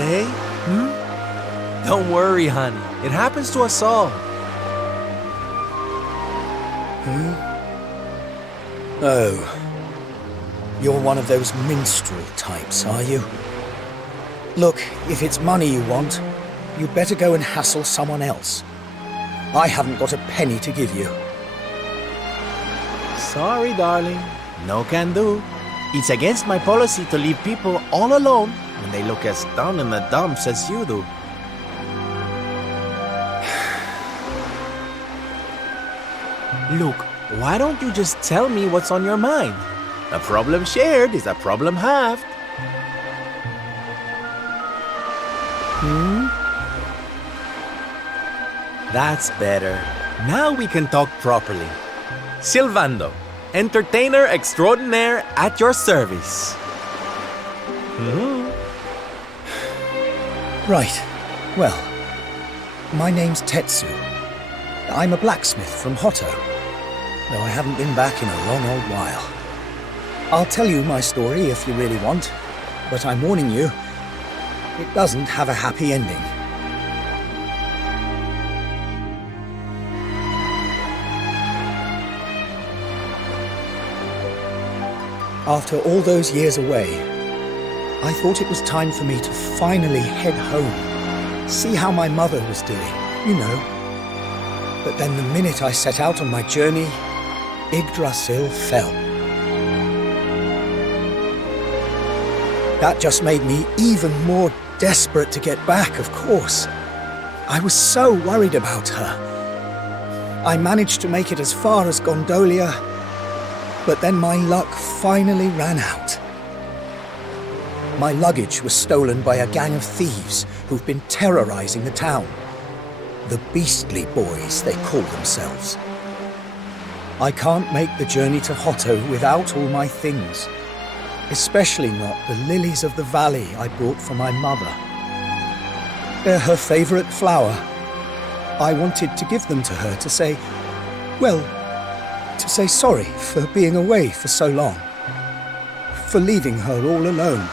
day? Don't worry, honey. It happens to us all. Oh. You're one of those minstrel types, are you? Look, if it's money you want, you'd better go and hassle someone else. I haven't got a penny to give you. Sorry, darling. No can do. It's against my policy to leave people all alone when they look as down in the dumps as you do. Look, why don't you just tell me what's on your mind? A problem shared is a problem halved. That's better. Now we can talk properly. Silvando, entertainer extraordinaire at your service. Right. Well, my name's Tetsu. I'm a blacksmith from Hotto, though I haven't been back in a long old while. I'll tell you my story if you really want, but I'm warning you, it doesn't have a happy ending. After all those years away, I thought it was time for me to finally head home, see how my mother was doing, you know. But then the minute I set out on my journey, Yggdrasil fell. That just made me even more desperate to get back, of course. I was so worried about her. I managed to make it as far as Gondolia, but then my luck finally ran out. My luggage was stolen by a gang of thieves who've been terrorizing the town. The Beastly Boys, they call themselves. I can't make the journey to Hotto without all my things, especially not the lilies of the valley I brought for my mother. They're her favorite flower. I wanted to give them to her to say, well, to say sorry for being away for so long, for leaving her all alone.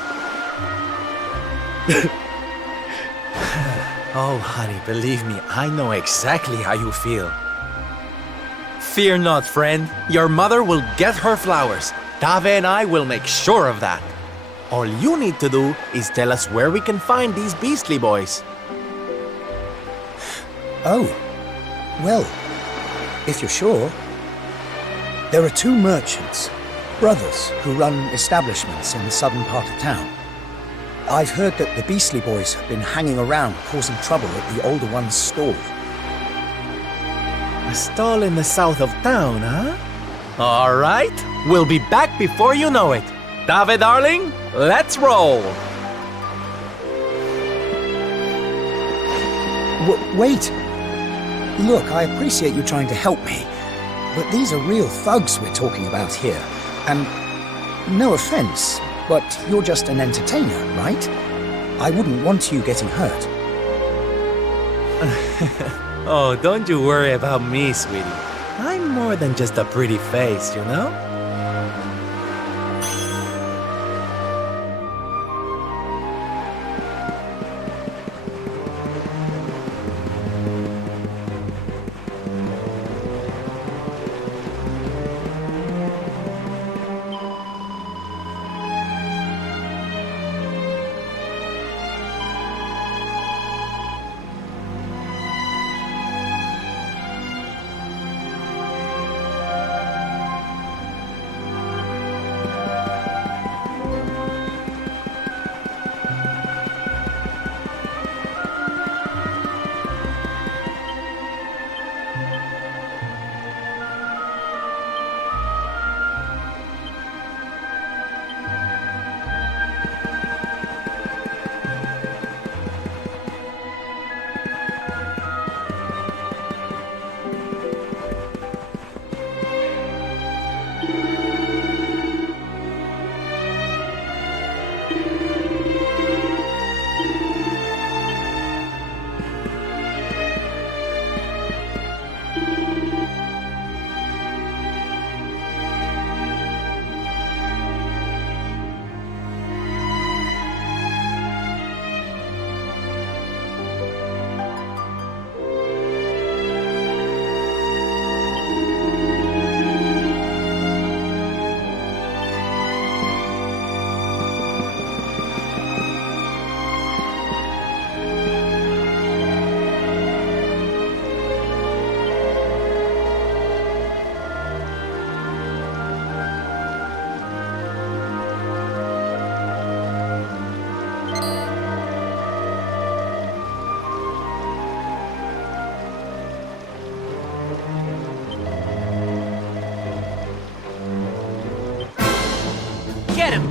Oh, honey, believe me, I know exactly how you feel. Fear not, friend. Your mother will get her flowers. Dave and I will make sure of that. All you need to do is tell us where we can find these Beastly Boys. Oh, well, if you're sure. There are two merchants, brothers, who run establishments in the southern part of town. I've heard that the Beastly Boys have been hanging around causing trouble at the older one's stall. A stall in the south of town, huh? All right, we'll be back before you know it. Dave, darling, let's roll. Wait. Look, I appreciate you trying to help me, but these are real thugs we're talking about here. And no offense, but you're just an entertainer, right? I wouldn't want you getting hurt. Oh, don't you worry about me, sweetie. I'm more than just a pretty face, you know?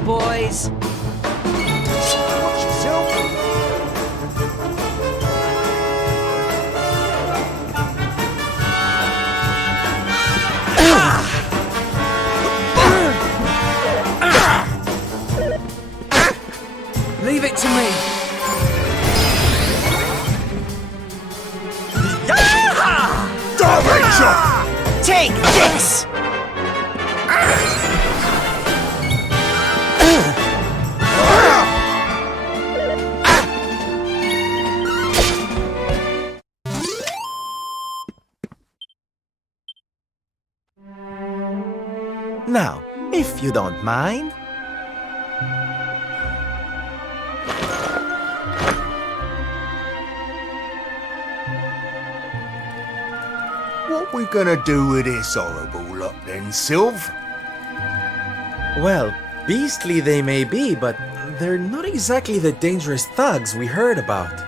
boys. Leave it to me. Take this! Now, if you don't mind. What we gonna do with this horrible lot then, Sylv? Well, beastly they may be, but they're not exactly the dangerous thugs we heard about.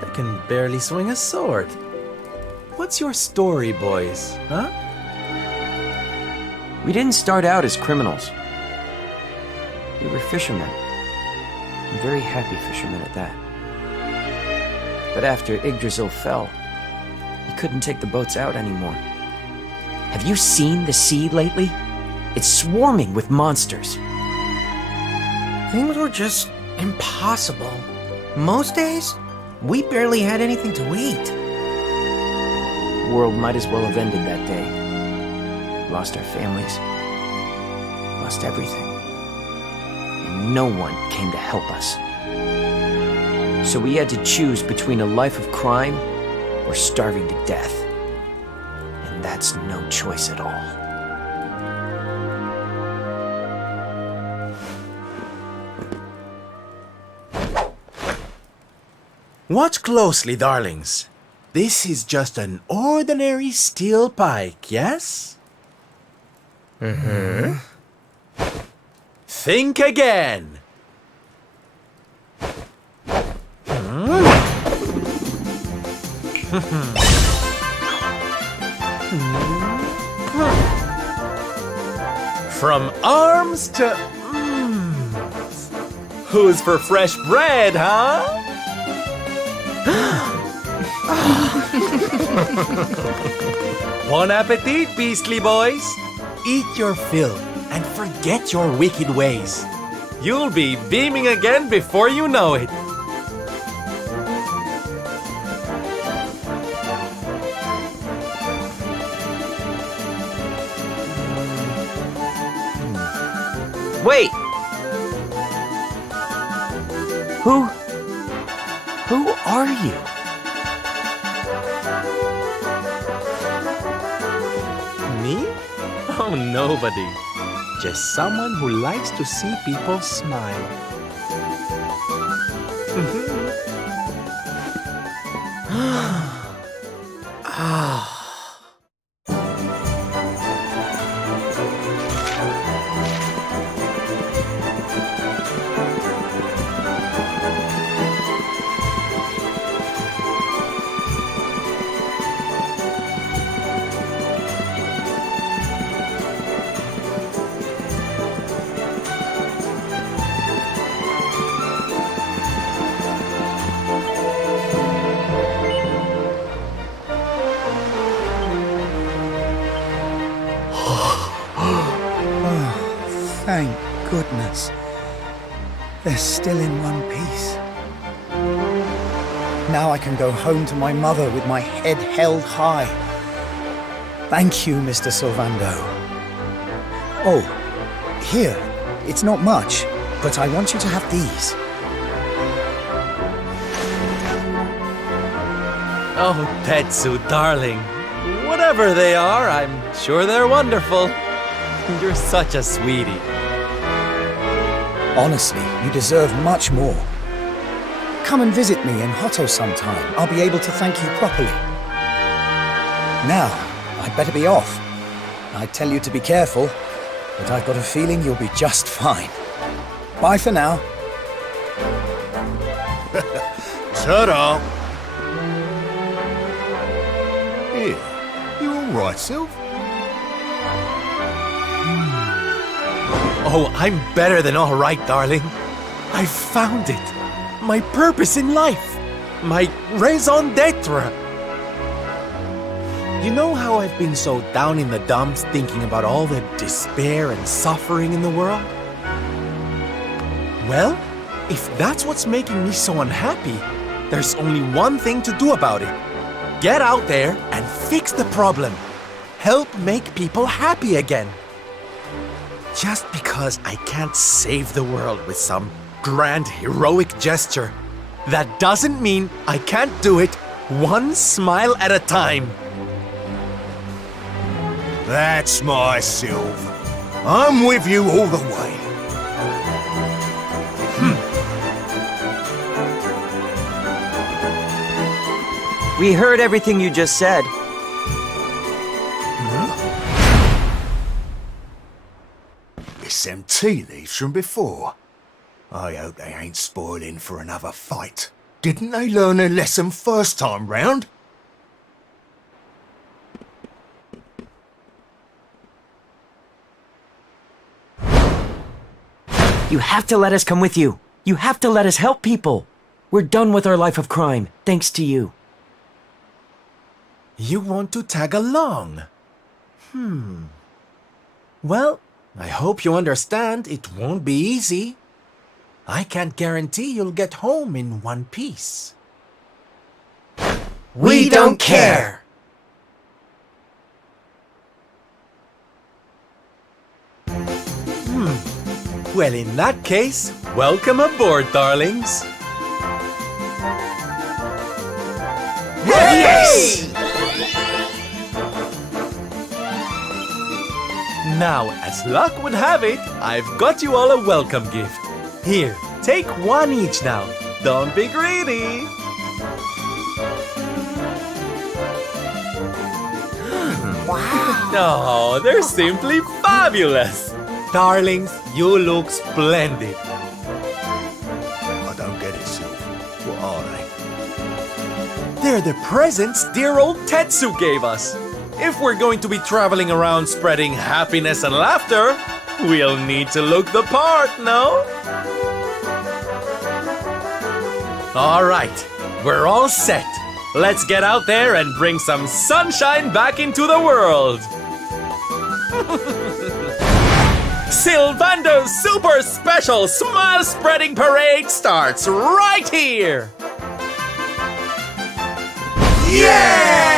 They can barely swing a sword. What's your story, boys, huh? We didn't start out as criminals. We were fishermen. And very happy fishermen at that. But after Yggdrasil fell, we couldn't take the boats out anymore. Have you seen the sea lately? It's swarming with monsters. Things were just impossible. Most days, we barely had anything to eat. The world might as well have ended that day. Lost our families. Lost everything. And no one came to help us. So we had to choose between a life of crime or starving to death. And that's no choice at all. Watch closely, darlings. This is just an ordinary steel pike, yes? Mm-hmm. Think again. From arms to... Who's for fresh bread, huh? Bon appetit, beastly boys. Eat your fill and forget your wicked ways. You'll be beaming again before you know it. Wait! Who are you? Me? Oh, nobody. Just someone who likes to see people smile. Thank goodness. They're still in one piece. Now I can go home to my mother with my head held high. Thank you, Mr. Sylvando. Oh, here. It's not much, but I want you to have these. Oh, Tetsu, darling. Whatever they are, I'm sure they're wonderful. You're such a sweetie. Honestly, you deserve much more. Come and visit me in Hotto sometime. I'll be able to thank you properly. Now, I'd better be off. I'd tell you to be careful, but I've got a feeling you'll be just fine. Bye for now. Ta-da! Here, you all right, Sylv? Oh, I'm better than all right, darling. I found it. My purpose in life. My raison d'etre. You know how I've been so down in the dumps thinking about all the despair and suffering in the world? Well, if that's what's making me so unhappy, there's only one thing to do about it. Get out there and fix the problem. Help make people happy again. Just because I can't save the world with some grand heroic gesture, that doesn't mean I can't do it one smile at a time. That's my Sylv. I'm with you all the way. We heard everything you just said. It's them tea leaves from before. I hope they ain't spoiling for another fight. Didn't they learn their lesson first time round? You have to let us come with you. You have to let us help people. We're done with our life of crime, thanks to you. You want to tag along? Well, I hope you understand it won't be easy. I can't guarantee you'll get home in one piece. We don't care. Well, in that case, welcome aboard, darlings. Yes! Now, as luck would have it, I've got you all a welcome gift. Here, take one each now. Don't be greedy. Wow. Oh, they're simply fabulous. Darlings, you look splendid. I don't get it, Sylv. What are they? They're the presents dear old Tetsu gave us. If we're going to be traveling around spreading happiness and laughter, we'll need to look the part, no? All right, we're all set. Let's get out there and bring some sunshine back into the world. Sylvando's super special smile spreading parade starts right here. Yeah!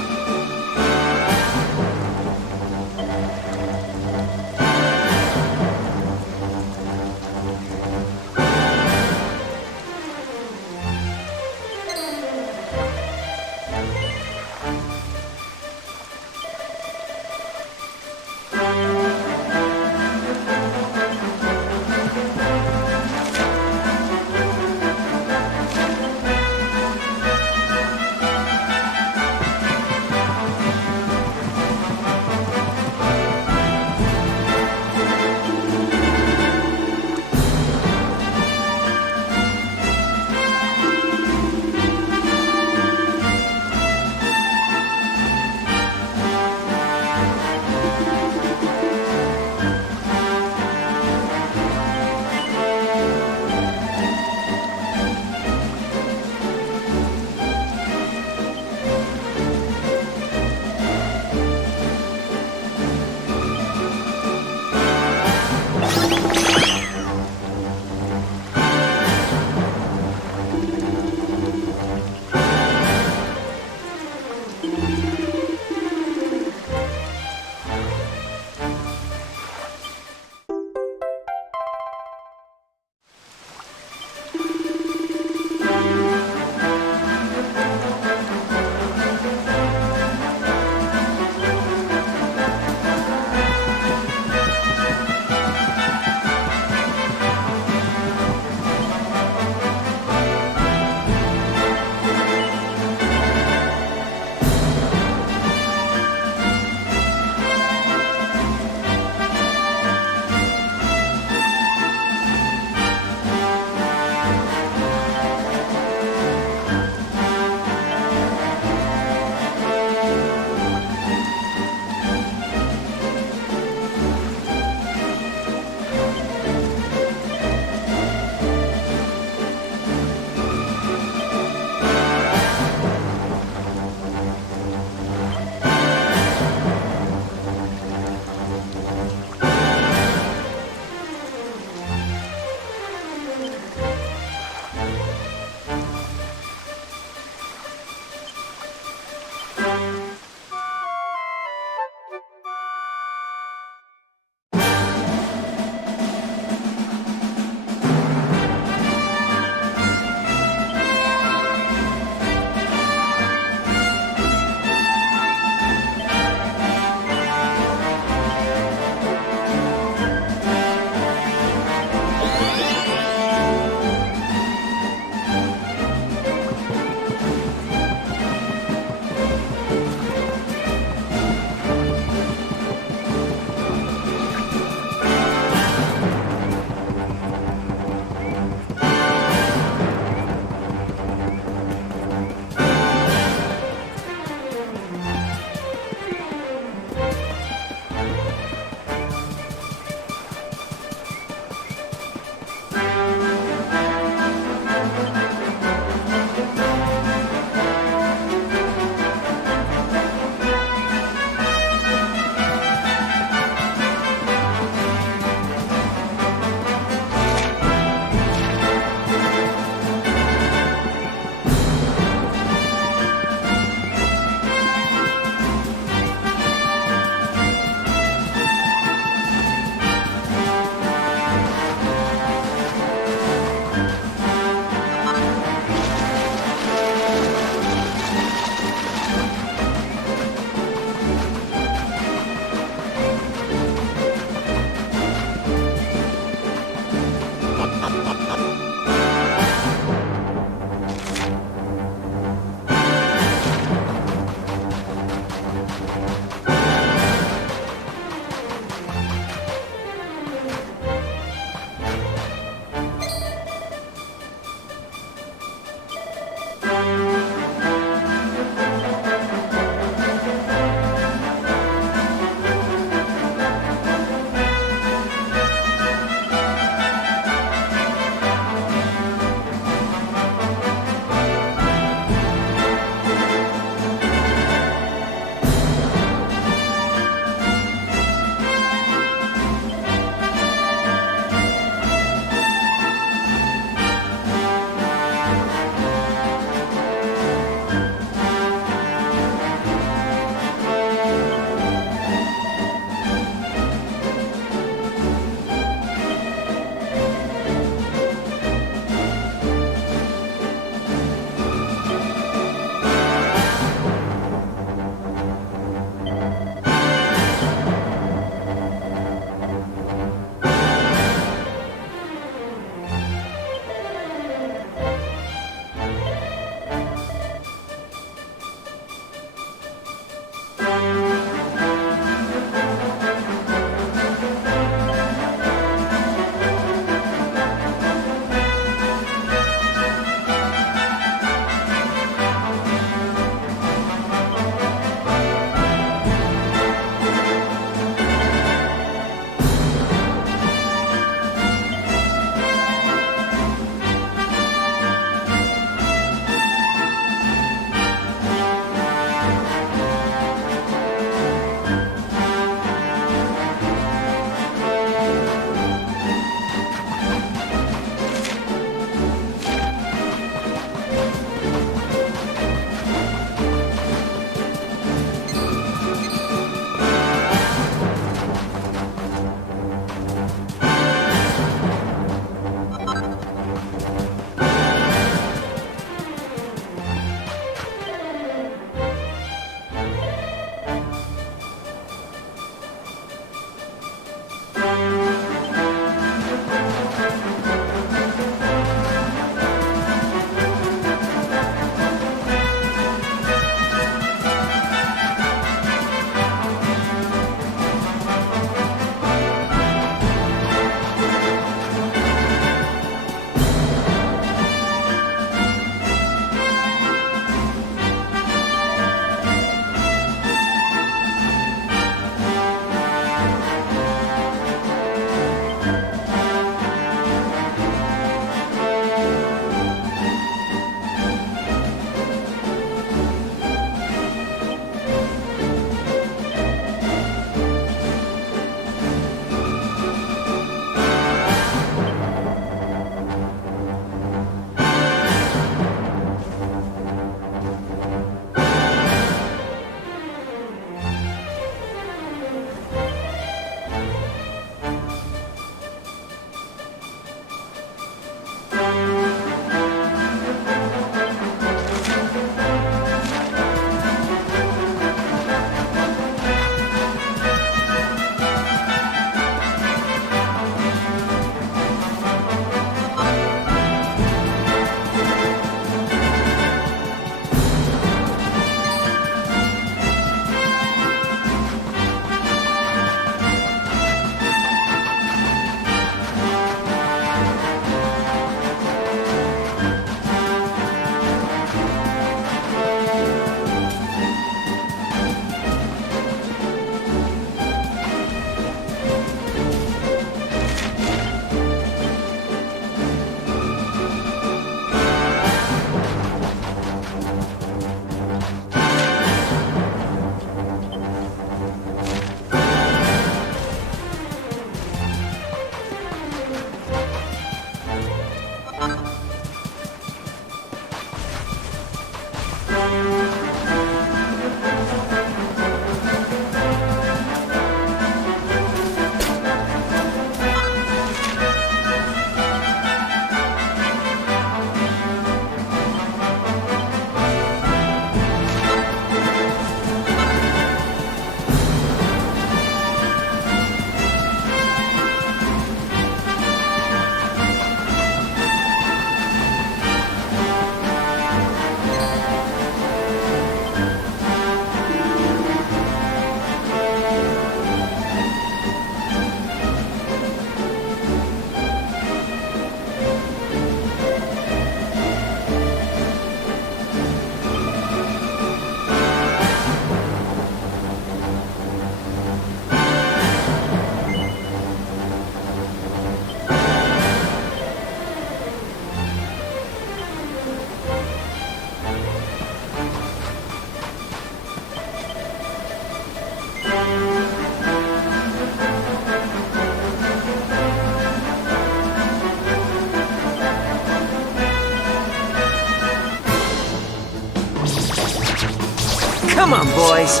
Come on, boys.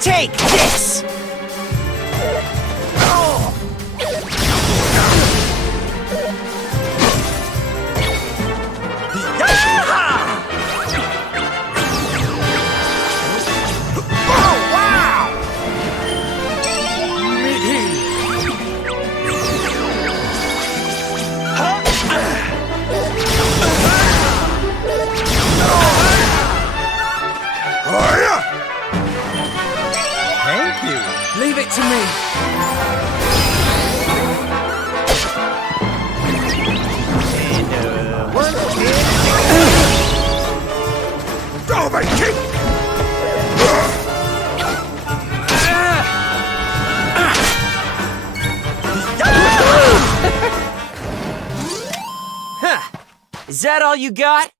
Take this! Thank you. Leave it to me. Is that all you got?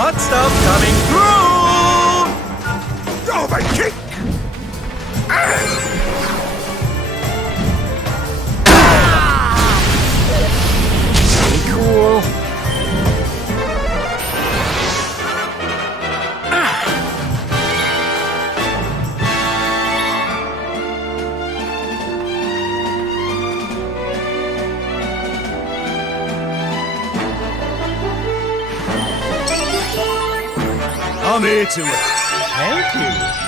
Hot stuff coming through! Go, kick! Be cool. I'm here to help. Thank you.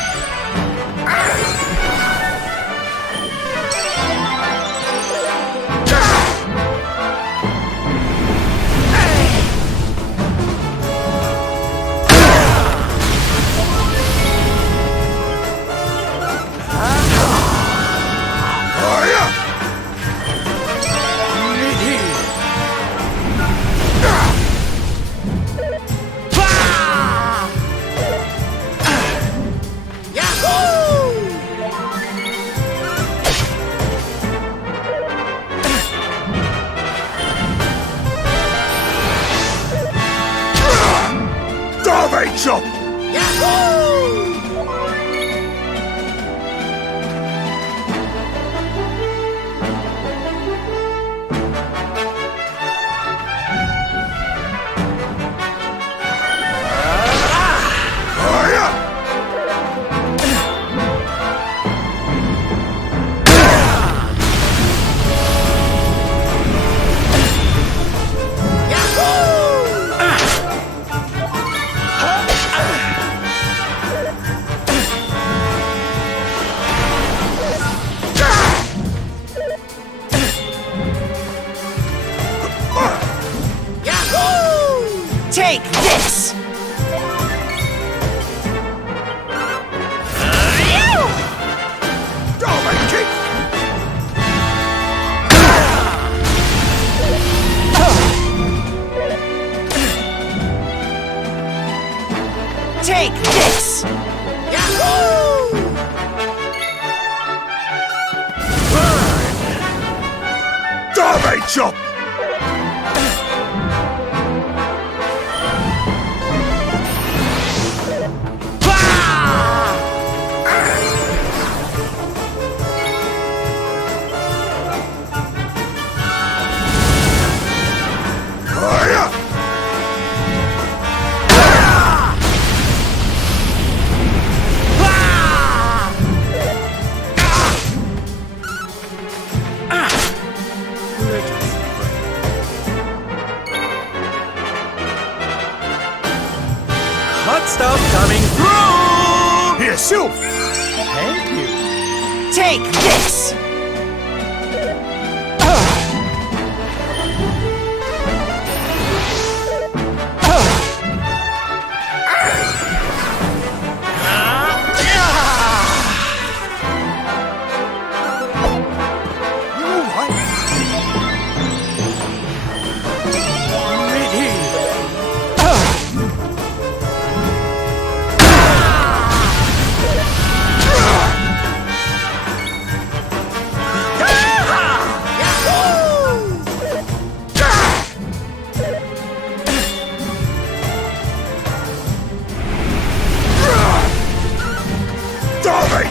chop! Hot stuff coming through! Here, Sylph! Thank you. Take this!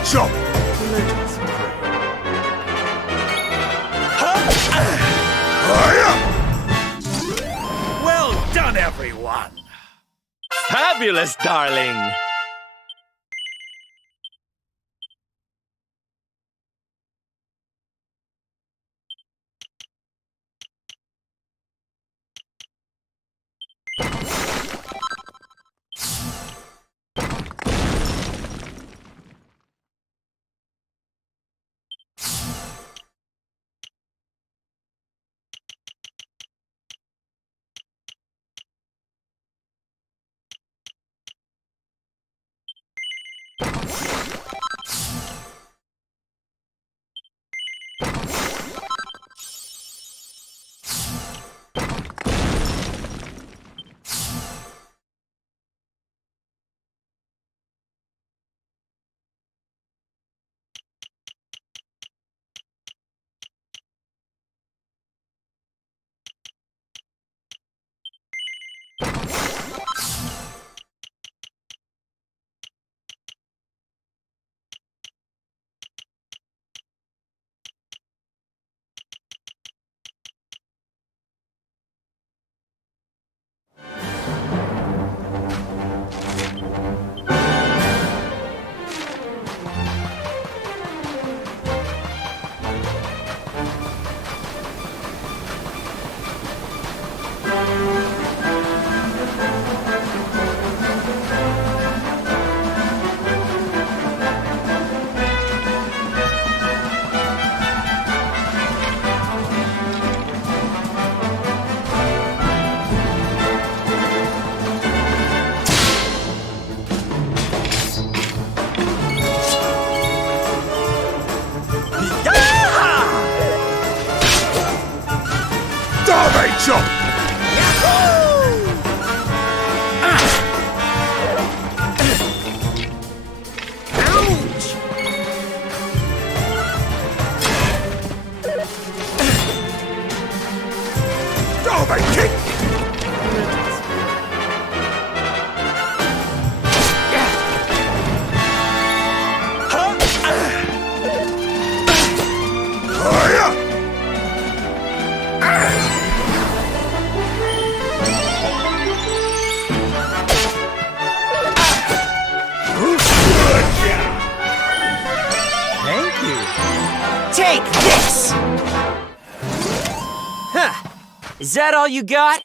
Chop! Well done, everyone. Fabulous, darling. Chop! Kick! Take this! Huh. Is that all you got?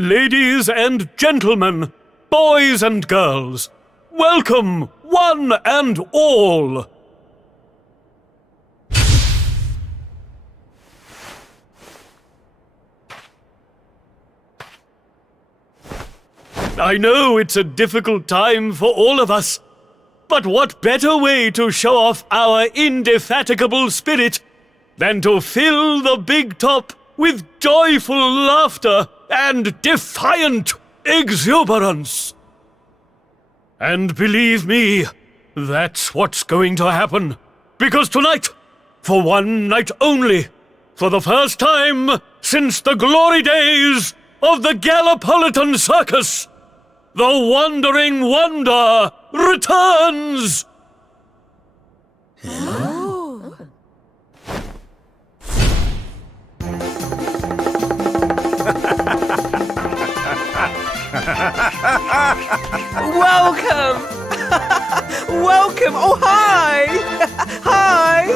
Ladies and gentlemen, boys and girls, welcome, one and all. I know it's a difficult time for all of us, but what better way to show off our indefatigable spirit than to fill the big top with joyful laughter and defiant exuberance? And believe me, that's what's going to happen. Because tonight, for one night only, for the first time since the glory days of the Gallipolitan Circus, the Wandering Wonder returns! Welcome! Welcome! Oh, hi! Hi!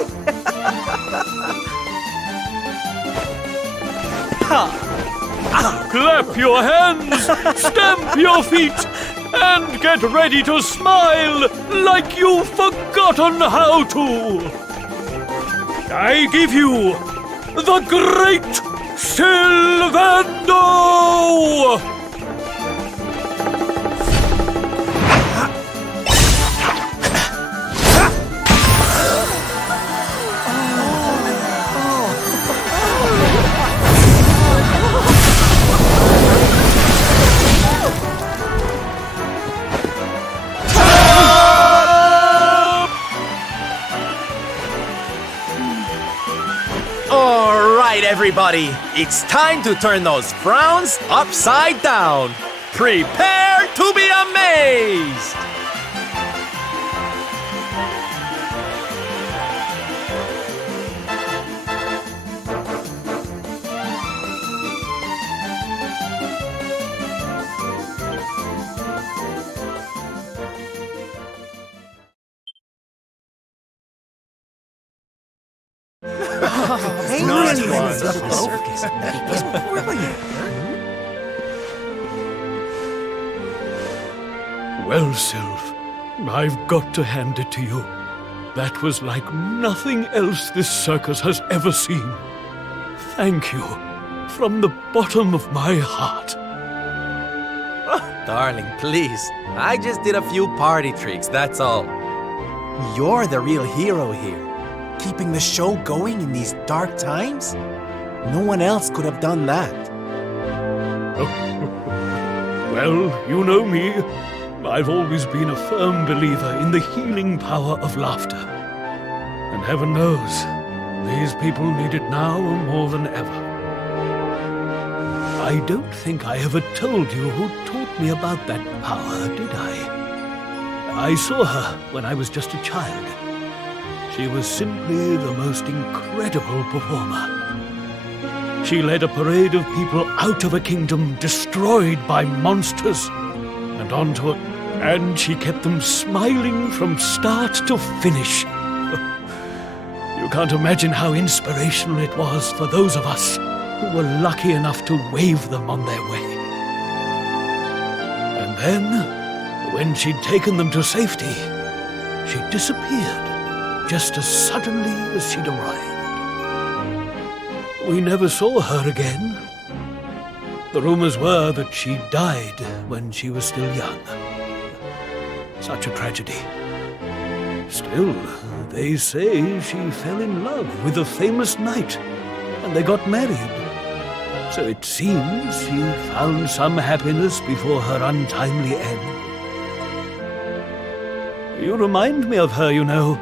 Clap your hands, stamp your feet, and get ready to smile like you've forgotten how to. I give you the Great Sylvando! Everybody, it's time to turn those frowns upside down. Prepare to be amazed! Well, Sylv, I've got to hand it to you. That was like nothing else this circus has ever seen. Thank you, from the bottom of my heart. Darling, please. I just did a few party tricks, that's all. You're the real hero here. Keeping the show going in these dark times? No one else could have done that. Well, you know me. I've always been a firm believer in the healing power of laughter. And heaven knows, these people need it now more than ever. I don't think I ever told you who taught me about that power, did I? I saw her when I was just a child. She was simply the most incredible performer. She led a parade of people out of a kingdom destroyed by monsters and onto a... And she kept them smiling from start to finish. You can't imagine how inspirational it was for those of us who were lucky enough to wave them on their way. And then, when she'd taken them to safety, she disappeared just as suddenly as she'd arrived. We never saw her again. The rumors were that she died when she was still young. Such a tragedy. Still, they say she fell in love with a famous knight, and they got married. So it seems she found some happiness before her untimely end. You remind me of her, you know.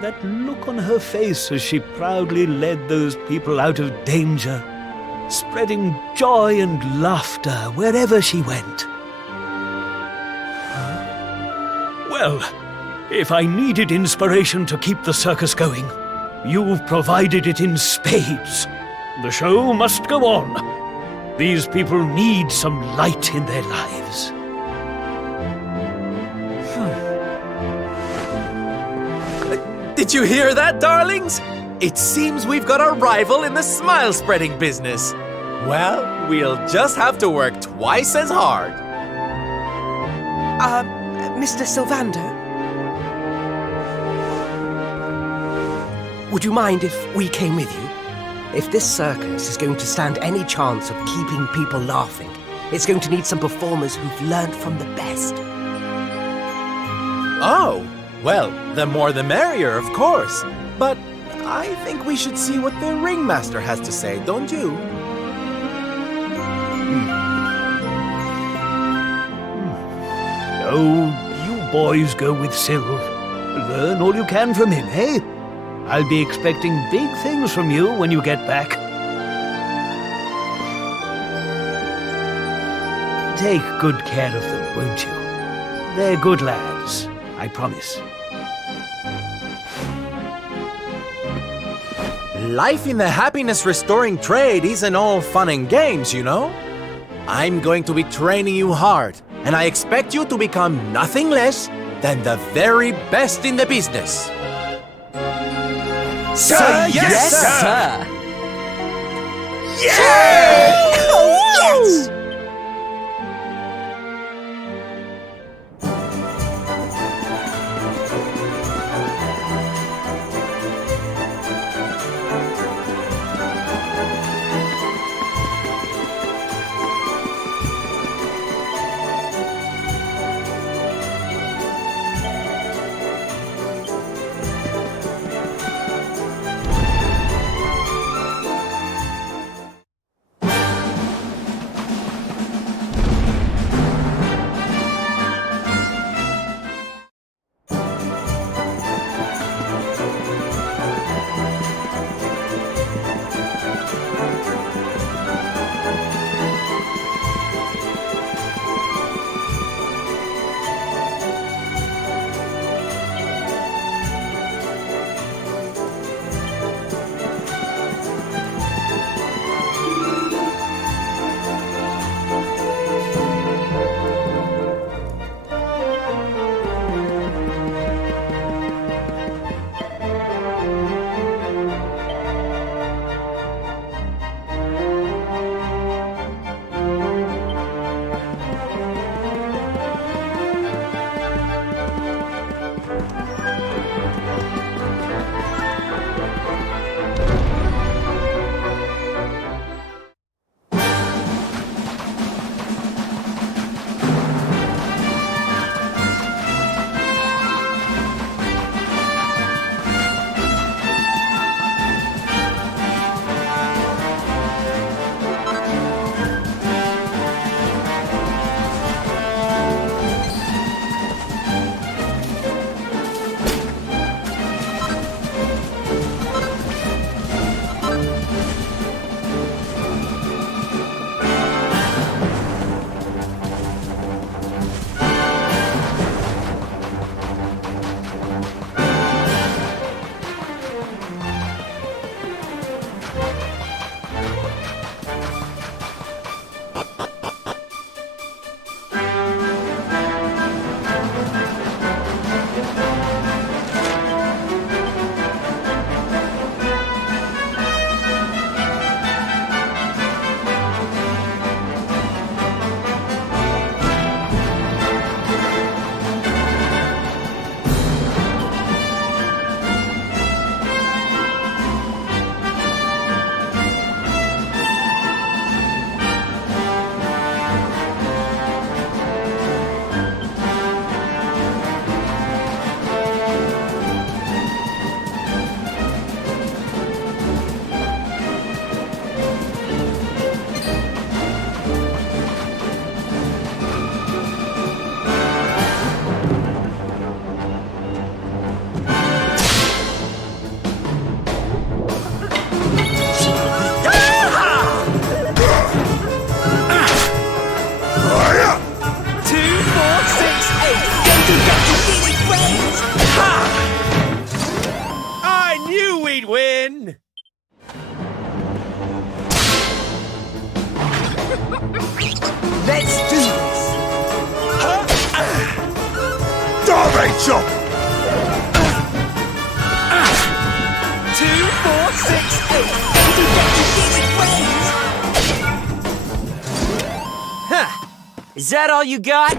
That look on her face as she proudly led those people out of danger, spreading joy and laughter wherever she went. Well, if I needed inspiration to keep the circus going, you've provided it in spades. The show must go on. These people need some light in their lives. Did you hear that, darlings? It seems we've got a rival in the smile-spreading business. Well, we'll just have to work twice as hard. Mr. Sylvander? Would you mind if we came with you? If this circus is going to stand any chance of keeping people laughing, it's going to need some performers who've learned from the best. Oh, well, the more the merrier, of course. But I think we should see what the ringmaster has to say, don't you? Oh, you boys go with Syl. Learn all you can from him, eh? I'll be expecting big things from you when you get back. Take good care of them, won't you? They're good lads, I promise. Life in the happiness-restoring trade isn't all fun and games, you know? I'm going to be training you hard, and I expect you to become nothing less than the very best in the business. Sir, yes, sir! Yes! Let's do this! Rachel! 2, 4, 6, 8. Did you get to see it, friends? Is that all you got?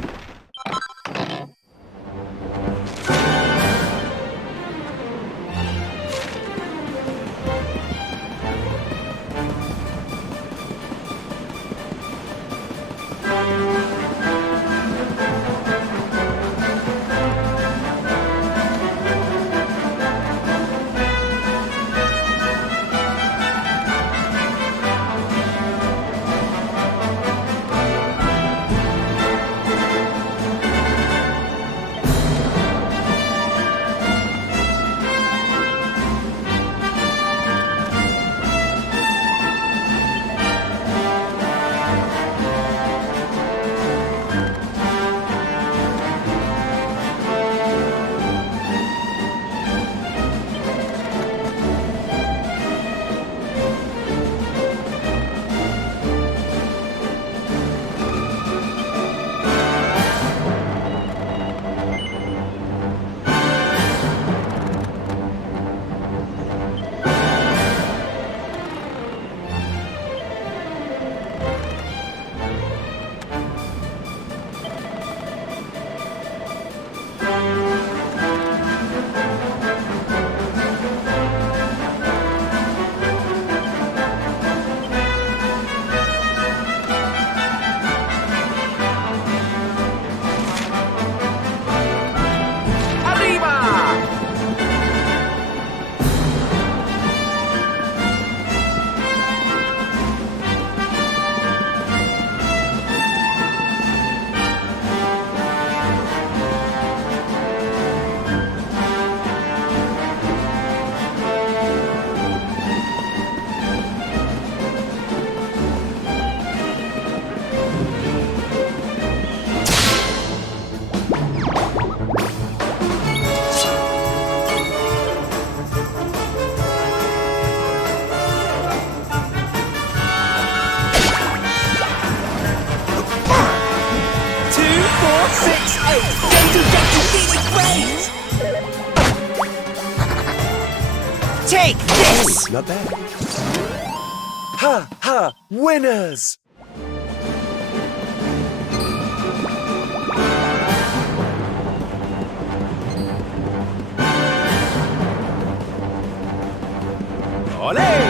Take this! Not bad. Ha ha! Winners! Ole!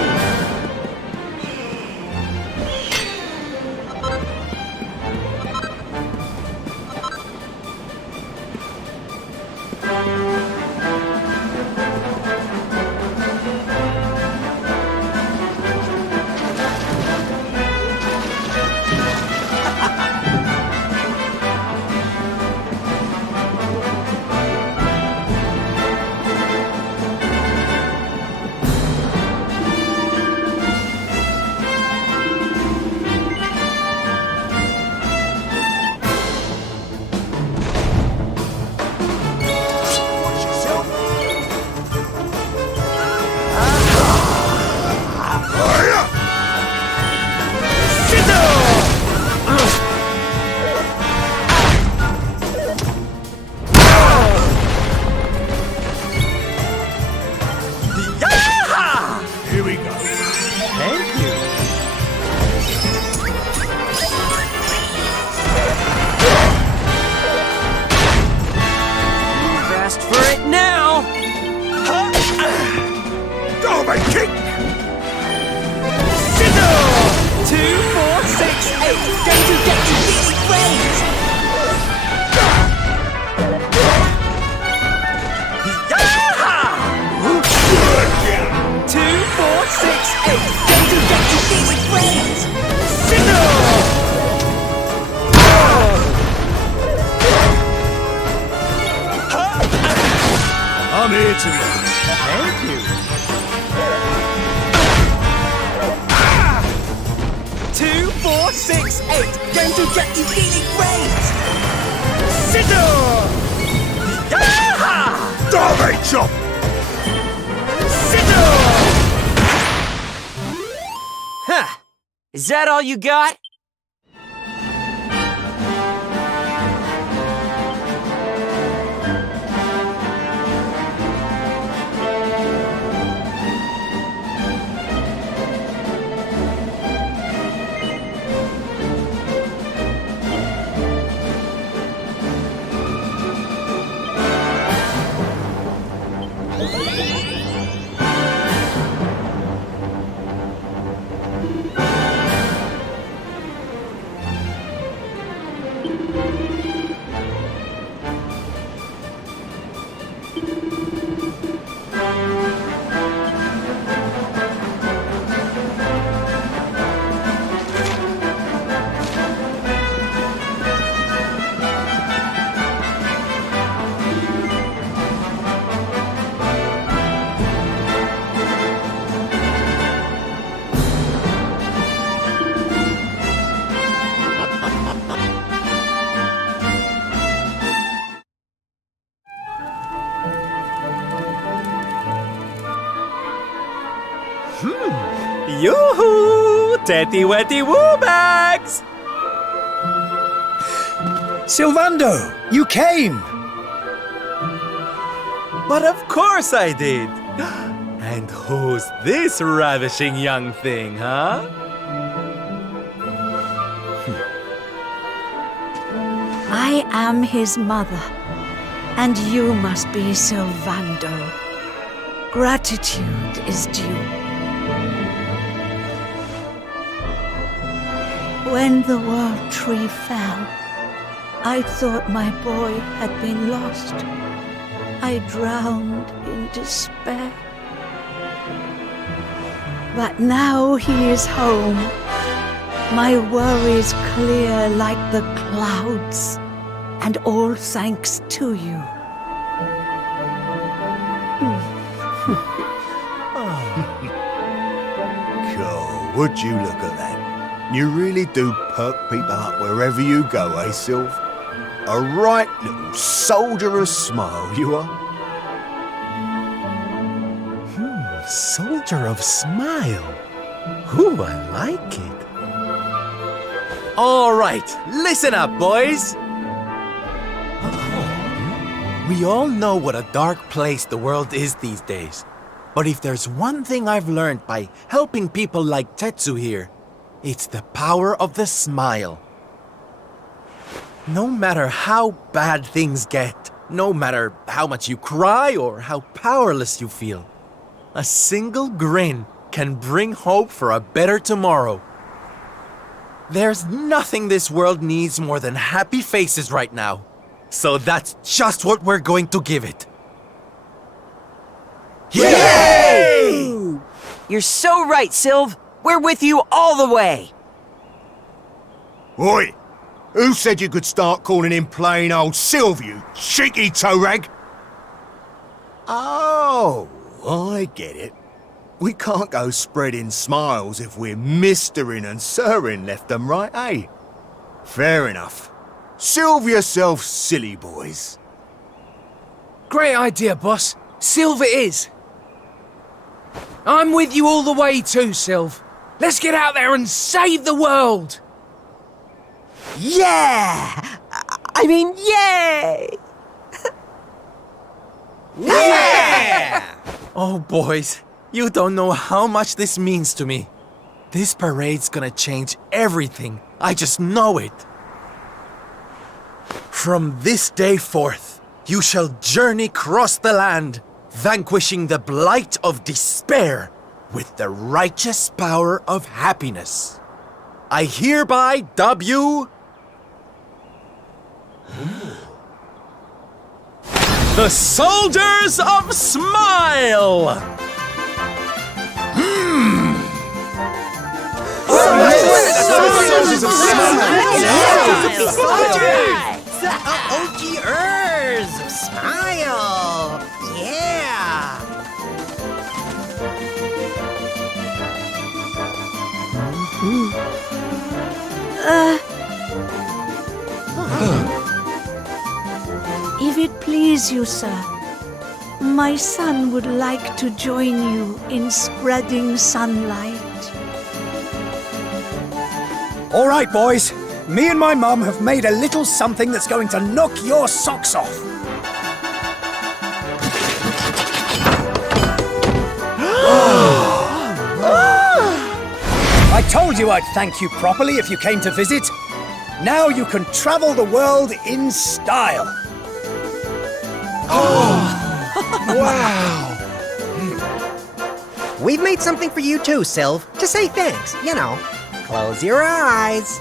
I'm here to win. Thank you. 2, 4, 6, 8. Going to get you feeling great. Sizzle! Yaha! Derby chop! Sizzle! Huh. Is that all you got? Yoo-hoo! Tetty wetty woo bags! Sylvando, you came! But of course I did! And who's this ravishing young thing, huh? I am his mother, and you must be Sylvando. Gratitude is due. When the world tree fell, I thought my boy had been lost. I drowned in despair. But now he is home. My worries clear like the clouds, and all thanks to you. God, would you look at that? You really do perk people up wherever you go, eh, Sylv? A right little soldier's smile, you are. Soldier of smile. Ooh, I like it. All right, listen up, boys. We all know what a dark place the world is these days. But if there's one thing I've learned by helping people like Tetsu here, it's the power of the smile. No matter how bad things get, no matter how much you cry or how powerless you feel, a single grin can bring hope for a better tomorrow. There's nothing this world needs more than happy faces right now. So that's just what we're going to give it. Yay! You're so right, Sylv. We're with you all the way. Oi! Who said you could start calling him plain old Sylv, you cheeky toe rag? Oh, I get it. We can't go spreading smiles if we're mistering and sirring left and right, eh? Fair enough. Sylv yourself, silly boys. Great idea, boss. Sylv it is. I'm with you all the way too, Sylv. Let's get out there and save the world! Yeah! I mean, yay! Yeah! Oh, boys, you don't know how much this means to me. This parade's gonna change everything. I just know it. From this day forth, you shall journey across the land, vanquishing the blight of despair with the righteous power of happiness. I hereby dub you the Soldiers of Smile! Soldiers of Smile! OGers of Smile! Yeah! If it please you, sir, my son would like to join you in spreading sunlight. All right, boys. Me and my mum have made a little something that's going to knock your socks off. I told you I'd thank you properly if you came to visit. Now you can travel the world in style. Wow! We've made something for you too, Sylv, to say thanks, you know. Close your eyes.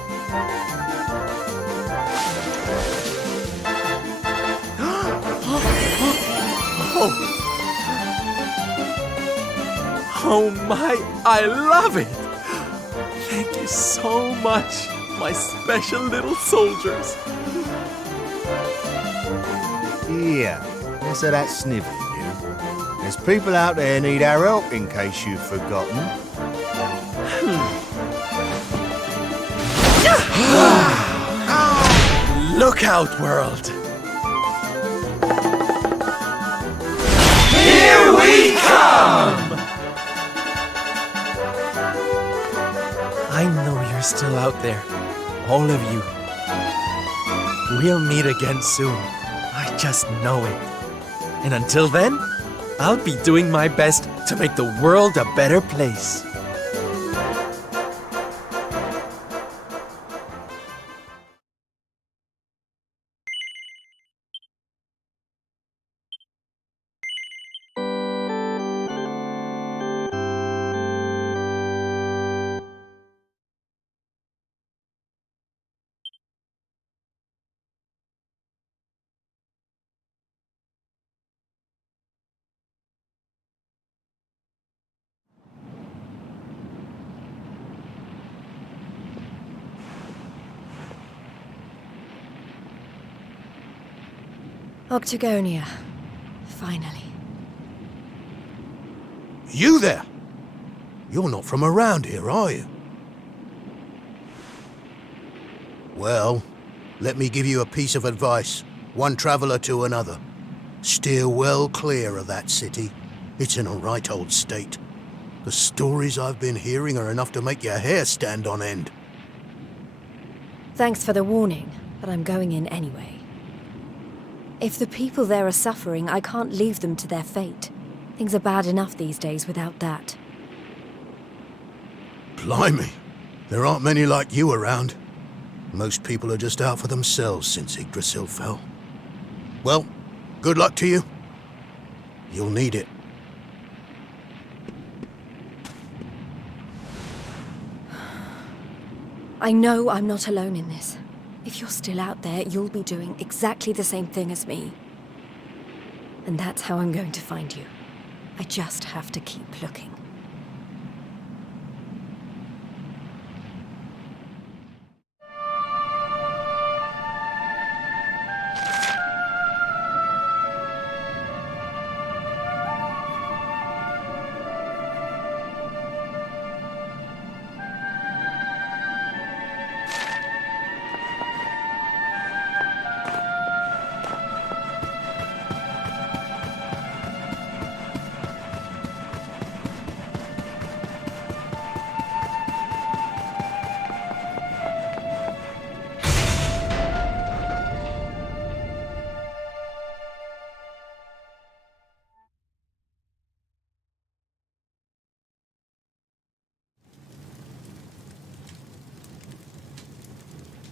Oh my, I love it! Thank you so much, my special little soldiers. Yeah, less of that snivelling, you. There's people out there need our help, in case you've forgotten. Look out, world! Here we come! you're still out there, all of you. We'll meet again soon. I just know it. And until then, I'll be doing my best to make the world a better place. Octagonia. Finally. You there? You're not from around here, are you? Well, let me give you a piece of advice, one traveller to another. Steer well clear of that city. It's in a right old state. The stories I've been hearing are enough to make your hair stand on end. Thanks for the warning, but I'm going in anyway. If the people there are suffering, I can't leave them to their fate. Things are bad enough these days without that. Blimey, there aren't many like you around. Most people are just out for themselves since Yggdrasil fell. Well, good luck to you. You'll need it. I know I'm not alone in this. If you're still out there, you'll be doing exactly the same thing as me. And that's how I'm going to find you. I just have to keep looking.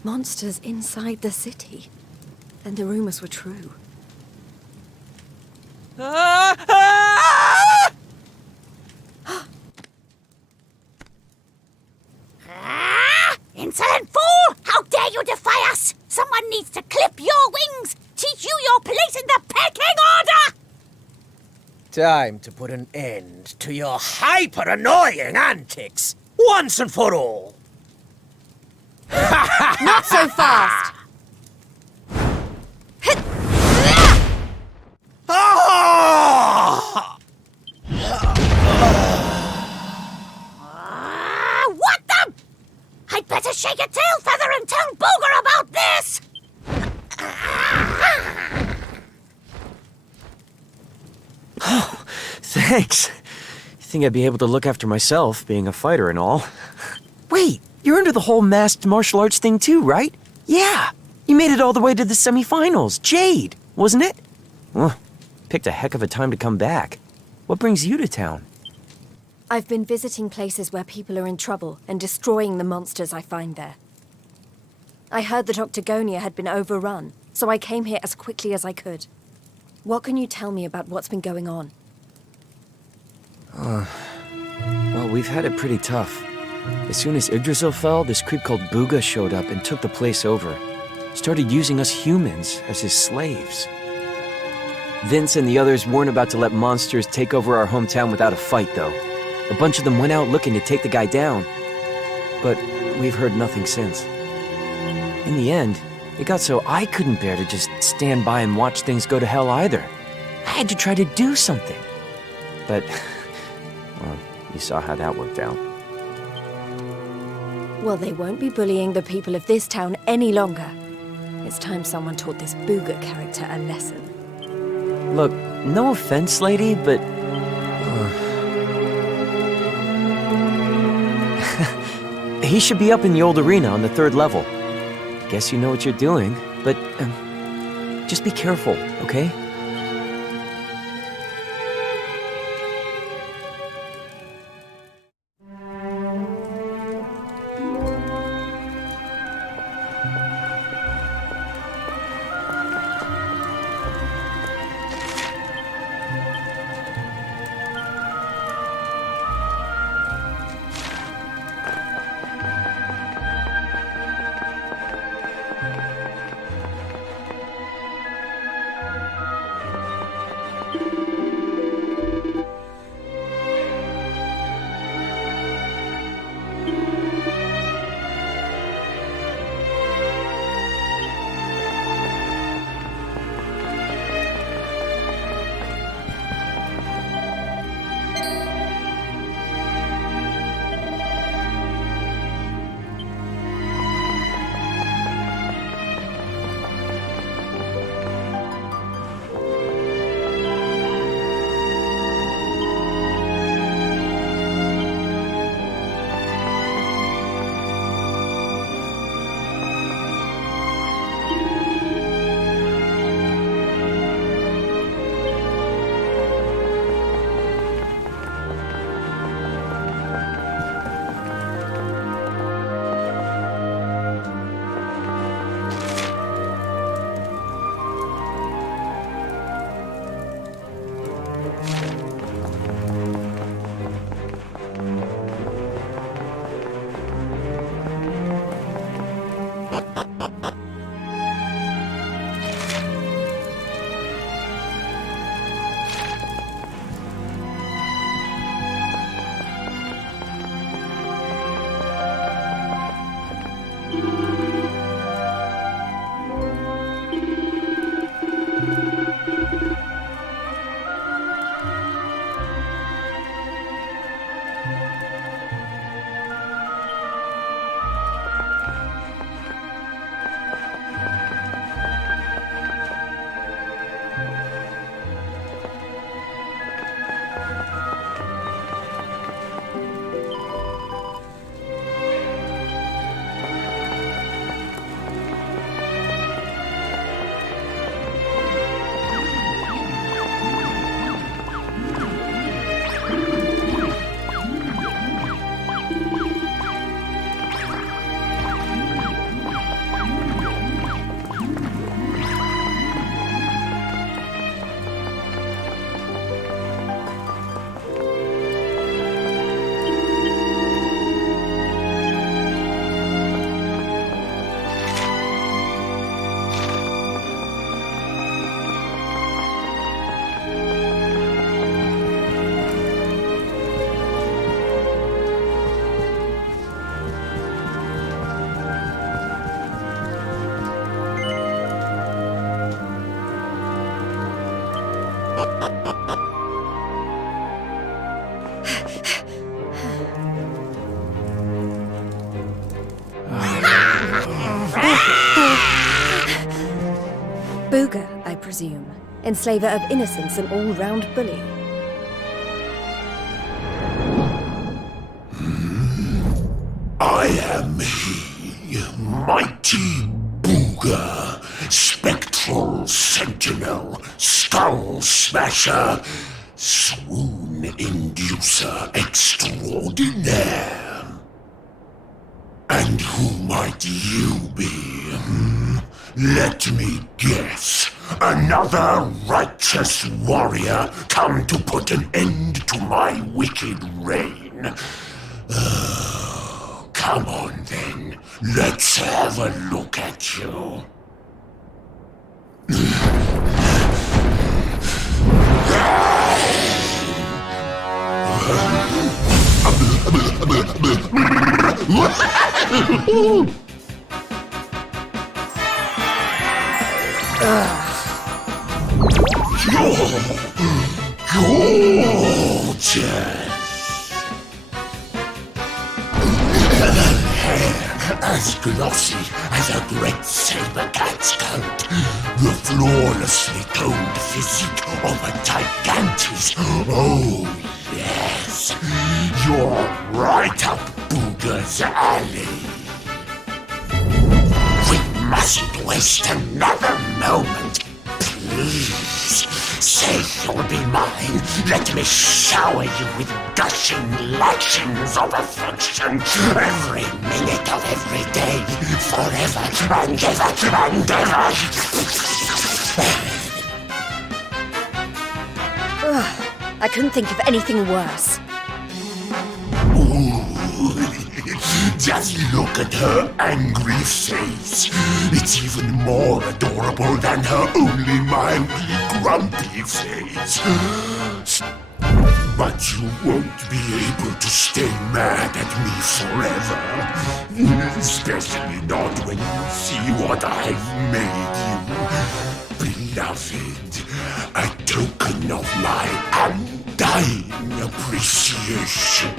Monsters inside the city. Then the rumors were true. Insolent fool! How dare you defy us! Someone needs to clip your wings! Teach you your place in the pecking order! Time to put an end to your hyper-annoying antics, once and for all. Not so fast! What the? I'd better shake a tail feather and tell Booger about this! Oh, thanks. You think I'd be able to look after myself, being a fighter and all. Wait, you're into the whole masked martial arts thing too, right? Yeah, you made it all the way to the semifinals. Jade, wasn't it? Well, picked a heck of a time to come back. What brings you to town? I've been visiting places where people are in trouble and destroying the monsters I find there. I heard that Octagonia had been overrun, so I came here as quickly as I could. What can you tell me about what's been going on? Well, we've had it pretty tough. As soon as Yggdrasil fell, this creep called Booga showed up and took the place over. Started using us humans as his slaves. Vince and the others weren't about to let monsters take over our hometown without a fight, though. A bunch of them went out looking to take the guy down. But we've heard nothing since. In the end, it got so I couldn't bear to just stand by and watch things go to hell either. I had to try to do something. But, well, you saw how that worked out. Well, they won't be bullying the people of this town any longer. It's time someone taught this Booga character a lesson. Look, no offense, lady, but... He should be up in the old arena on the 3rd level. Guess you know what you're doing, but just be careful, okay? Booger, I presume. Enslaver of innocence and all-round bully. I am he, mighty Booger, spectral sentinel, skull smasher, swoon inducer extraordinaire. And who might you be? Let me guess. Another righteous warrior come to put an end to my wicked reign. Come on then, let's have a look at you. Gorgeous. As glossy as a great saber cat's coat, the flawlessly toned physique of a gigantis. Oh, yes. You're right up Booger's alley. We mustn't waste another moment. Please, say you'll be mine. Let me shower you with gushing lashings of affection every minute of every day, forever and ever and ever. I couldn't think of anything worse. Just look at her angry face. It's even more adorable than her only mildly grumpy face. But you won't be able to stay mad at me forever. Especially not when you see what I've made you. Beloved, a token of my undying appreciation.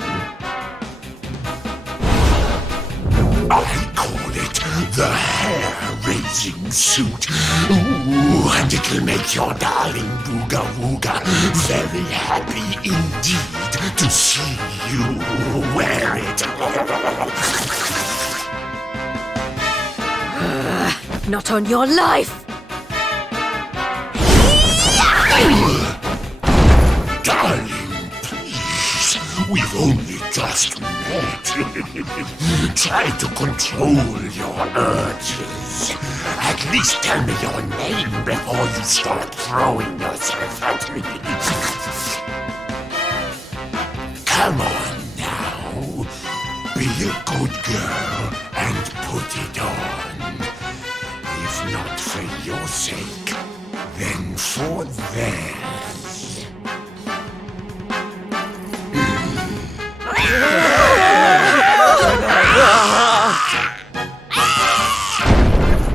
I call it the hair-raising suit. Ooh, and it'll make your darling Booga Wooga very happy indeed to see you wear it. Not on your life! Darling, please, we've only just met. Try to control your urges. At least tell me your name before you start throwing yourself at me. Come on now. Be a good girl and put it on. If not for your sake, then for theirs.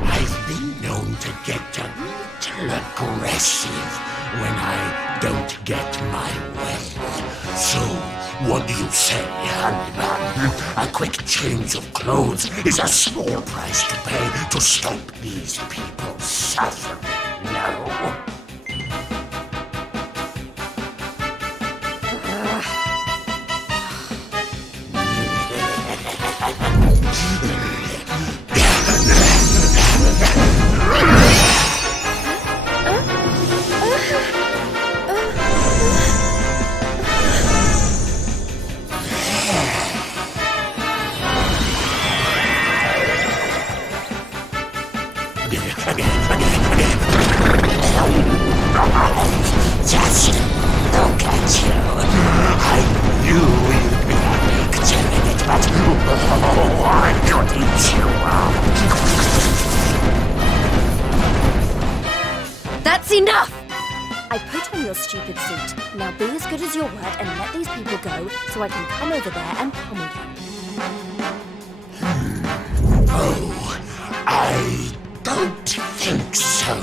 I've been known to get a little aggressive when I don't get my way. So, what do you say, honey bun? A quick change of clothes is a small price to pay to stop these people suffering, no? Just look at you. I knew you'd be a picture in it, but oh, I could eat you up. That's enough! I put on your stupid suit. Now be as good as your word and let these people go so I can come over there and pummel you. Oh, I don't think so.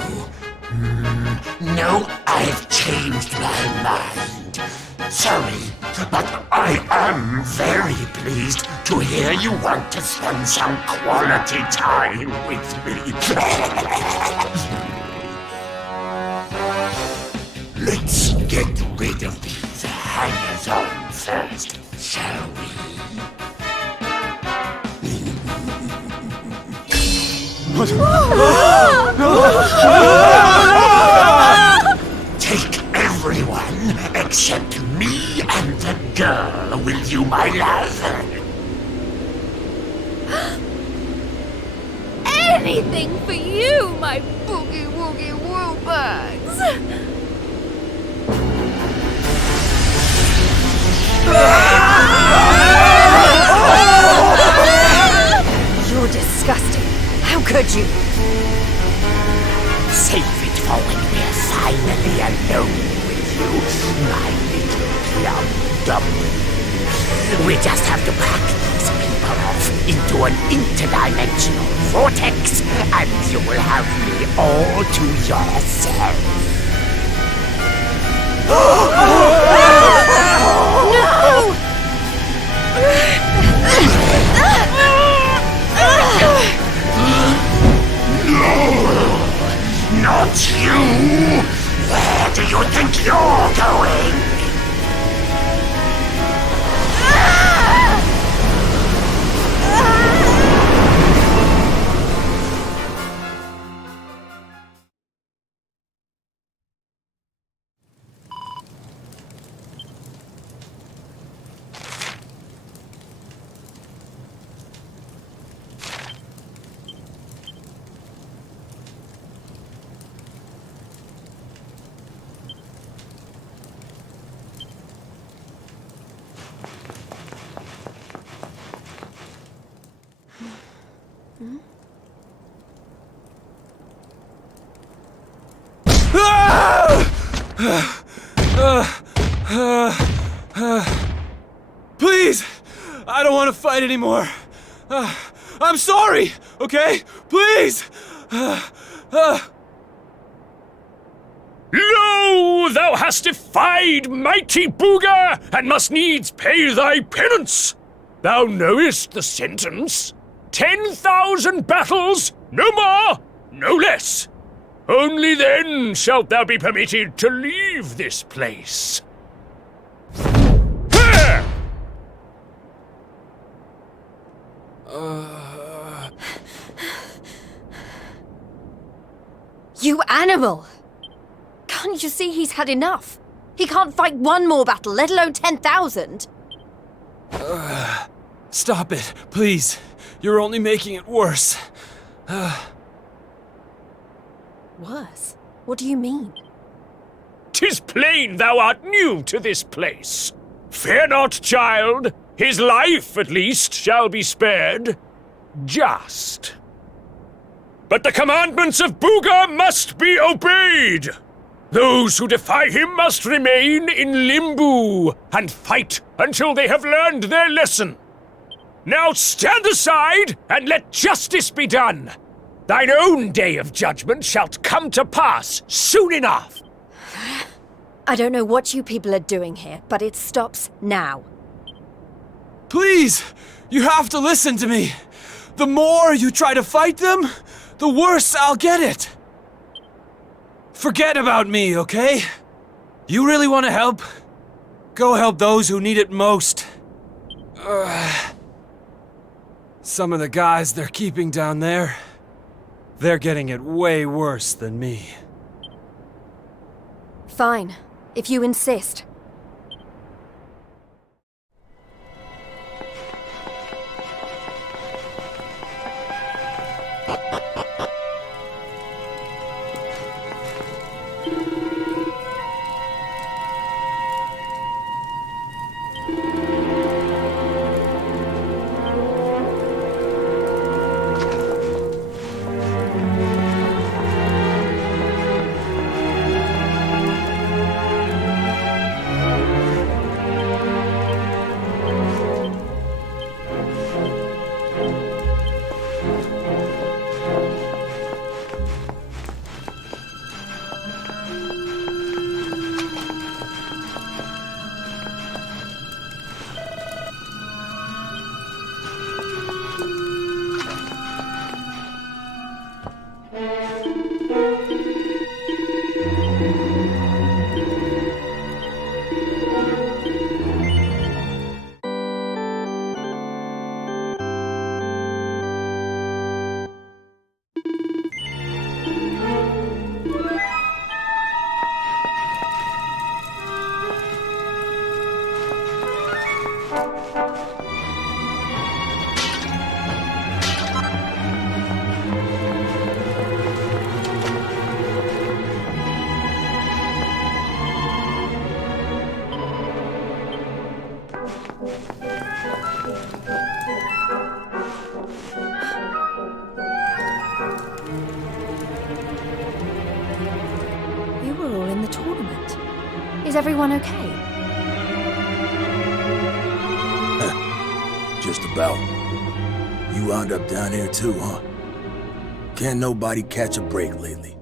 No, I've changed my mind. Sorry, but I am very pleased to hear you want to spend some quality time with me. Let's get rid of these hangers-on first, shall we? Take everyone except me and the girl with you, my love. Anything for you, my boogie-woogie woo-bugs! You're disgusting. How could you? Save it for when we're finally alone with you, my little plum dumpling. We just have to pack these people off into an interdimensional vortex, and you will have me all to yourself. Not you! Where do you think you're going? Please! I don't want to fight anymore. I'm sorry, okay? Please! Lo, thou hast defied mighty Booga, and must needs pay thy penance. Thou knowest the sentence. 10,000 battles, no more, no less. Only then shalt thou be permitted to leave this place. There! You animal! Can't you see he's had enough? He can't fight one more battle, let alone 10,000. Stop it, please. You're only making it worse. Worse? What do you mean? 'Tis plain thou art new to this place. Fear not, child. His life, at least, shall be spared. Just. But the commandments of Booga must be obeyed. Those who defy him must remain in Limbo and fight until they have learned their lesson. Now stand aside and let justice be done. Thine own day of judgment shalt come to pass soon enough. I don't know what you people are doing here, but it stops now. Please! You have to listen to me. The more you try to fight them, the worse I'll get it. Forget about me, okay? You really want to help? Go help those who need it most. Some of the guys they're keeping down there, they're getting it way worse than me. Fine, if you insist. Is everyone okay? Just about. You wound up down here too, huh? Can't nobody catch a break lately.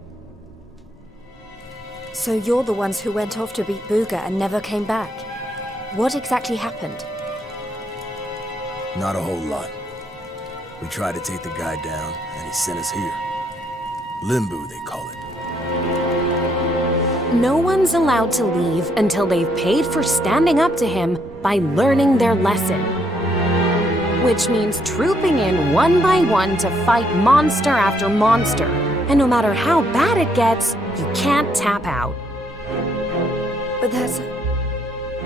So you're the ones who went off to beat Booga and never came back. What exactly happened? Not a whole lot. We tried to take the guy down, and he sent us here. Limbo, they call it. No one's allowed to leave until they've paid for standing up to him by learning their lesson. Which means trooping in one by one to fight monster after monster. And no matter how bad it gets, you can't tap out. But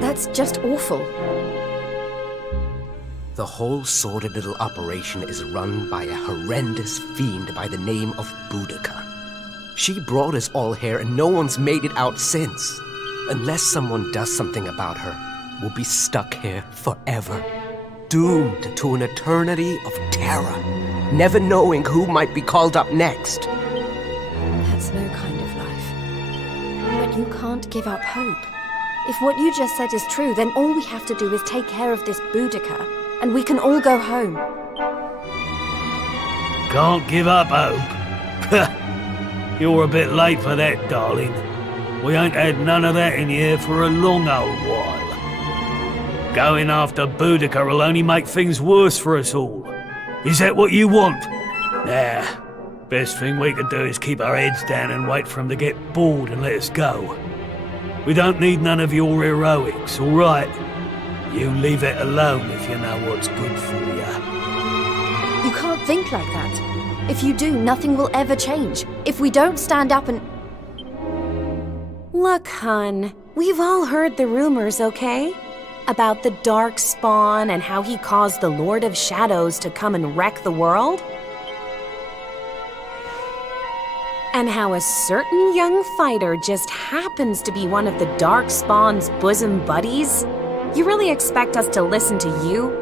that's just awful. The whole sordid little operation is run by a horrendous fiend by the name of Boudica. She brought us all here and no one's made it out since. Unless someone does something about her, will be stuck here forever, doomed to an eternity of terror, never knowing who might be called up next. That's no kind of life. But you can't give up hope. If what you just said is true, then all we have to do is take care of this Boudica, and we can all go home. Can't give up hope? You're a bit late for that, darling. We ain't had none of that in here for a long old while. Going after Boudica will only make things worse for us all. Is that what you want? Nah. Best thing we can do is keep our heads down and wait for him to get bored and let us go. We don't need none of your heroics, all right? You leave it alone if you know what's good for you. You can't think like that. If you do, nothing will ever change. If we don't stand up and... Look, hun, we've all heard the rumors, okay? About the Dark Spawn and how he caused the Lord of Shadows to come and wreck the world? And how a certain young fighter just happens to be one of the Dark Spawn's bosom buddies? You really expect us to listen to you?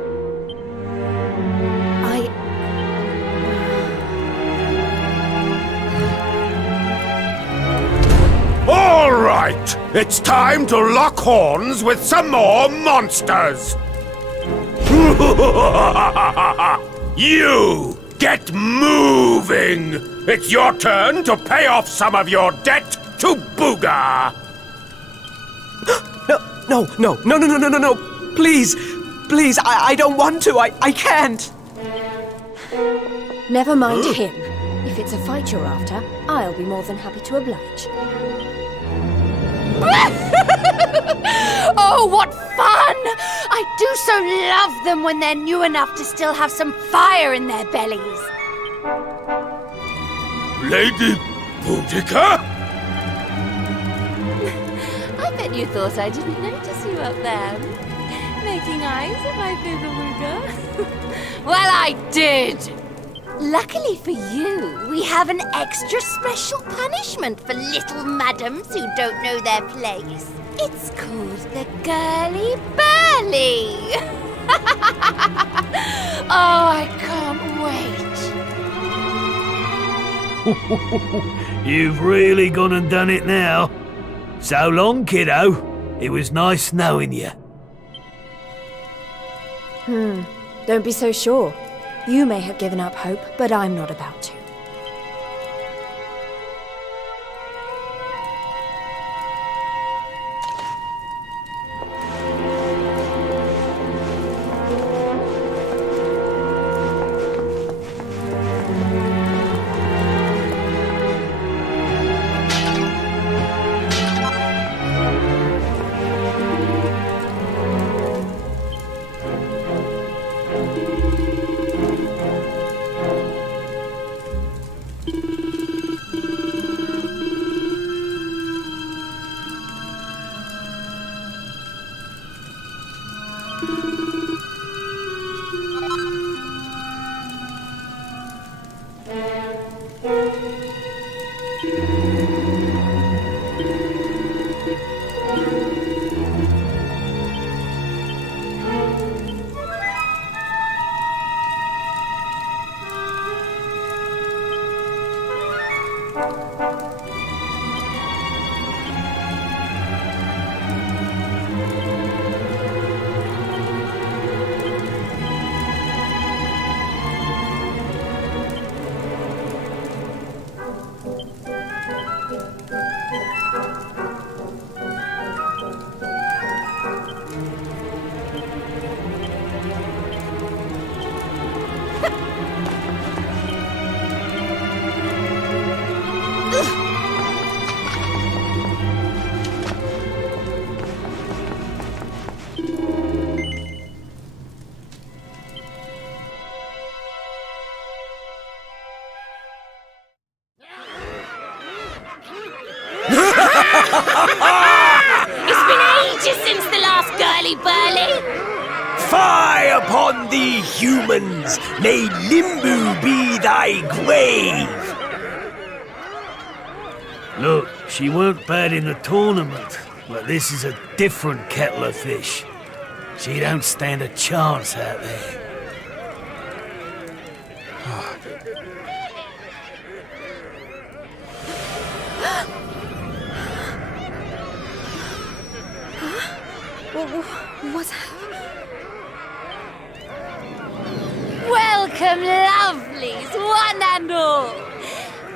All right, it's time to lock horns with some more monsters. You get moving. It's your turn to pay off some of your debt to Booga. No. Please, I don't want to. I can't. Never mind him. If it's a fight you're after, I'll be more than happy to oblige. Oh, what fun! I do so love them when they're new enough to still have some fire in their bellies. Lady Boudica? I bet you thought I didn't notice you up there, making eyes at my booga-wooga. Well, I did! Luckily for you, we have an extra special punishment for little madams who don't know their place. It's called the Girly Burly. Oh, I can't wait. You've really gone and done it now. So long, kiddo. It was nice knowing you. Don't be so sure. You may have given up hope, but I'm not about to. It's been ages since the last Girly Burly. Fie upon thee, humans! May Limbo be thy grave! Look, she weren't bad in the tournament, but this is a different kettle of fish. She don't stand a chance out there. What's Welcome, lovelies, one and all.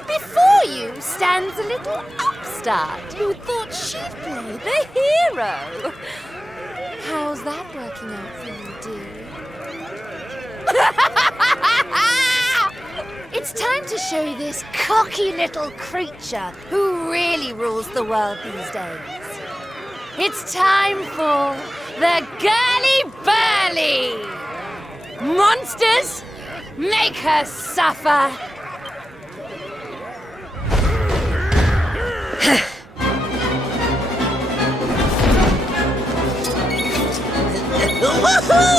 Before you stands a little upstart who thought she'd play the hero. How's that working out for you, dear? It's time to show this cocky little creature who really rules the world these days. It's time for the Girly Burly! Monsters, make her suffer! Woohoo!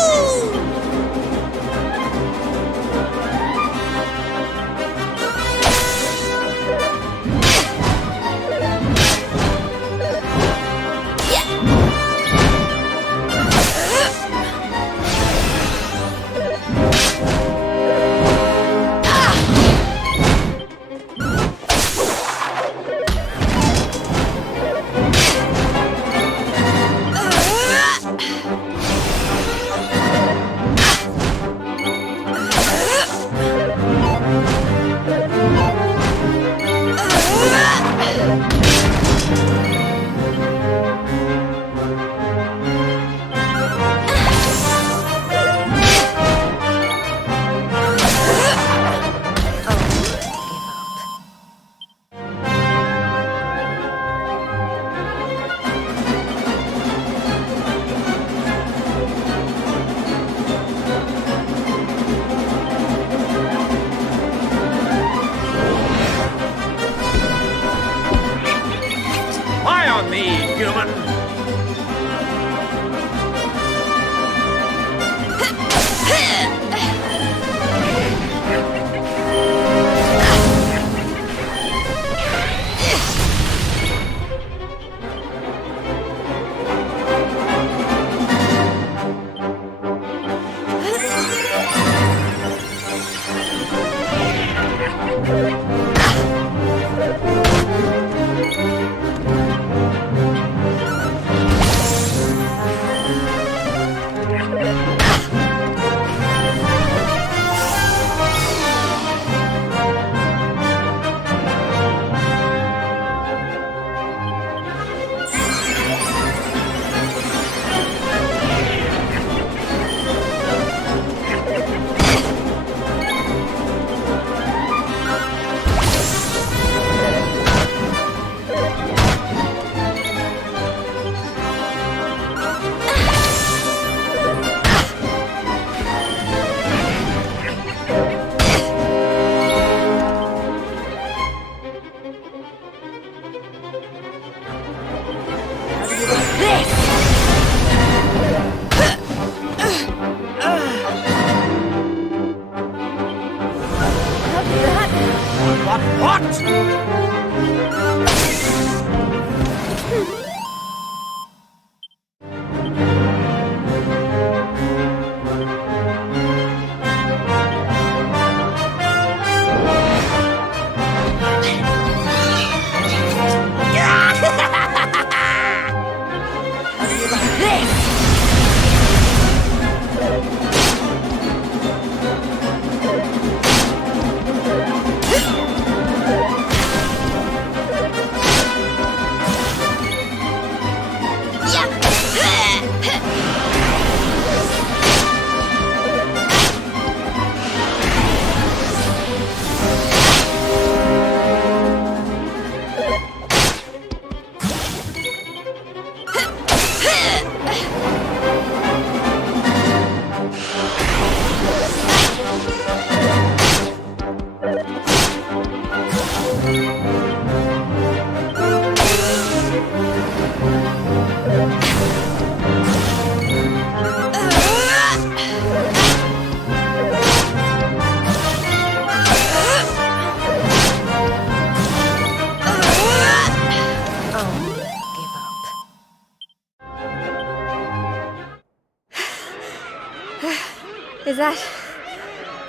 Is that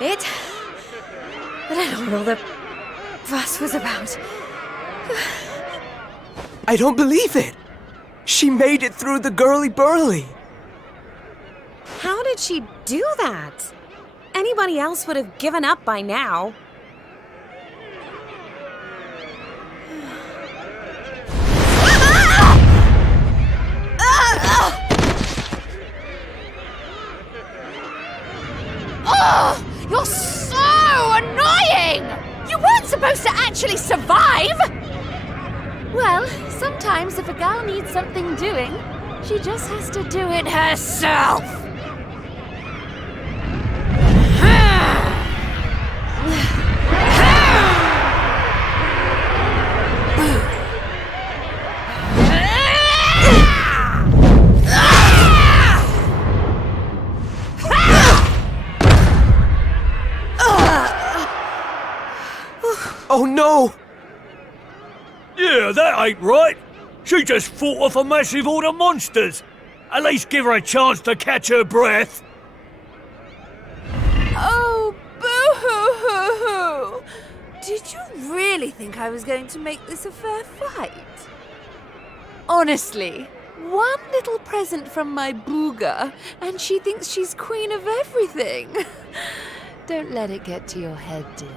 it? I don't know what all the fuss was about. I don't believe it! She made it through the girly-burly! How did she do that? Anybody else would have given up by now. Oh, you're so annoying! You weren't supposed to actually survive! Well, sometimes if a girl needs something doing, she just has to do it herself. Oh no! Yeah, that ain't right. She just fought off a massive horde of monsters. At least give her a chance to catch her breath. Oh, boo-hoo-hoo-hoo! Did you really think I was going to make this a fair fight? Honestly, one little present from my booger, and she thinks she's queen of everything. Don't let it get to your head, dear.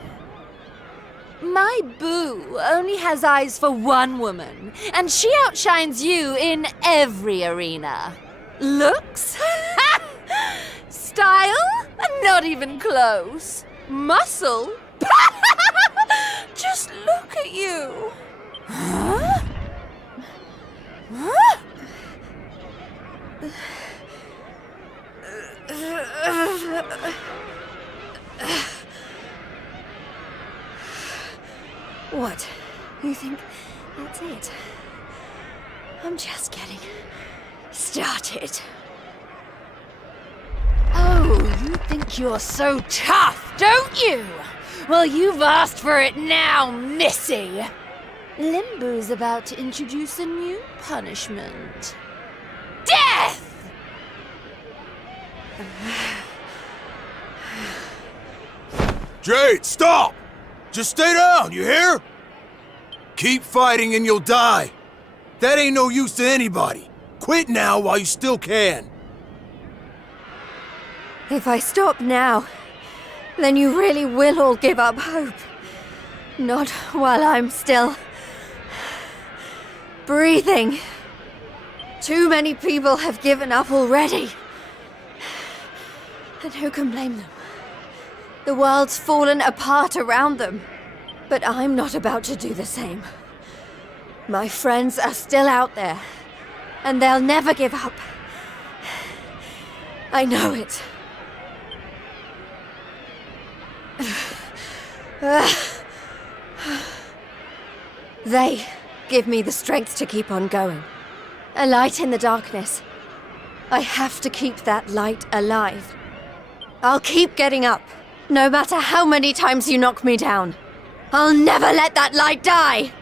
My boo only has eyes for one woman, and she outshines you in every arena. Looks? Style? Not even close. Muscle? Just look at you. Huh? Huh? What? You think that's it? I'm just getting started. Oh, you think you're so tough, don't you? Well, you've asked for it now, Missy. Limbo's about to introduce a new punishment. Death! Jade, stop! Just stay down, you hear? Keep fighting and you'll die. That ain't no use to anybody. Quit now while you still can. If I stop now, then you really will all give up hope. Not while I'm still breathing. Too many people have given up already. And who can blame them? The world's fallen apart around them. But I'm not about to do the same. My friends are still out there, and they'll never give up. I know it. They give me the strength to keep on going. A light in the darkness. I have to keep that light alive. I'll keep getting up, no matter how many times you knock me down. I'll never let that light die!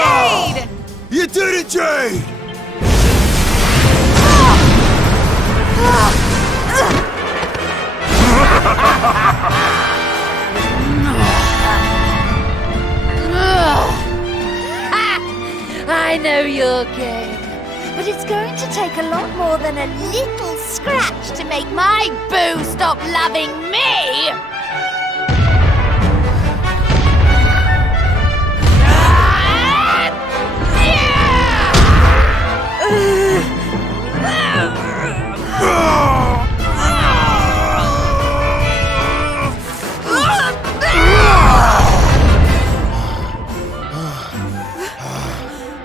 Jade! You did it, Jade! I know your game, but it's going to take a lot more than a little scratch to make my boo stop loving me!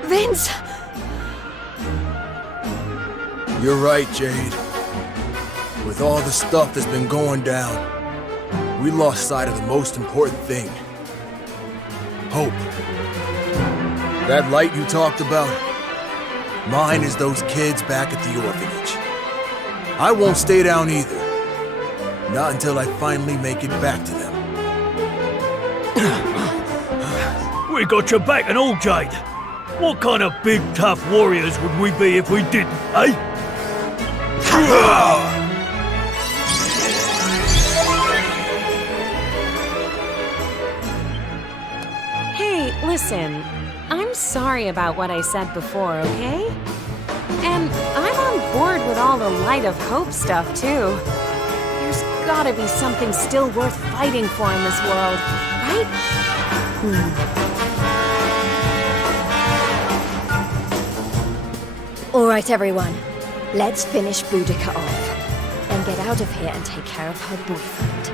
Vince! You're right, Jade. With all the stuff that's been going down, we lost sight of the most important thing. Hope. That light you talked about? Mine is those kids back at the orphanage. I won't stay down either. Not until I finally make it back to them. We got your back and all, Jade. What kind of big, tough warriors would we be if we didn't, eh? Hey, listen. I'm sorry about what I said before, okay? And I'm on board with all the Light of Hope stuff, too. There's gotta be something still worth fighting for in this world, right? All right, everyone. Let's finish Boudica off. And get out of here and take care of her boyfriend.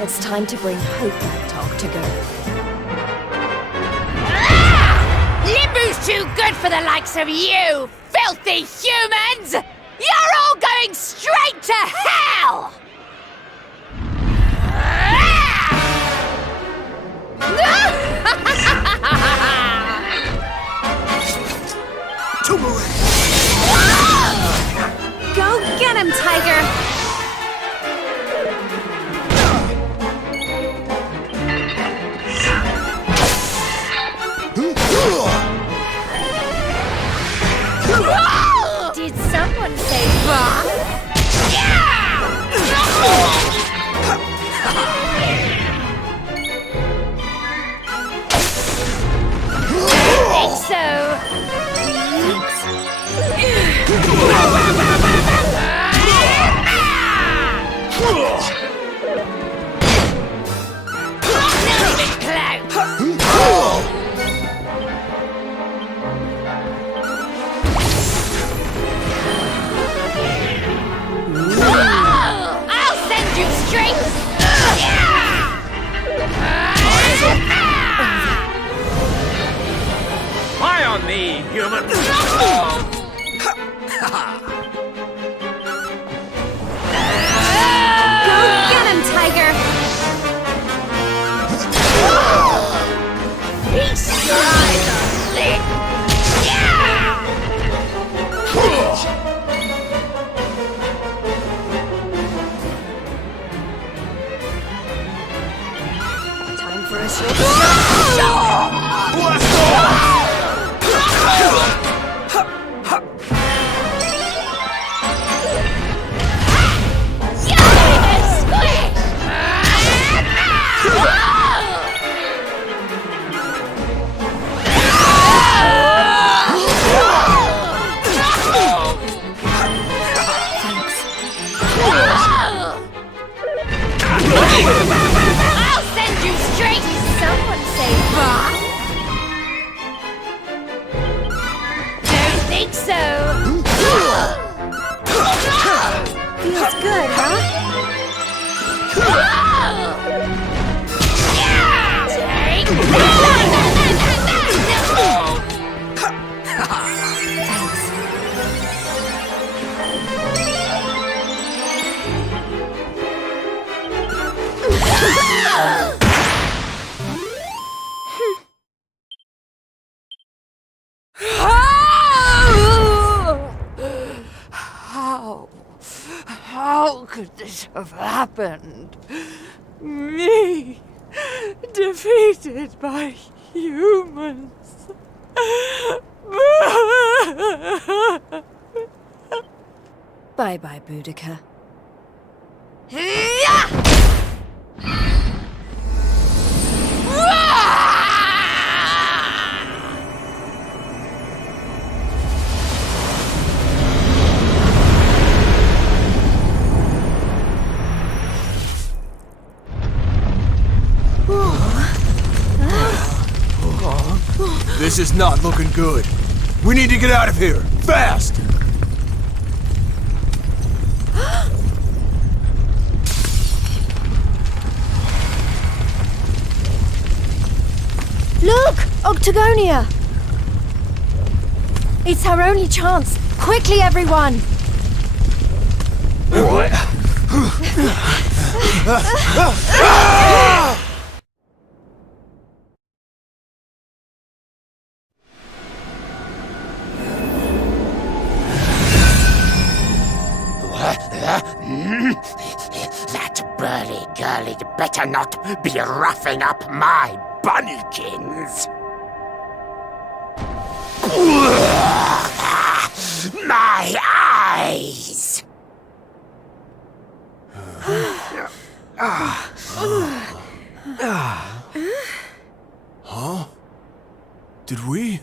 It's time to bring Hope back to Octagon. Limbu's too good for the likes of you, filthy humans! You're all going straight to hell! Go get him, Tiger! Did someone say fuck? Think so. I'll send you straight. Lie on me, human! Go get him, Tiger! Feast your eyes on this. Time for a short I'll send you straight. Someone say fuck. Don't think so. Feels good, huh? How could this have happened? Me, defeated by humans. Bye-bye, Boudica. This is not looking good. We need to get out of here, fast! Look! Octagonia! It's our only chance. Quickly, everyone! Well, it better not be roughing up my bunnykins. My eyes! Huh? Did we?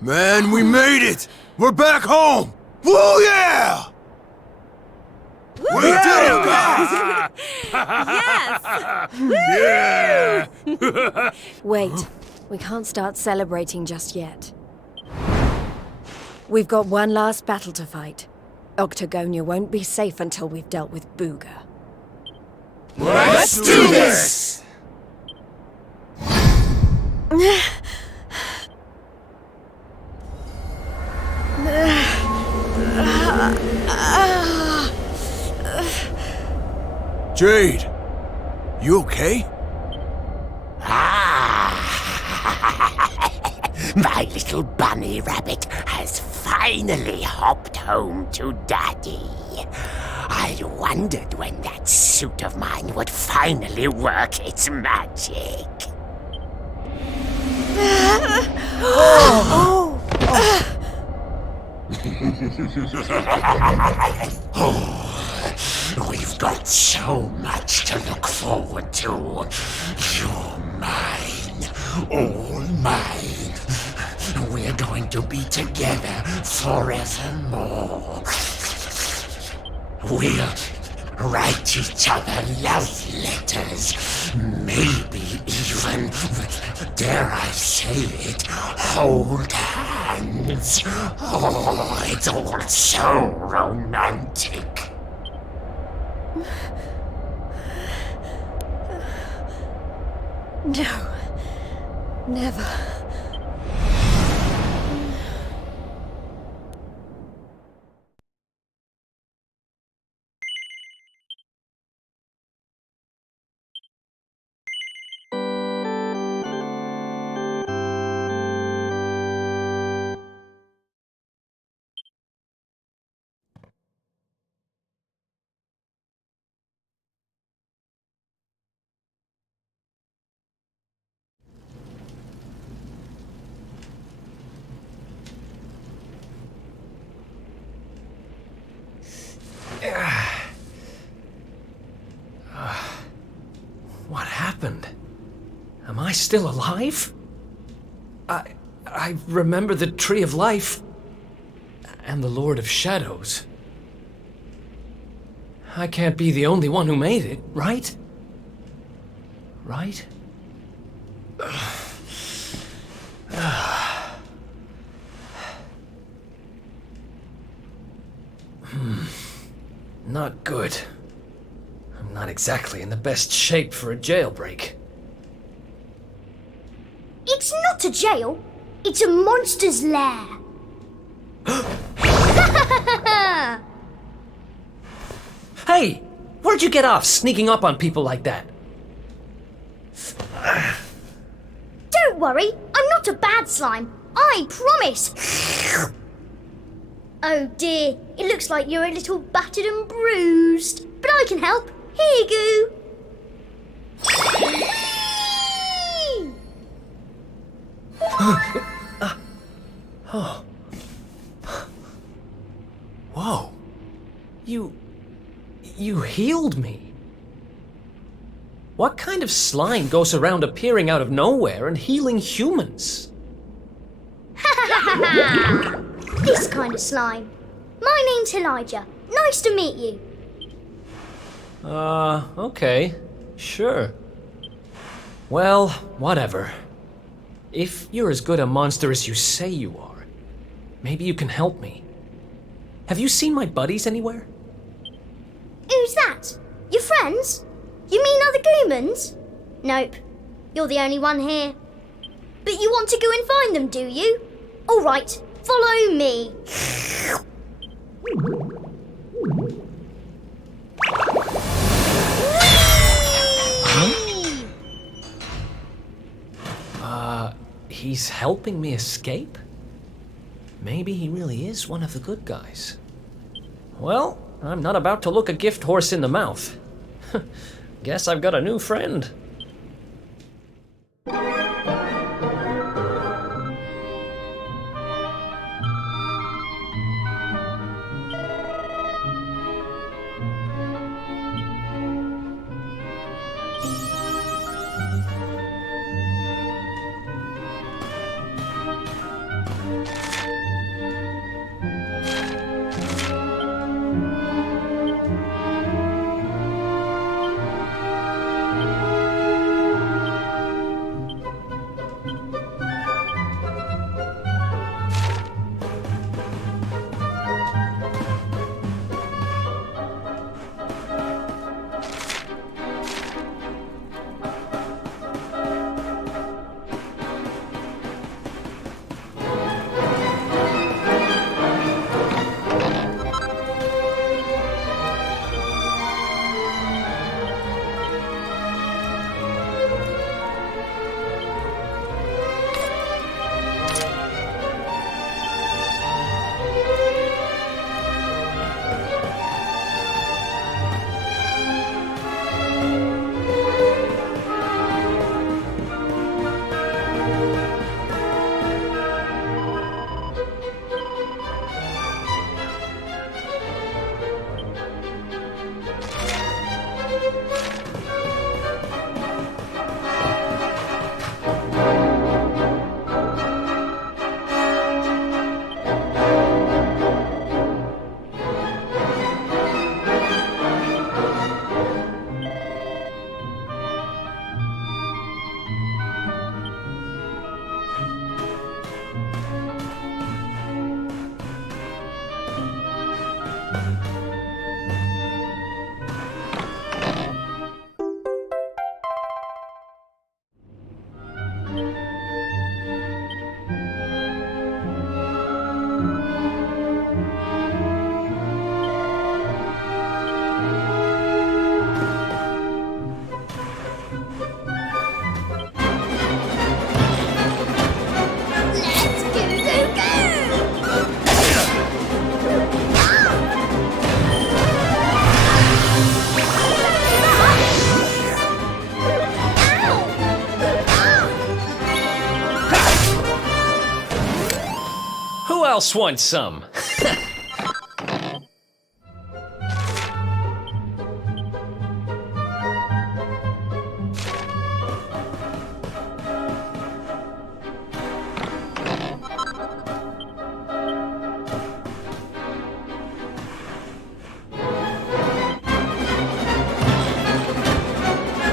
Man, we made it! We're back home! Woo yeah! We did it, guys! Yes! Yeah! Wait, we can't start celebrating just yet. We've got one last battle to fight. Octagonia won't be safe until we've dealt with Booga. Let's do this! Jade, you okay? My little bunny rabbit has finally hopped home to Daddy. I wondered when that suit of mine would finally work its magic. We've got so much to look forward to. You're mine, all mine. We're going to be together forevermore. We'll write each other love letters, maybe even, dare I say it, hold hands. Oh, it's all so romantic. No. Never. What happened? Am I still alive? I remember the Tree of Life and the Lord of Shadows. I can't be the only one who made it, right? Right? Not good. I'm not exactly in the best shape for a jailbreak. It's not a jail. It's a monster's lair. Hey! Where'd you get off sneaking up on people like that? Don't worry, I'm not a bad slime. I promise. Oh dear, it looks like you're a little battered and bruised. But I can help. Here you go. Oh. Whoa. You healed me. What kind of slime goes around appearing out of nowhere and healing humans? This kind of slime. My name's Elijah. Nice to meet you. Okay. Sure. Well, whatever. If you're as good a monster as you say you are, maybe you can help me. Have you seen my buddies anywhere? Who's that? Your friends? You mean other Goomans? Nope. You're the only one here. But you want to go and find them, do you? All right, follow me. He's helping me escape? Maybe he really is one of the good guys. Well, I'm not about to look a gift horse in the mouth. Guess I've got a new friend. Who else wants some?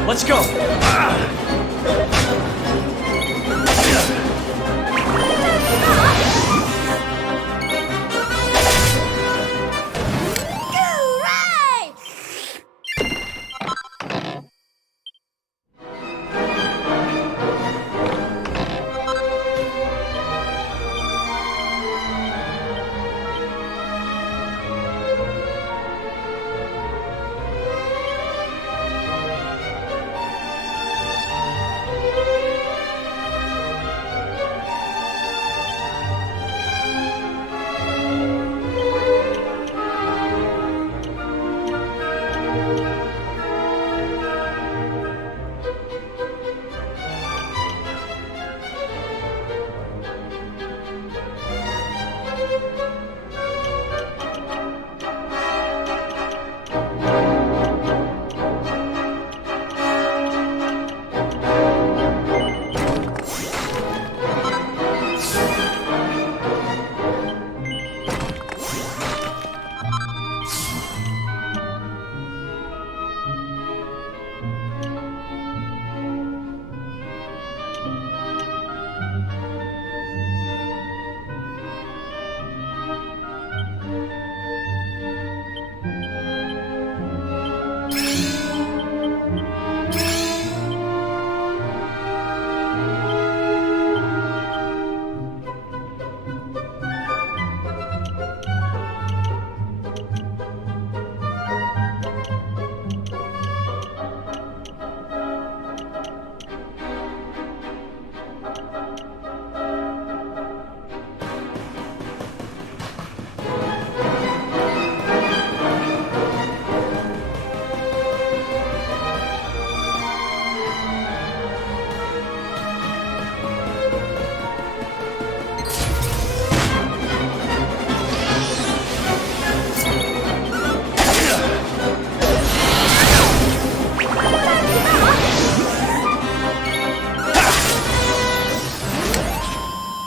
Let's go!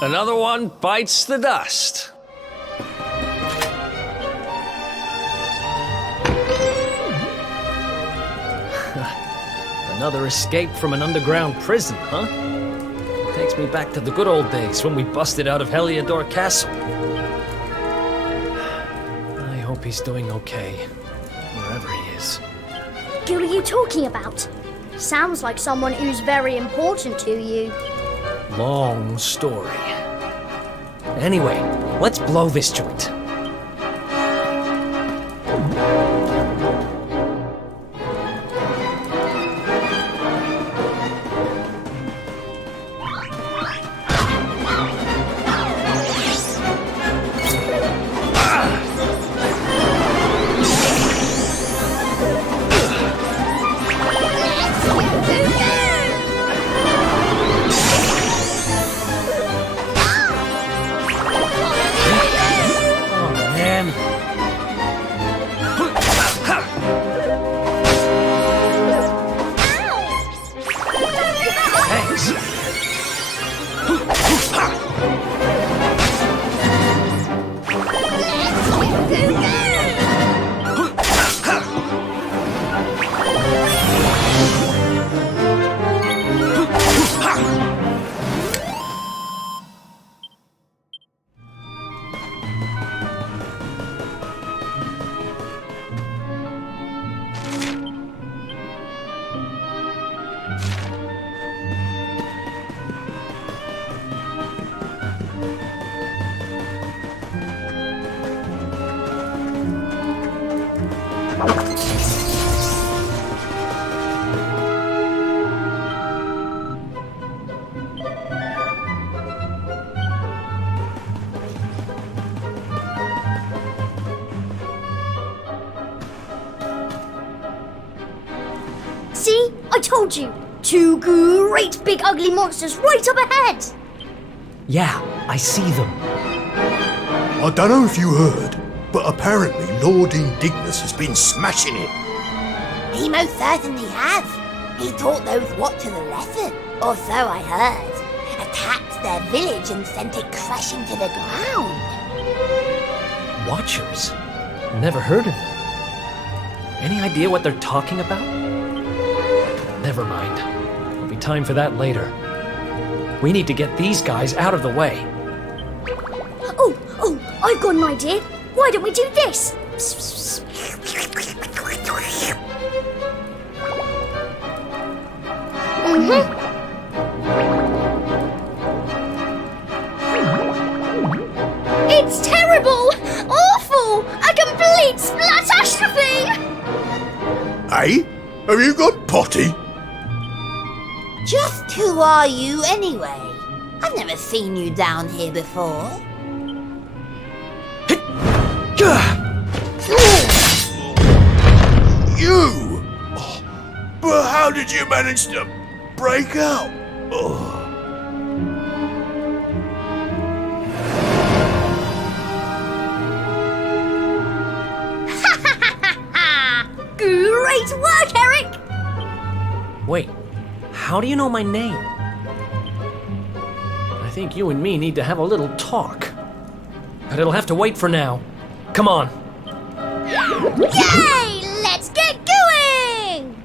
Another one bites the dust. Another escape from an underground prison, huh? Takes me back to the good old days when we busted out of Heliodor Castle. I hope he's doing okay, wherever he is. Who are you talking about? Sounds like someone who's very important to you. Long story. Anyway, let's blow this joint. See? I told you! Two great big ugly monsters right up ahead! Yeah, I see them. I don't know if you heard, but apparently Lord Indignus has been smashing it. He most certainly has. He taught those Watchers a lesson, or so I heard. Attacked their village and sent it crashing to the ground. Watchers? Never heard of them. Any idea what they're talking about? Never mind. There'll be time for that later. We need to get these guys out of the way. Oh, I've got an idea. Why don't we do this? It's terrible! Awful! A complete splatastrophe! Hey? Have you got potty? Just who are you anyway? I've never seen you down here before. You! Oh, but how did you manage to break out? Oh. Great work, Eric! Wait, how do you know my name? I think you and me need to have a little talk. But it'll have to wait for now. Come on. Yay! Let's get going!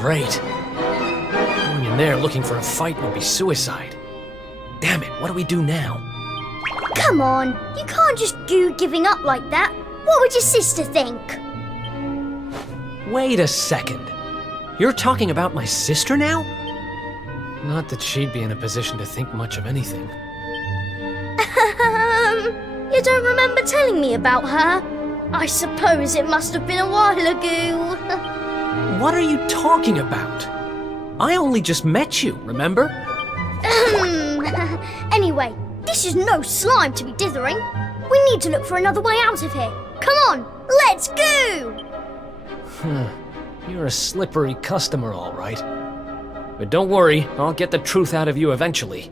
Great. Going in there looking for a fight would be suicide. Damn it, what do we do now? Come on, you can't just go giving up like that. What would your sister think? Wait a second. You're talking about my sister now? Not that she'd be in a position to think much of anything. You don't remember telling me about her? I suppose it must have been a while ago. What are you talking about? I only just met you, remember? Anyway, this is no slime to be dithering. We need to look for another way out of here. Come on, let's go! You're a slippery customer, all right. But don't worry, I'll get the truth out of you eventually.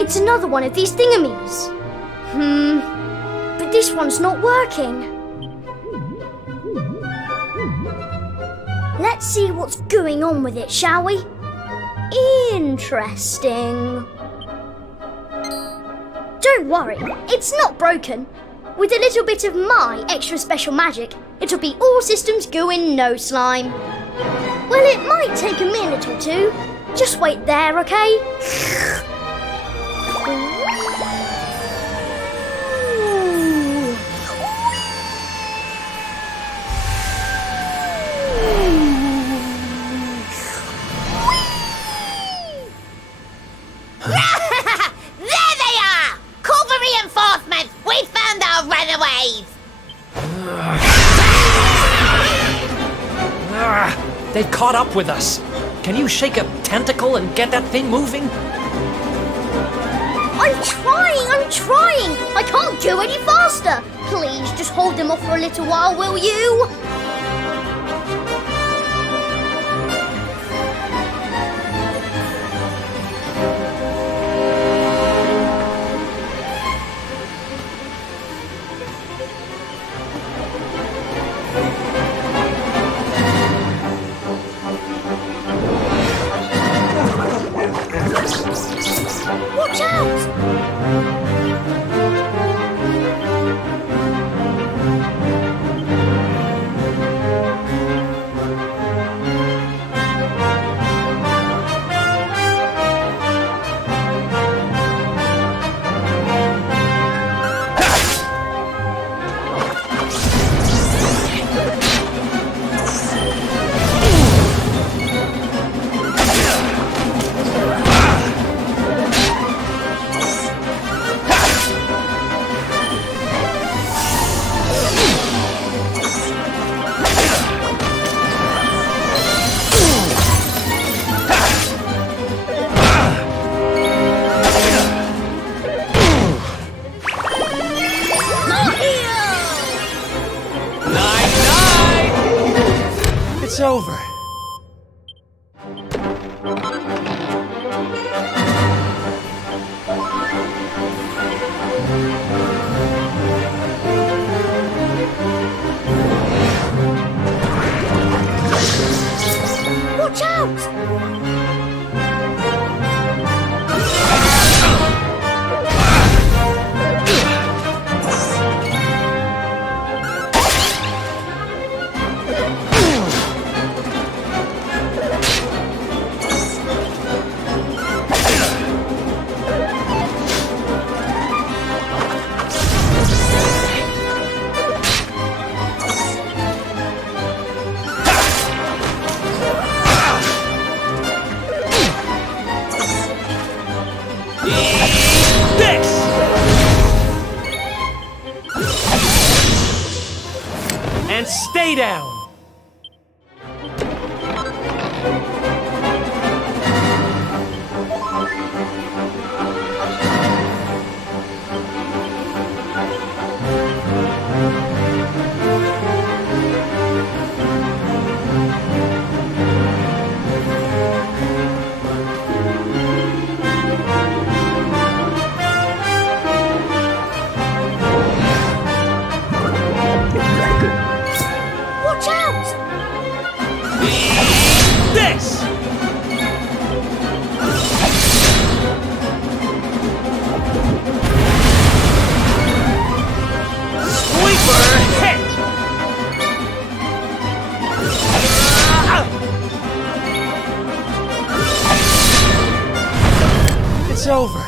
It's another one of these thingamies. But this one's not working. Let's see what's going on with it, shall we? Interesting. Don't worry, it's not broken. With a little bit of my extra special magic, it'll be all systems go in no slime. Well, it might take a minute or two. Just wait there, okay? There they are! Call for reinforcements! We found our runaways! They've caught up with us. Can you shake a tentacle and get that thing moving? I'm trying! I can't go any faster! Please, just hold them off for a little while, will you? And stay down! Watch out! This! Sweeper hit! It's over.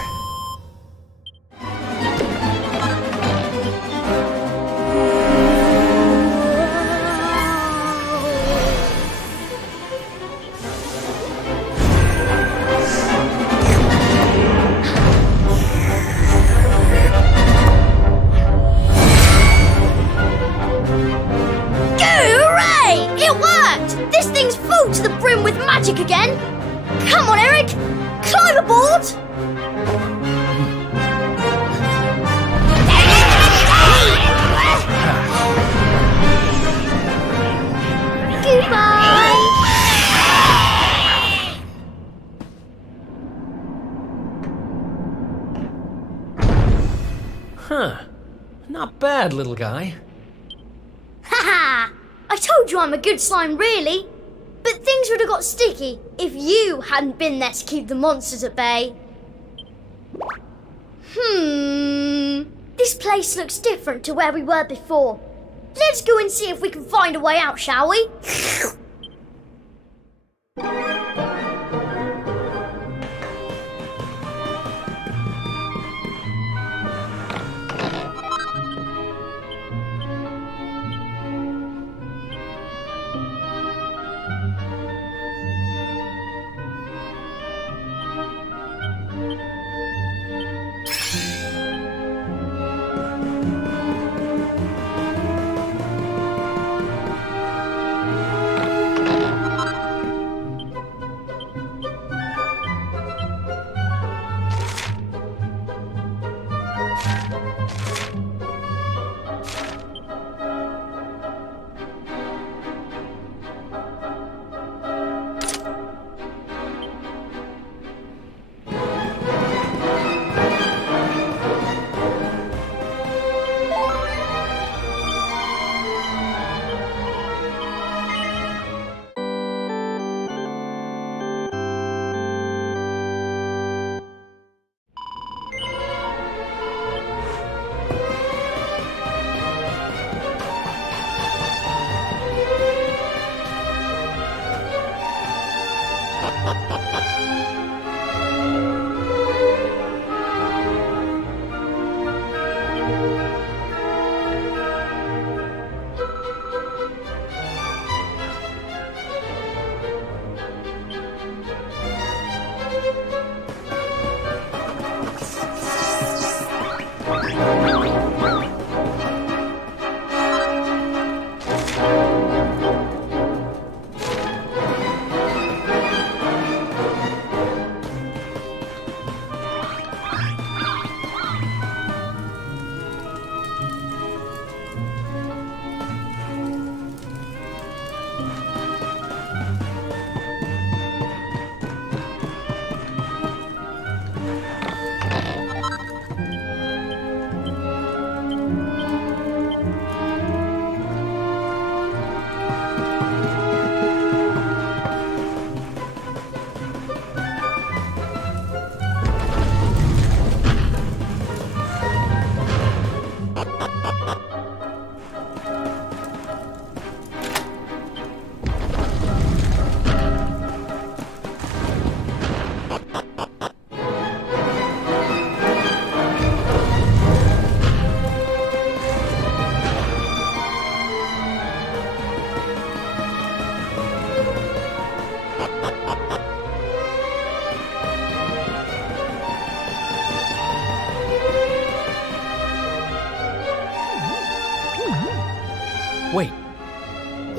Hooray! It worked! This thing's full to the brim with magic again! Come on, Eric! Climb aboard! Goodbye! Huh. Not bad, little guy. Haha! I told you I'm a good slime, really. But things would have got sticky if you hadn't been there to keep the monsters at bay. This place looks different to where we were before. Let's go and see if we can find a way out, shall we?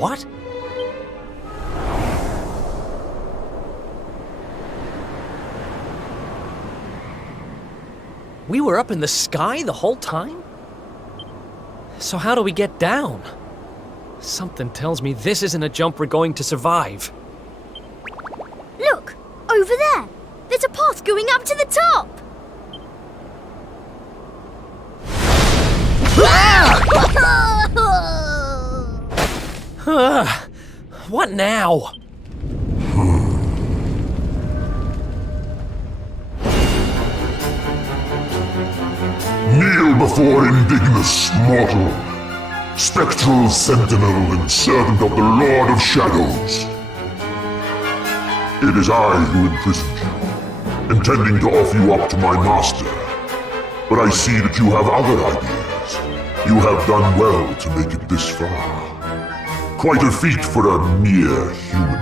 What? We were up in the sky the whole time? So how do we get down? Something tells me this isn't a jump we're going to survive. Look! Over there! There's a path going up to the top! What now? Kneel before indignous mortal, spectral sentinel and servant of the Lord of Shadows. It is I who imprisoned you, intending to offer you up to my master. But I see that you have other ideas. You have done well to make it this far. Quite a feat for a mere human.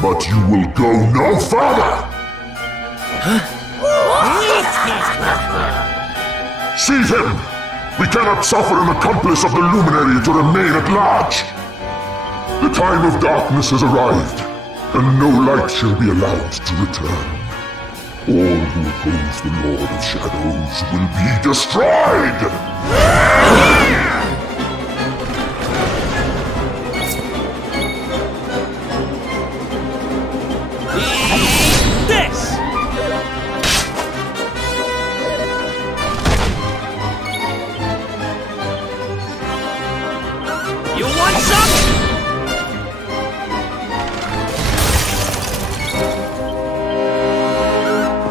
But you will go no further! Seize him! We cannot suffer an accomplice of the Luminary to remain at large! The time of darkness has arrived, and no light shall be allowed to return. All who oppose the Lord of Shadows will be destroyed! This! You want some?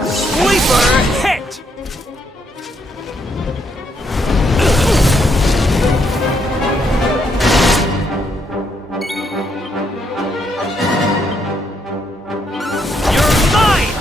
Sleeper hit! You're mine!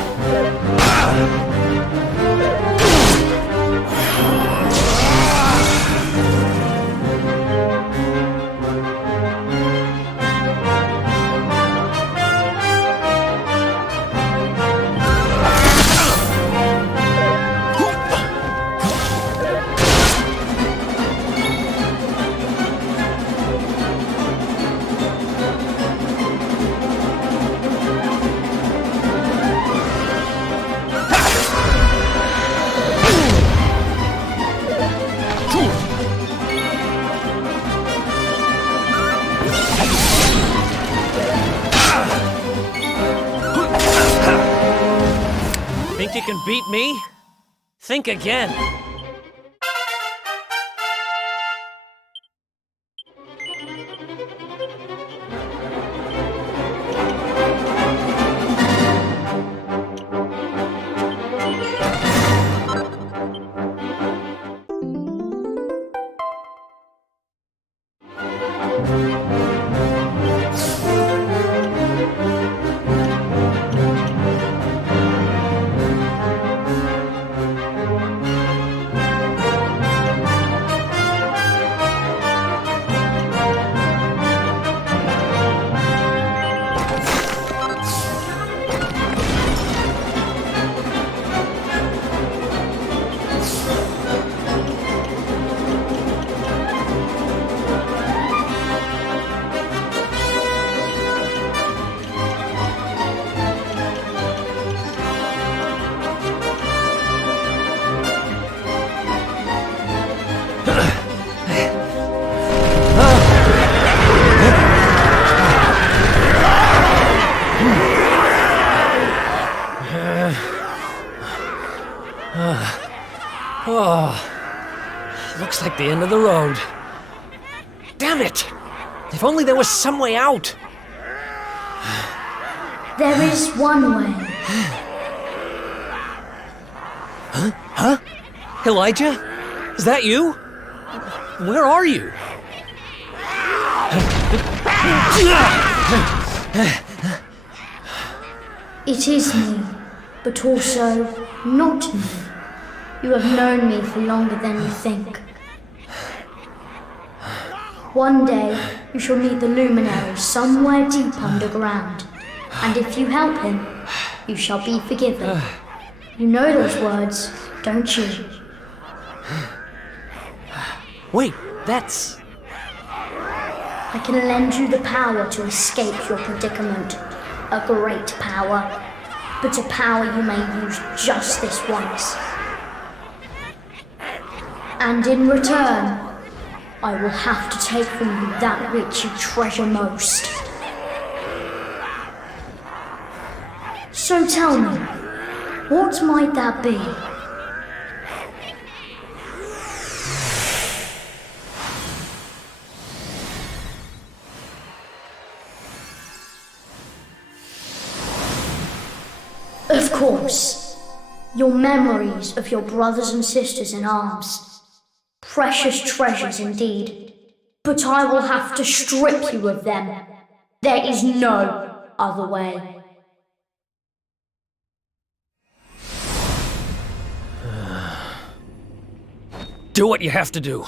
Think you can beat me? Think again. Looks like the end of the road. Damn it! If only there was some way out! There is one way. Huh? Elijah? Is that you? Where are you? It is me, but also not me. You have known me for longer than you think. One day, you shall meet the Luminary somewhere deep underground, and if you help him, you shall be forgiven. You know those words, don't you? Wait, that's... I can lend you the power to escape your predicament. A great power, but a power you may use just this once. And in return, I will have to take from you that which you treasure most. So tell me, what might that be? Of course, your memories of your brothers and sisters in arms. Precious treasures indeed. But I will have to strip you of them. There is no other way. Do what you have to do.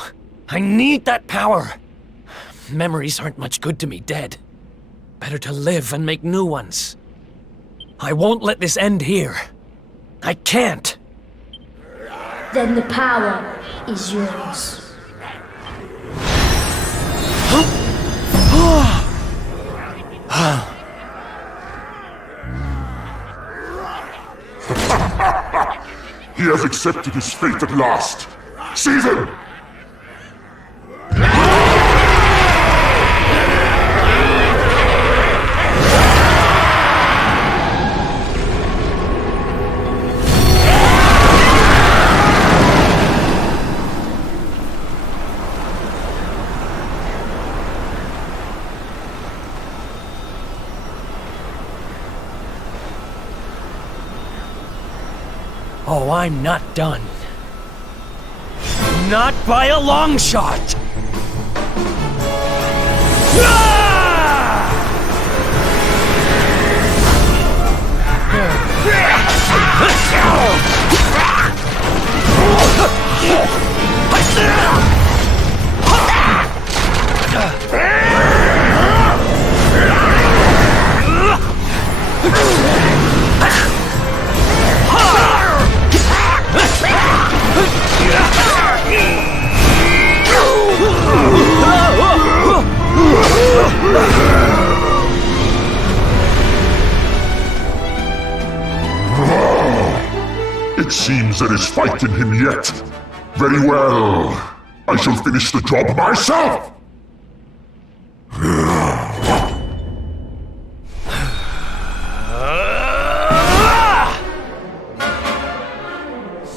I need that power. Memories aren't much good to me dead. Better to live and make new ones. I won't let this end here. I can't. Then the power is yours. He has accepted his fate at last. Seize him! Oh, I'm not done. Not by a long shot! It seems there is fight in him yet. Very well. I shall finish the job myself!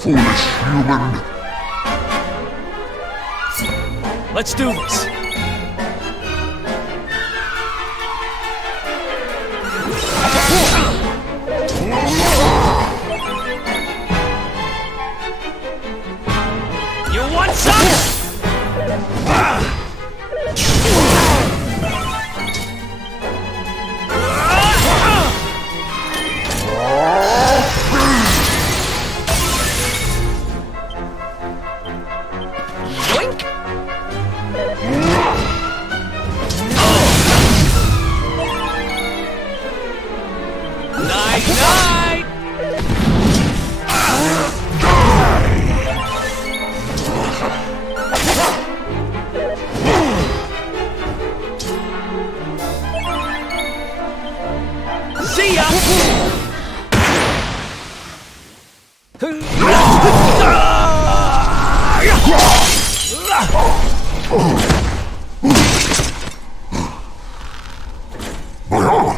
Foolish human. Let's do this. You want some? See ya! My armor!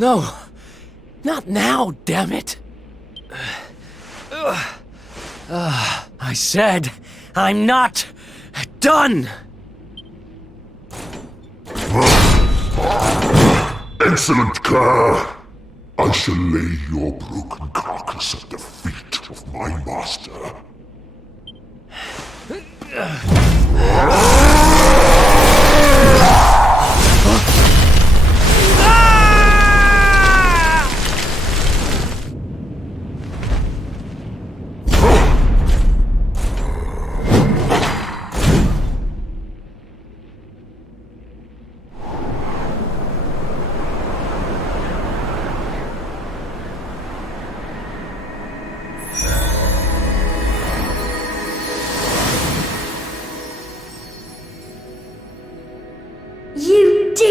No, not now, damn it. I said, I'm not done. Excellent, Kerr. I shall lay your broken carcass at the feet of my master.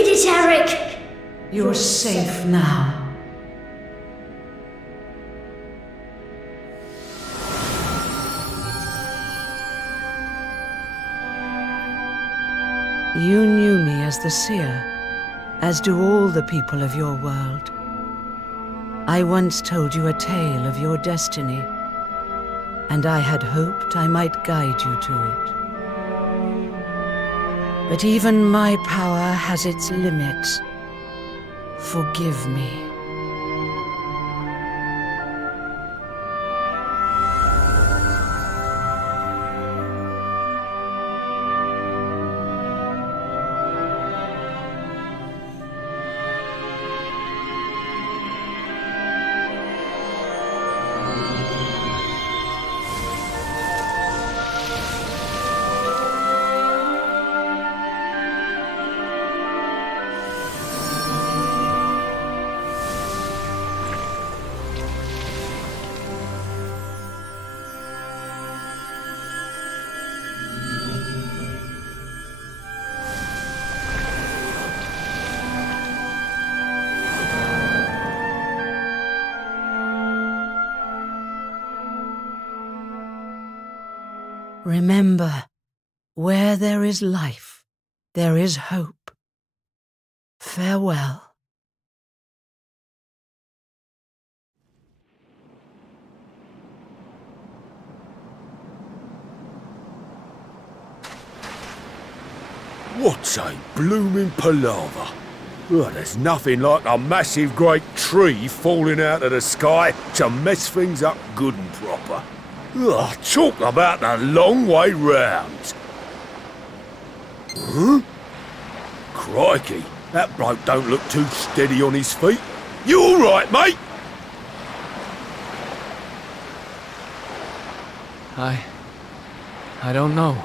did it, Eric! You're safe now. You knew me as the seer, as do all the people of your world. I once told you a tale of your destiny, and I had hoped I might guide you to it. But even my power has its limits. Forgive me. Remember, where there is life, there is hope. Farewell. What's a blooming palaver? Well, there's nothing like a massive great tree falling out of the sky to mess things up good and proper. Ugh, talk about the long way round. Huh? Crikey, that bloke don't look too steady on his feet. You all right, mate? I don't know.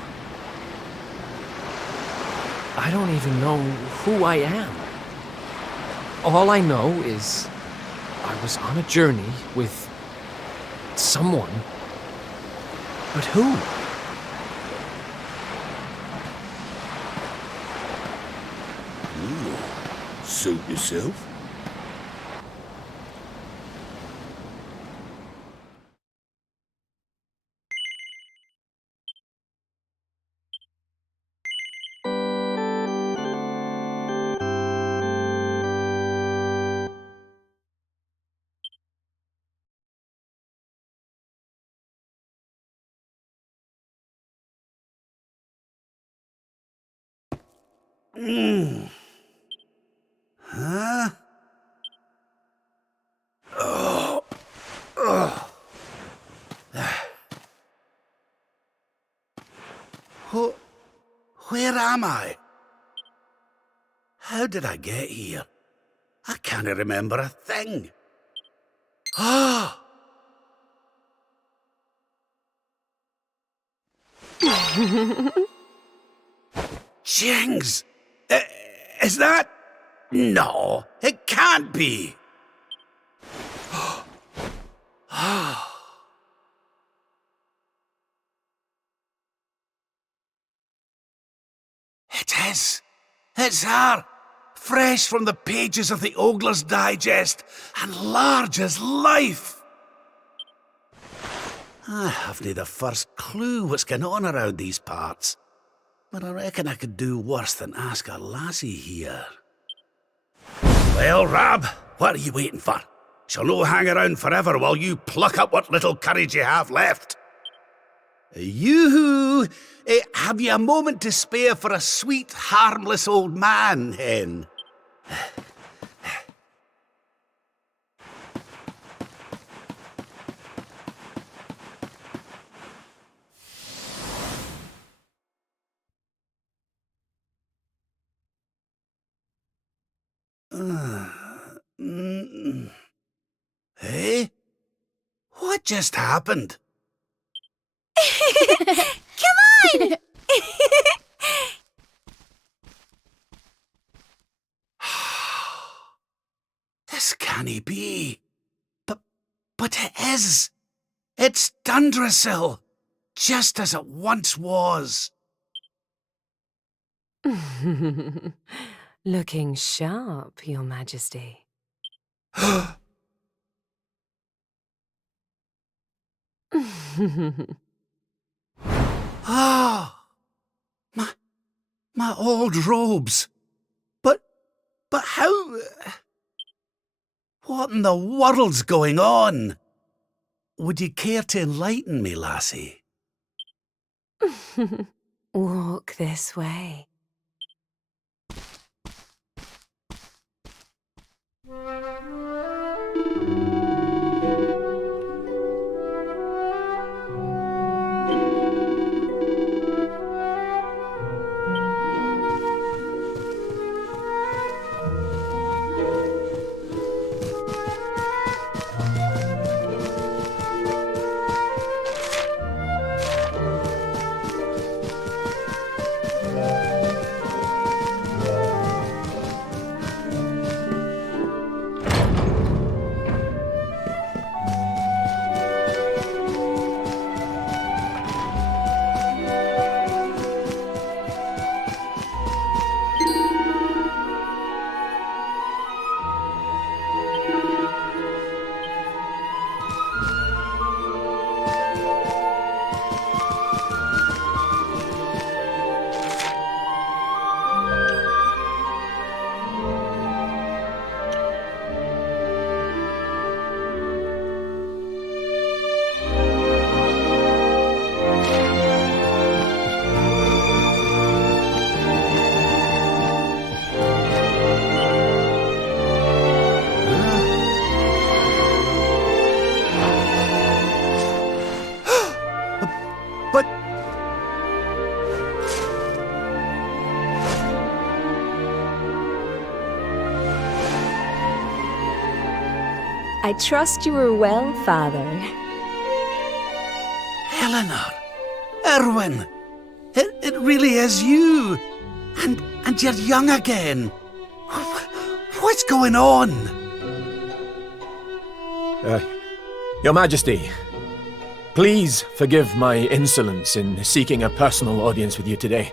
I don't even know who I am. All I know is I was on a journey with someone. But who? Ooh, suit yourself. Huh? Oh. Oh. Where am I? How did I get here? I can't remember a thing. Ah! Jings! Is that... No, it can't be. It is. It's her. Fresh from the pages of the Ogler's Digest, and large as life. I haven't the first clue what's going on around these parts, but I reckon I could do worse than ask a lassie here. Well, Rab, what are you waiting for? She'll no hang around forever while you pluck up what little courage you have left. Yoo-hoo! Have you a moment to spare for a sweet, harmless old man, hen? Hey? What just happened? Come on! This can't be. But it is. It's Dundrasil, just as it once was. Looking sharp, Your Majesty. Ah! My old robes. But how... What in the world's going on? Would you care to enlighten me, lassie? Walk this way. I trust you are well, Father. Eleanor! Erwin! It really is you! And you're young again! What's going on? Your Majesty, please forgive my insolence in seeking a personal audience with you today.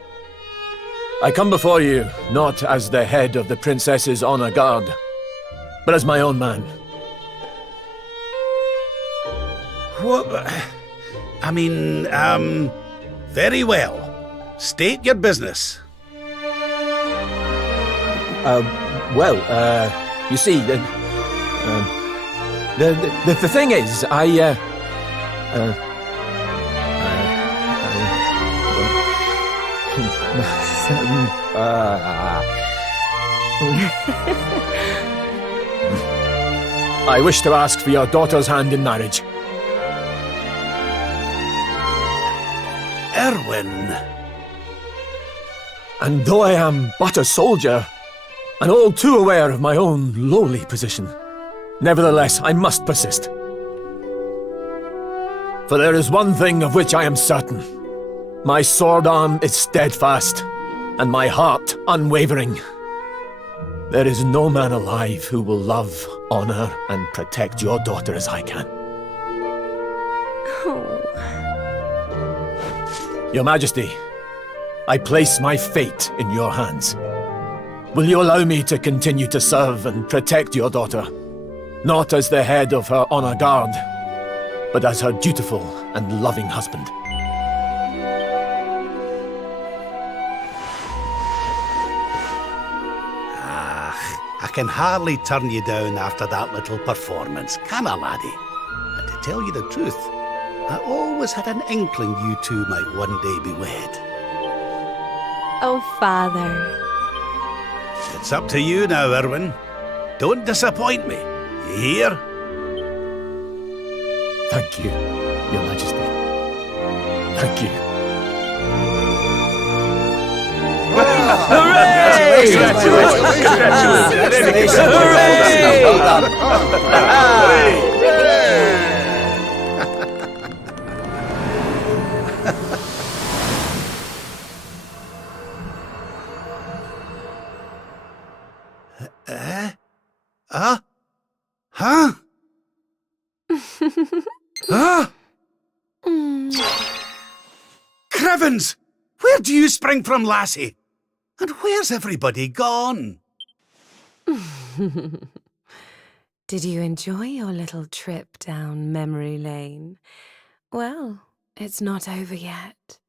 I come before you not as the head of the Princess's Honor Guard, but as my own man. What? I mean, very well. State your business. You see, the thing is, I wish to ask for your daughter's hand in marriage. Erwin. And though I am but a soldier, and all too aware of my own lowly position, nevertheless I must persist. For there is one thing of which I am certain. My sword arm is steadfast, and my heart unwavering. There is no man alive who will love, honor, and protect your daughter as I can. Your Majesty, I place my fate in your hands. Will you allow me to continue to serve and protect your daughter, not as the head of her honor guard, but as her dutiful and loving husband? I can hardly turn you down after that little performance, can I, laddie? And to tell you the truth, I always had an inkling you two might one day be wed. Oh, Father. It's up to you now, Erwin. Don't disappoint me. You hear? Thank you, Your Majesty. Thank you. Hooray! Congratulations! Huh? Huh? Crevens! Where do you spring from, lassie? And where's everybody gone? Did you enjoy your little trip down memory lane? Well, it's not over yet.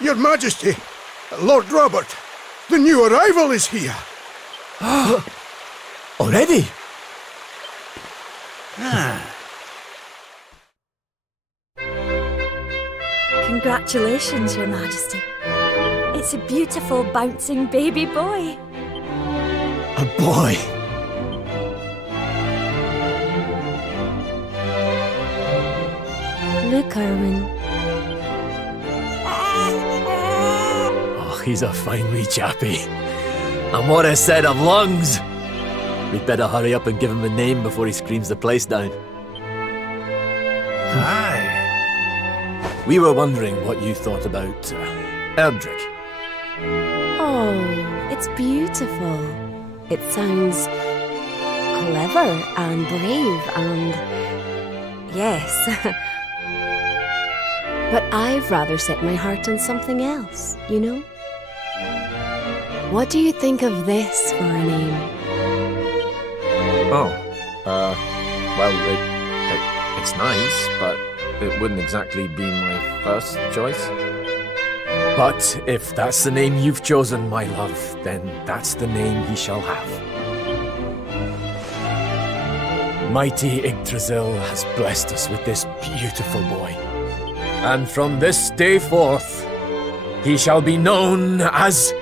Your Majesty, Lord Robert, the new arrival is here. Already? Congratulations, Your Majesty. It's a beautiful, bouncing baby boy. A boy? Look, Erwin. Oh, he's a fine wee chappie. And what a set of lungs! We'd better hurry up and give him a name before he screams the place down. Aye. We were wondering what you thought about Erdrick. Oh, it's beautiful. It sounds clever and brave and... yes. But I've rather set my heart on something else, you know? What do you think of this for a name? Oh, well, it's nice, but it wouldn't exactly be my first choice. But if that's the name you've chosen, my love, then that's the name he shall have. Mighty Yggdrasil has blessed us with this beautiful boy. And from this day forth, he shall be known as...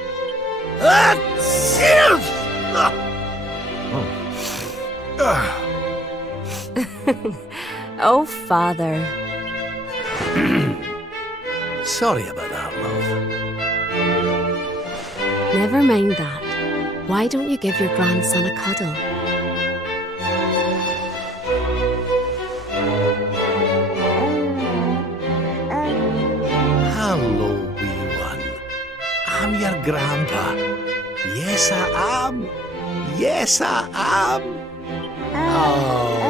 Oh, Father. Sorry about that, love. Never mind that. Why don't you give your grandson a cuddle? Hello, wee one. I'm your grandpa. Yes, I am. Yes, I am. Oh.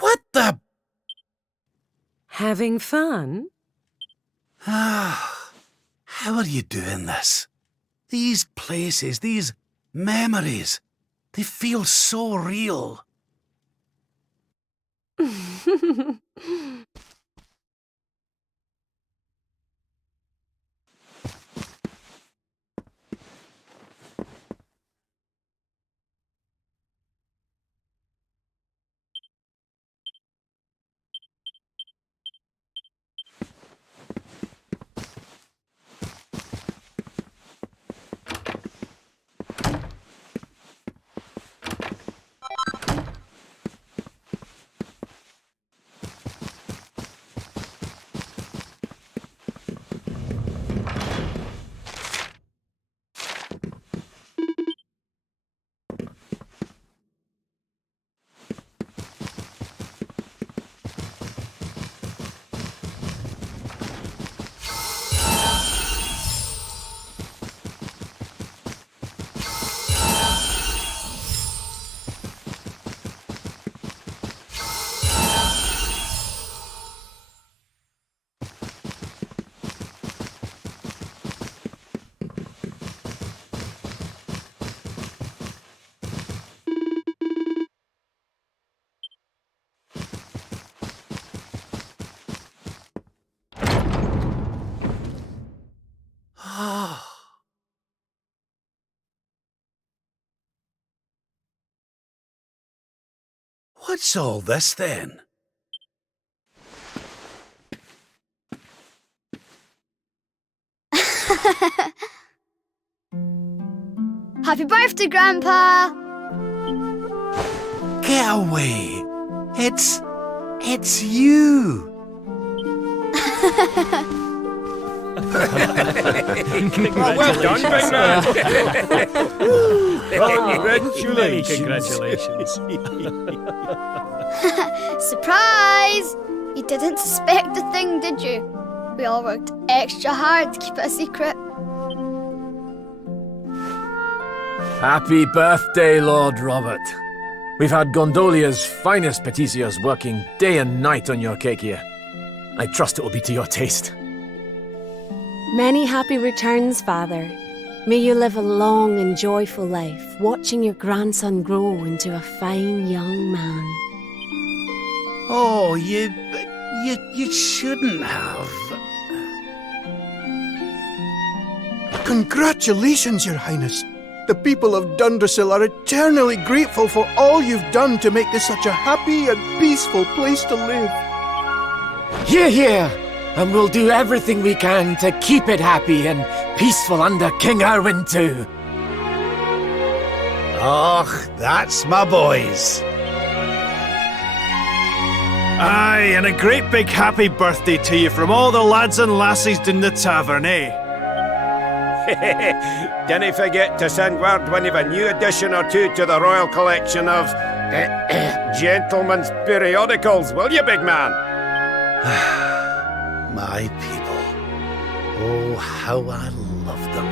What the? Having fun? How are you doing this? These places, these memories, they feel so real. What's all this then? Happy birthday, Grandpa! Get away! It's you! Well done, big man! Congratulations. Surprise! You didn't suspect a thing, did you? We all worked extra hard to keep it a secret. Happy birthday, Lord Robert. We've had Gondolia's finest patissiers working day and night on your cake here. I trust it will be to your taste. Many happy returns, Father. May you live a long and joyful life, watching your grandson grow into a fine young man. Oh, you shouldn't have. Congratulations, Your Highness. The people of Dundrasil are eternally grateful for all you've done to make this such a happy and peaceful place to live. Hear, hear! And we'll do everything we can to keep it happy and peaceful under King Erwin too. Och, that's my boys. Aye, and a great big happy birthday to you from all the lads and lassies in the tavern, eh? Don't forget to send word when you've a new edition or two to the Royal Collection of Gentlemen's Periodicals, will you, big man? My people. Oh, how I love them.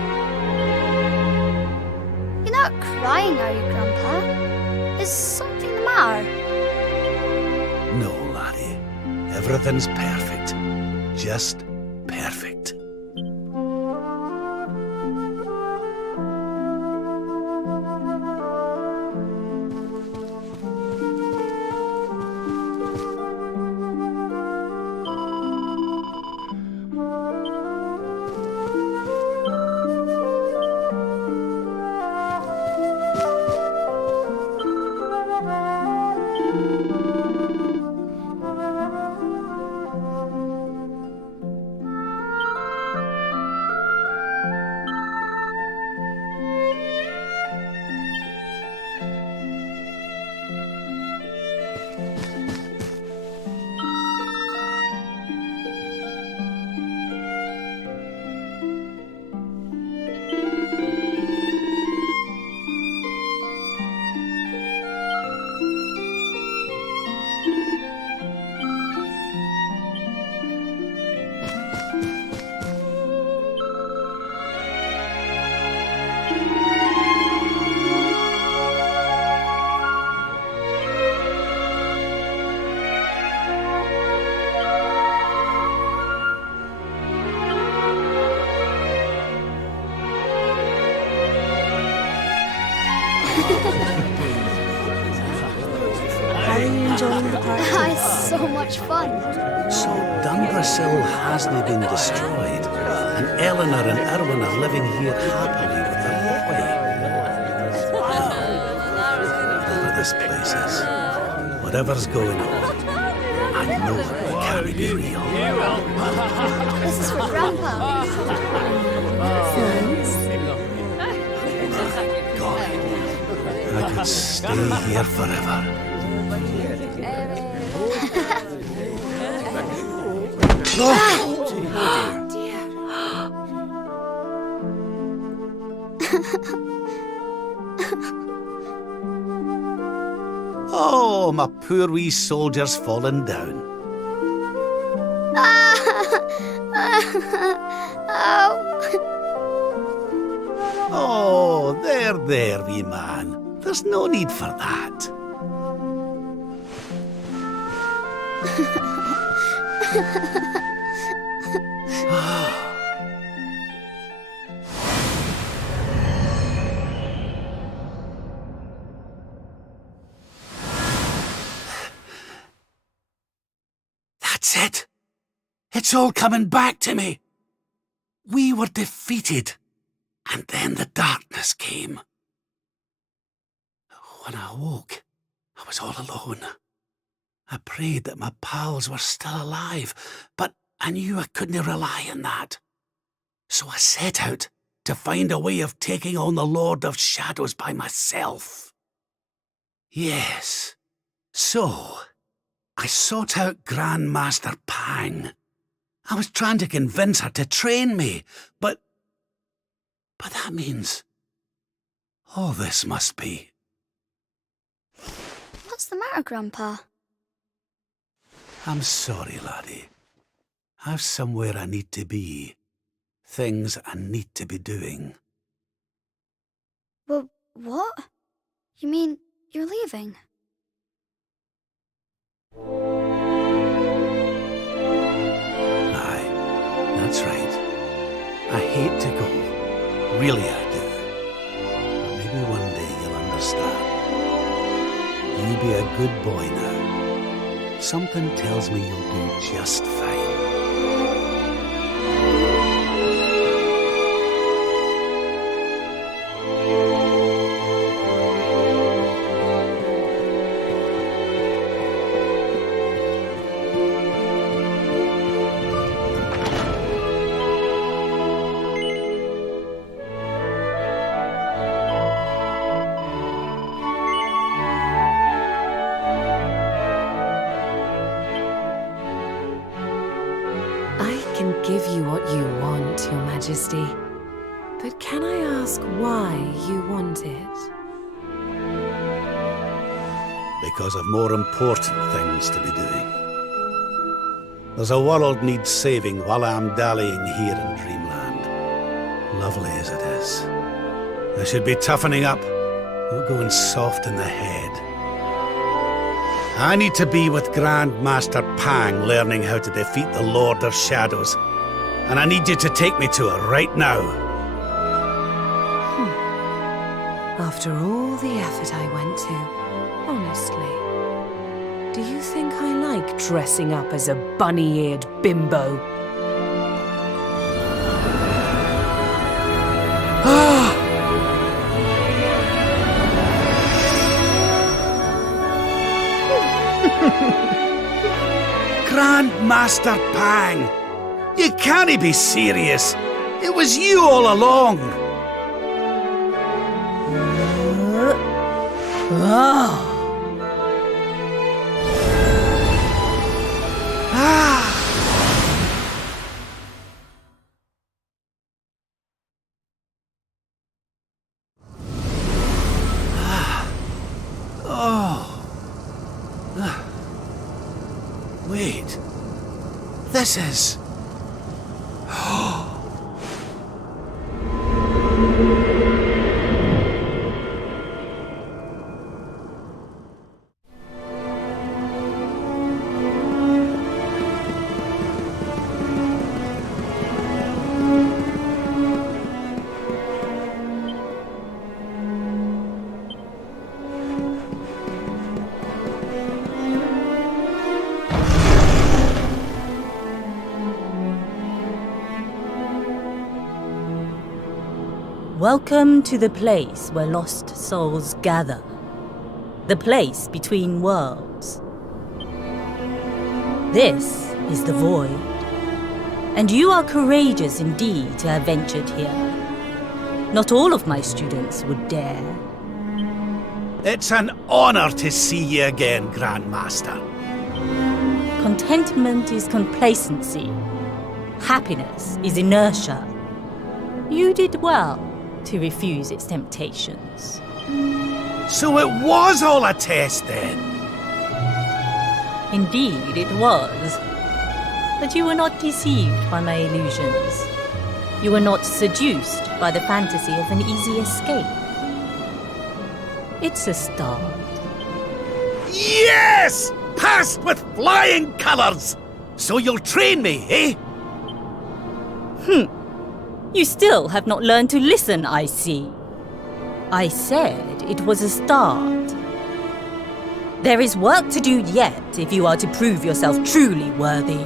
You're not crying, are you, Grandpa? Is something the matter? No, laddie. Everything's perfect. Just perfect. How are you enjoying the party? It's so much fun. So Dundrasil hasn't been destroyed, and Eleanor and Erwin are living here happily with their boy. Whatever this place is, whatever's going on, I know it can't be real. This is for Grandpa. Thanks. I could stay here forever. Oh, my poor wee soldier's fallen down. Oh, there, wee man. There's no need for that. That's it. It's all coming back to me. We were defeated, and then the darkness came. When I awoke, I was all alone. I prayed that my pals were still alive, but I knew I couldn't rely on that. So I set out to find a way of taking on the Lord of Shadows by myself. Yes, so I sought out Grandmaster Pang. I was trying to convince her to train me, but that means all this must be. What's the matter, Grandpa? I'm sorry, laddie. I've somewhere I need to be. Things I need to be doing. Well, what? You mean you're leaving? Aye, that's right. Really, I do. But maybe one day you'll understand. You be a good boy now. Something tells me you'll do just fine. Give you what you want, Your Majesty. But can I ask why you want it? Because of more important things to be doing. There's a world needs saving while I'm dallying here in Dreamland. Lovely as it is. I should be toughening up, not going soft in the head. I need to be with Grandmaster Pang learning how to defeat the Lord of Shadows. And I need you to take me to her right now. After all the effort I went to, honestly, do you think I like dressing up as a bunny-eared bimbo? Grandmaster Pang! You can't be serious. It was you all along. Wait. This is... Welcome to the place where lost souls gather. The place between worlds. This is the Void. And you are courageous indeed to have ventured here. Not all of my students would dare. It's an honor to see you again, Grandmaster. Contentment is complacency. Happiness is inertia. You did well to refuse its temptations. So it was all a test then? Indeed it was. But you were not deceived by my illusions. You were not seduced by the fantasy of an easy escape. It's a start. Yes! Passed with flying colours! So you'll train me, eh? You still have not learned to listen, I see. I said it was a start. There is work to do yet if you are to prove yourself truly worthy.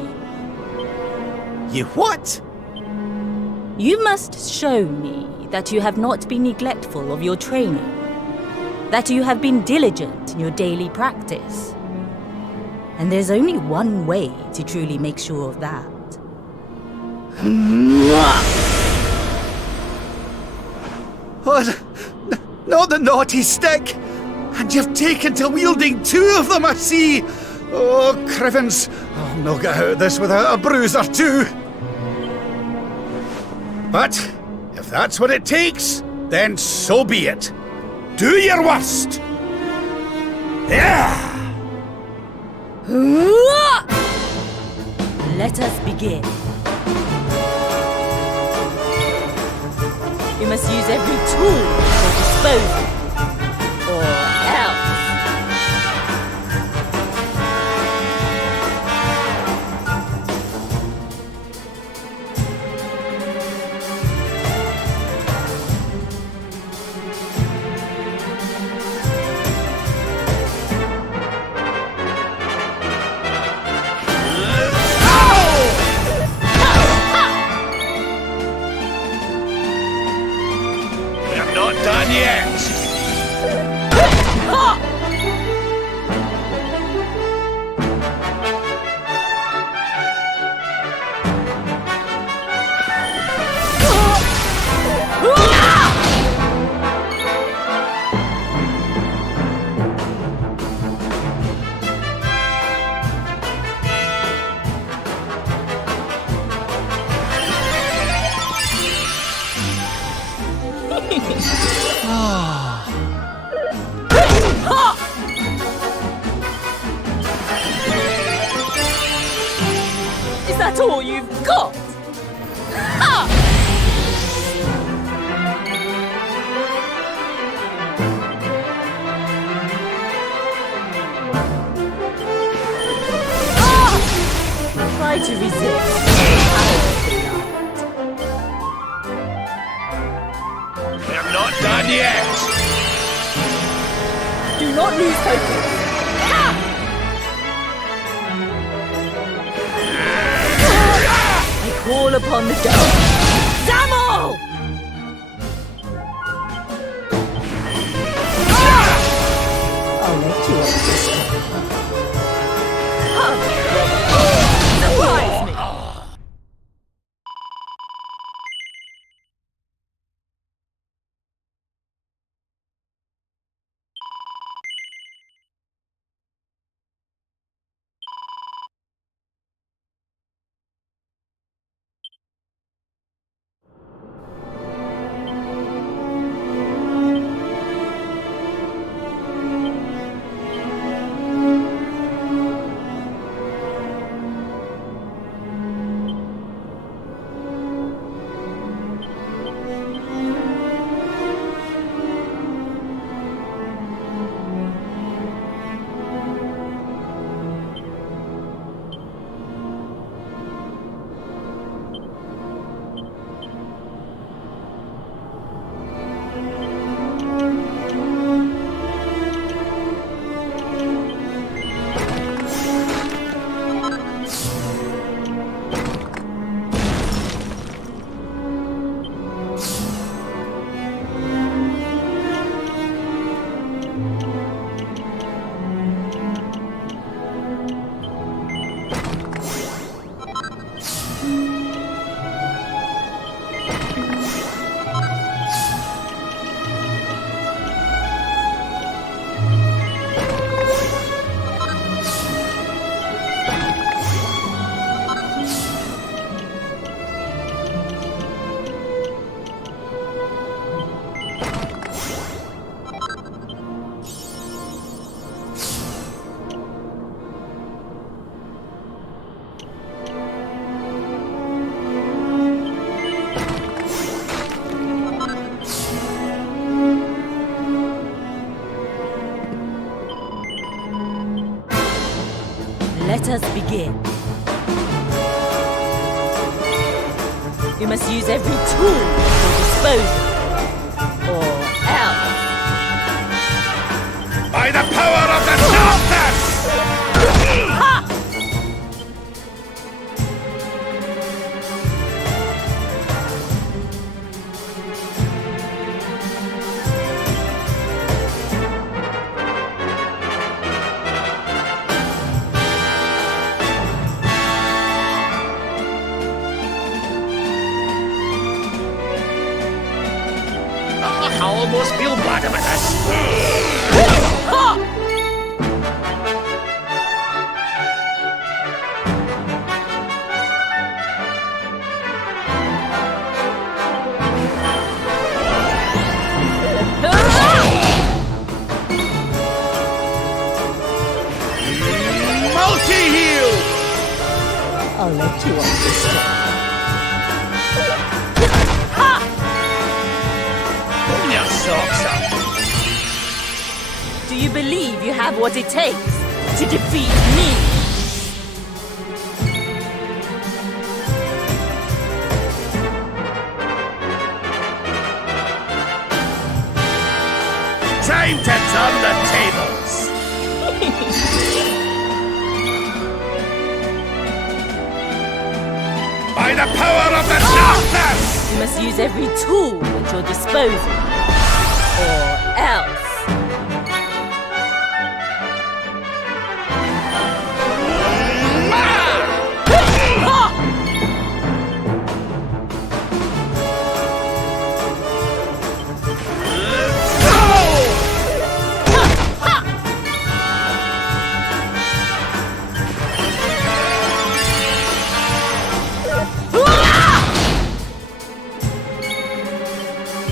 You what? You must show me that you have not been neglectful of your training. That you have been diligent in your daily practice. And there's only one way to truly make sure of that. What? Not the naughty stick! And you've taken to wielding two of them, I see! Oh, Crivens, I'll not get out of this without a bruise or two! But, if that's what it takes, then so be it. Do your worst! Yeah! Let us begin. You must use every tool at your disposal, or else. all you've got? Ha! Try to resist. We're not done yet! Do not lose focus. I call upon the gods. Damol! I'll let you off this one. Surprise me! Let us begin. You must use every tool at your disposal, or else. By the power of the darkness! Ha! I almost feel bad about this. Multi-heal! I'll let you off this one. Your socks up. Do you believe you have what it takes to defeat me? Time to turn the tables. By the power of the darkness! You must use every tool at your disposal, or else.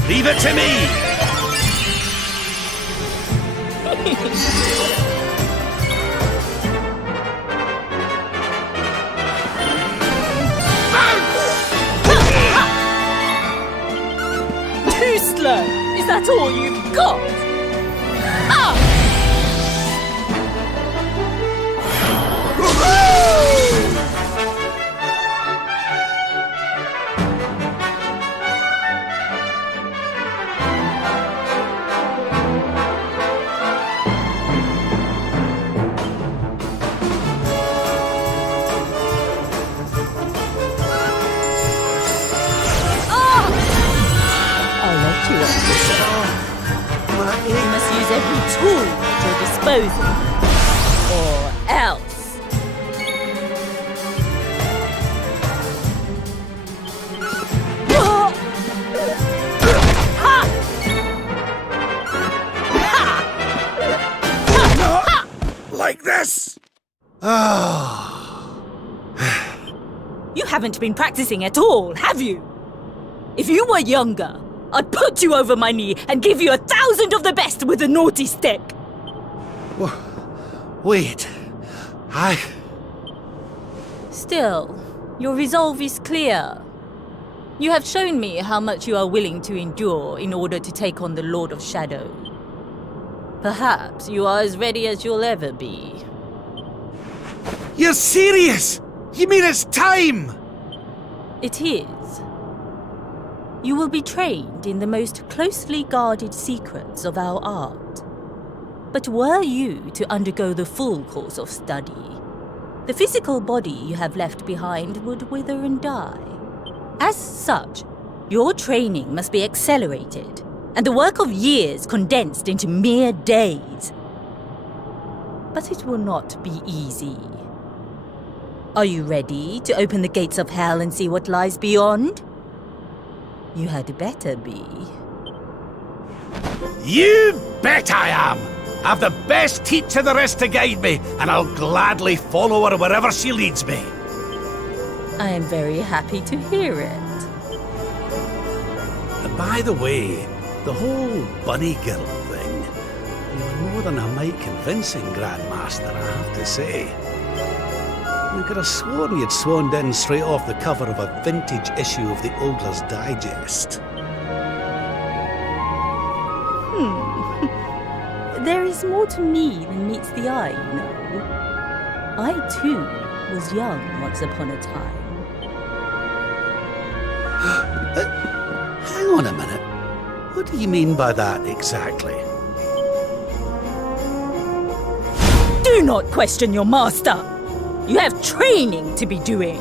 Leave it to me! that all you've got? Ah! You must use every tool at your disposal, or else. Like this? You haven't been practicing at all, have you? If you were younger, I'd put you over my knee and give you 1,000 of the best with a naughty stick. Wait. Still, your resolve is clear. You have shown me how much you are willing to endure in order to take on the Lord of Shadow. Perhaps you are as ready as you'll ever be. You're serious? You mean it's time? It is. You will be trained in the most closely guarded secrets of our art. But were you to undergo the full course of study, the physical body you have left behind would wither and die. As such, your training must be accelerated, and the work of years condensed into mere days. But it will not be easy. Are you ready to open the gates of hell and see what lies beyond? You had better be. You bet I am! I've the best teacher there is to guide me, and I'll gladly follow her wherever she leads me. I am very happy to hear it. And by the way, the whole bunny girl thing, you were more than a mite convincing, Grandmaster, I have to say. You could have sworn you'd swanned in straight off the cover of a vintage issue of the Ogler's Digest. There is more to me than meets the eye, you know. I, too, was young once upon a time. Hang on a minute. What do you mean by that exactly? Do not question your master! You have training to be doing.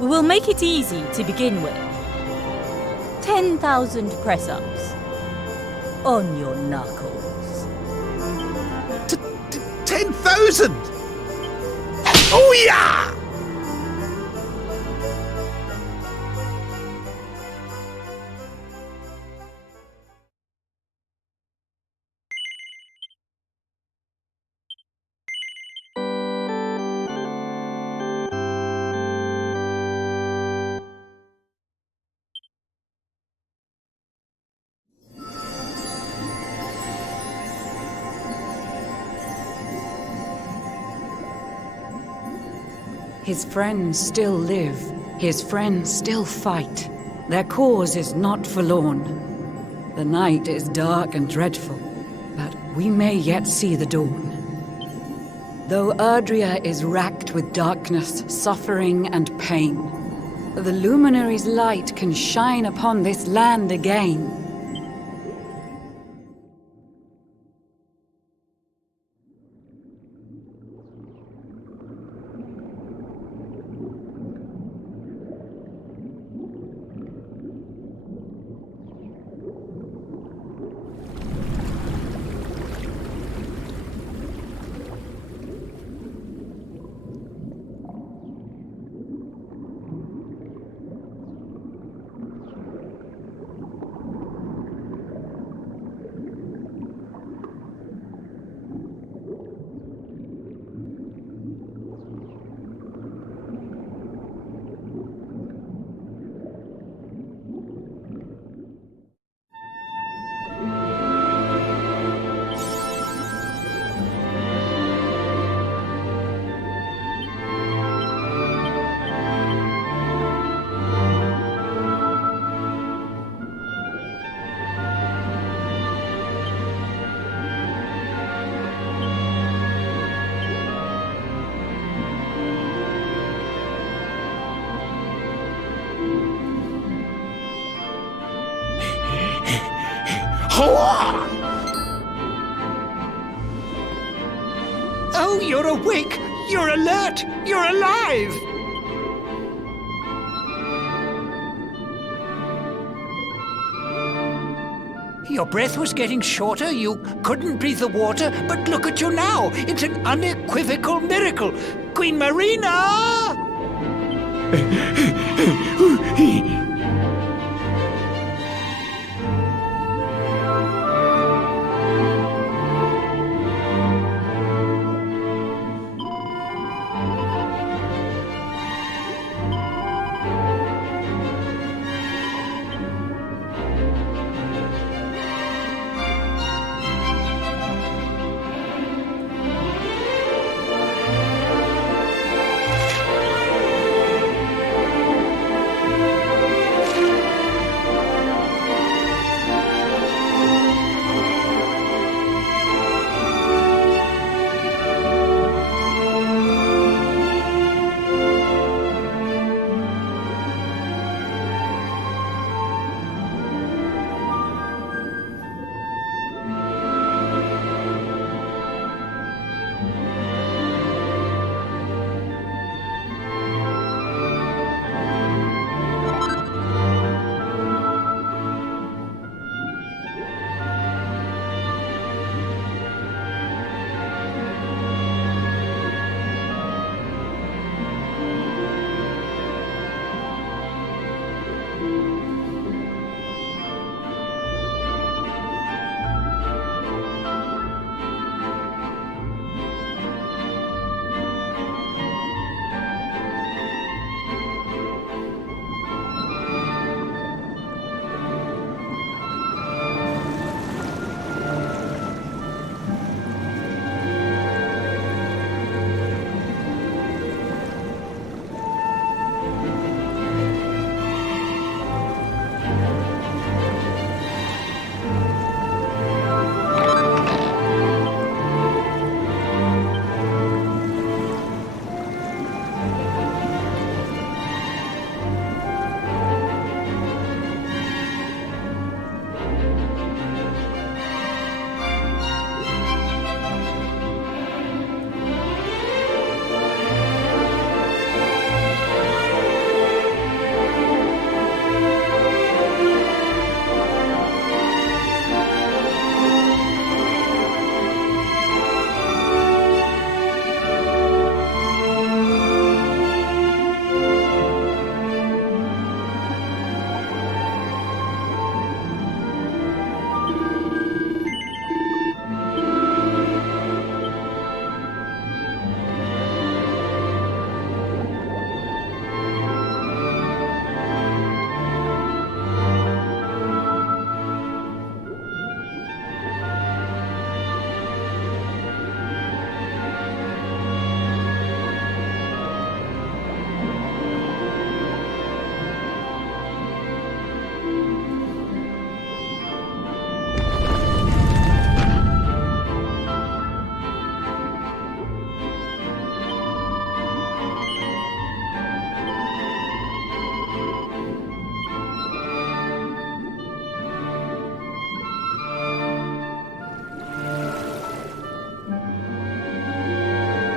We will make it easy to begin with. 10,000 press-ups. On your knuckles. 10,000? Oh yeah! His friends still live. His friends still fight. Their cause is not forlorn. The night is dark and dreadful, but we may yet see the dawn. Though Erdrea is racked with darkness, suffering, and pain, the Luminary's light can shine upon this land again. Oh, you're awake! You're alert! You're alive! Your breath was getting shorter, you couldn't breathe the water, but look at you now! It's an unequivocal miracle! Queen Marina!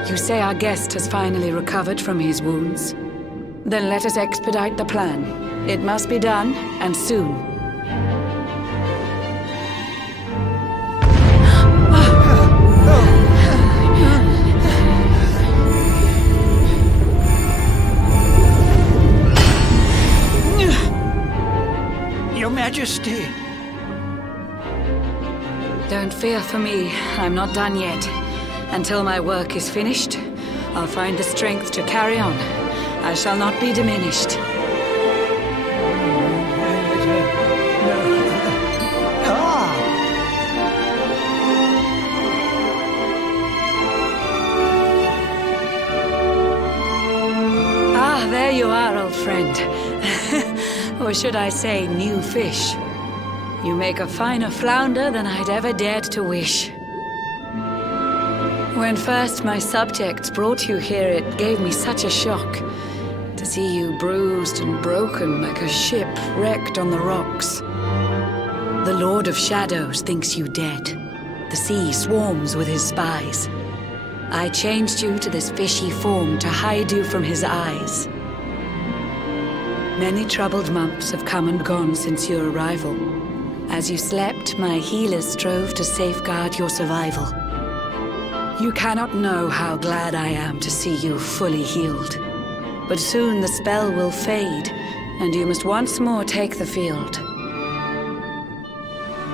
You say our guest has finally recovered from his wounds? Then let us expedite the plan. It must be done, and soon. Your Majesty! Don't fear for me. I'm not done yet. Until my work is finished, I'll find the strength to carry on. I shall not be diminished. Ah, there you are, old friend. Or should I say, new fish. You make a finer flounder than I'd ever dared to wish. When first my subjects brought you here, it gave me such a shock to see you bruised and broken like a ship wrecked on the rocks. The Lord of Shadows thinks you dead. The sea swarms with his spies. I changed you to this fishy form to hide you from his eyes. Many troubled months have come and gone since your arrival. As you slept, my healers strove to safeguard your survival. You cannot know how glad I am to see you fully healed. But soon the spell will fade, and you must once more take the field.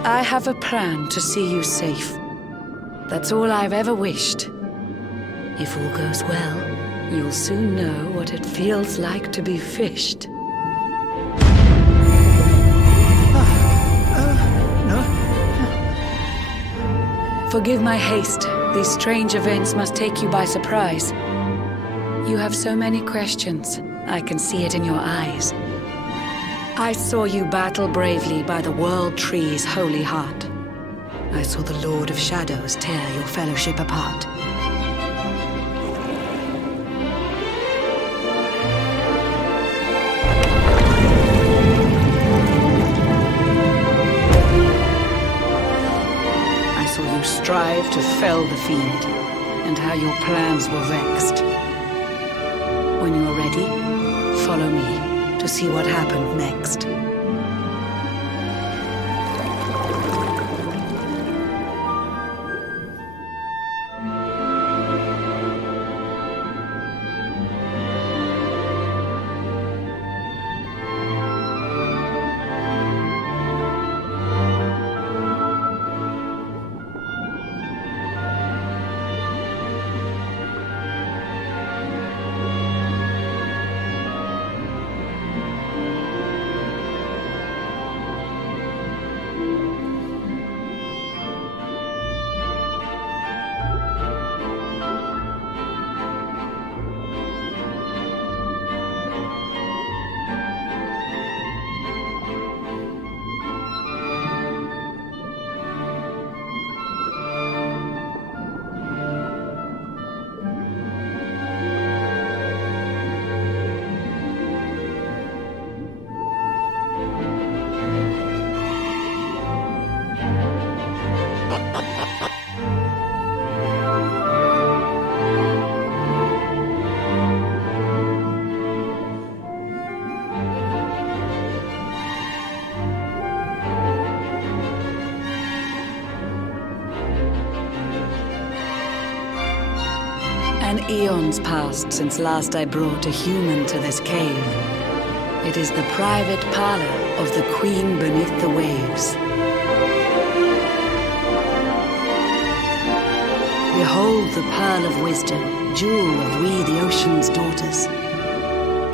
I have a plan to see you safe. That's all I've ever wished. If all goes well, you'll soon know what it feels like to be fished. Forgive my haste. These strange events must take you by surprise. You have so many questions. I can see it in your eyes. I saw you battle bravely by the World Tree's holy heart. I saw the Lord of Shadows tear your fellowship apart. I saw you strive to fell the fiend, and how your plans were vexed. When you're ready, follow me to see what happened next. An eon's passed since last I brought a human to this cave. It is the private parlor of the Queen beneath the waves. Behold the pearl of wisdom, jewel of we the ocean's daughters.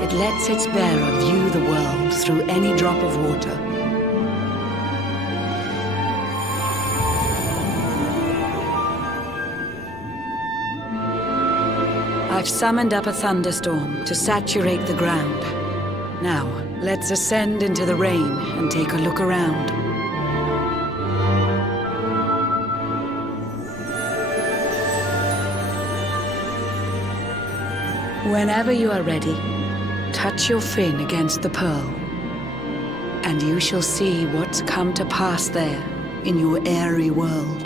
It lets its bearer view the world through any drop of water. I've summoned up a thunderstorm to saturate the ground. Now, let's ascend into the rain and take a look around. Whenever you are ready, touch your fin against the pearl, and you shall see what's come to pass there in your airy world.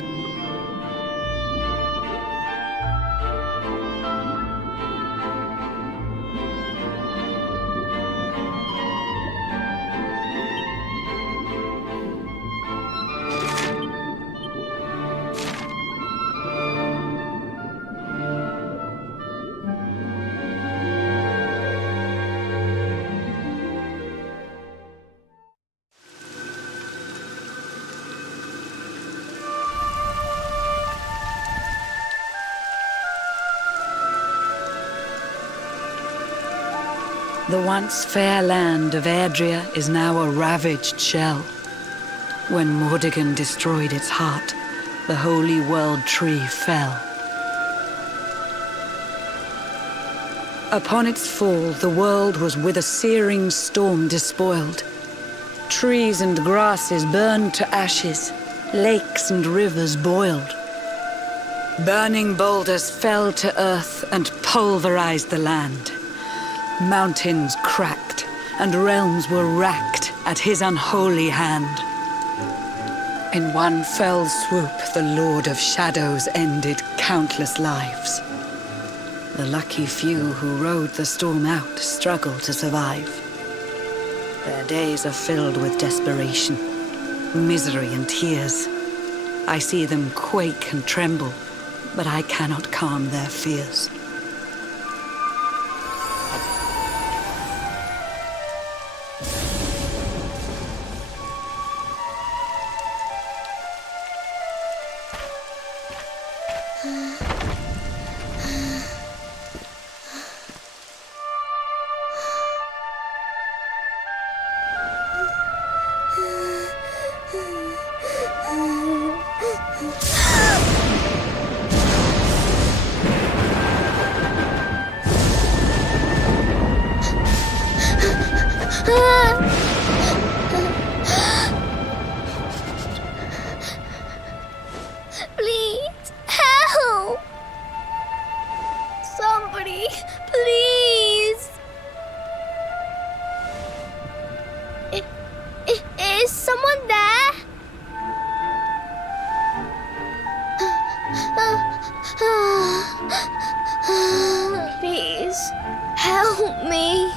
The once fair land of Erdrea is now a ravaged shell. When Mordegon destroyed its heart, the holy world tree fell. Upon its fall, the world was with a searing storm despoiled. Trees and grasses burned to ashes, lakes and rivers boiled. Burning boulders fell to earth and pulverized the land. Mountains cracked, and realms were racked at his unholy hand. In one fell swoop, the Lord of Shadows ended countless lives. The lucky few who rode the storm out struggle to survive. Their days are filled with desperation, misery and tears. I see them quake and tremble, but I cannot calm their fears. Please, help! Somebody, please! Is someone there? Please, help me.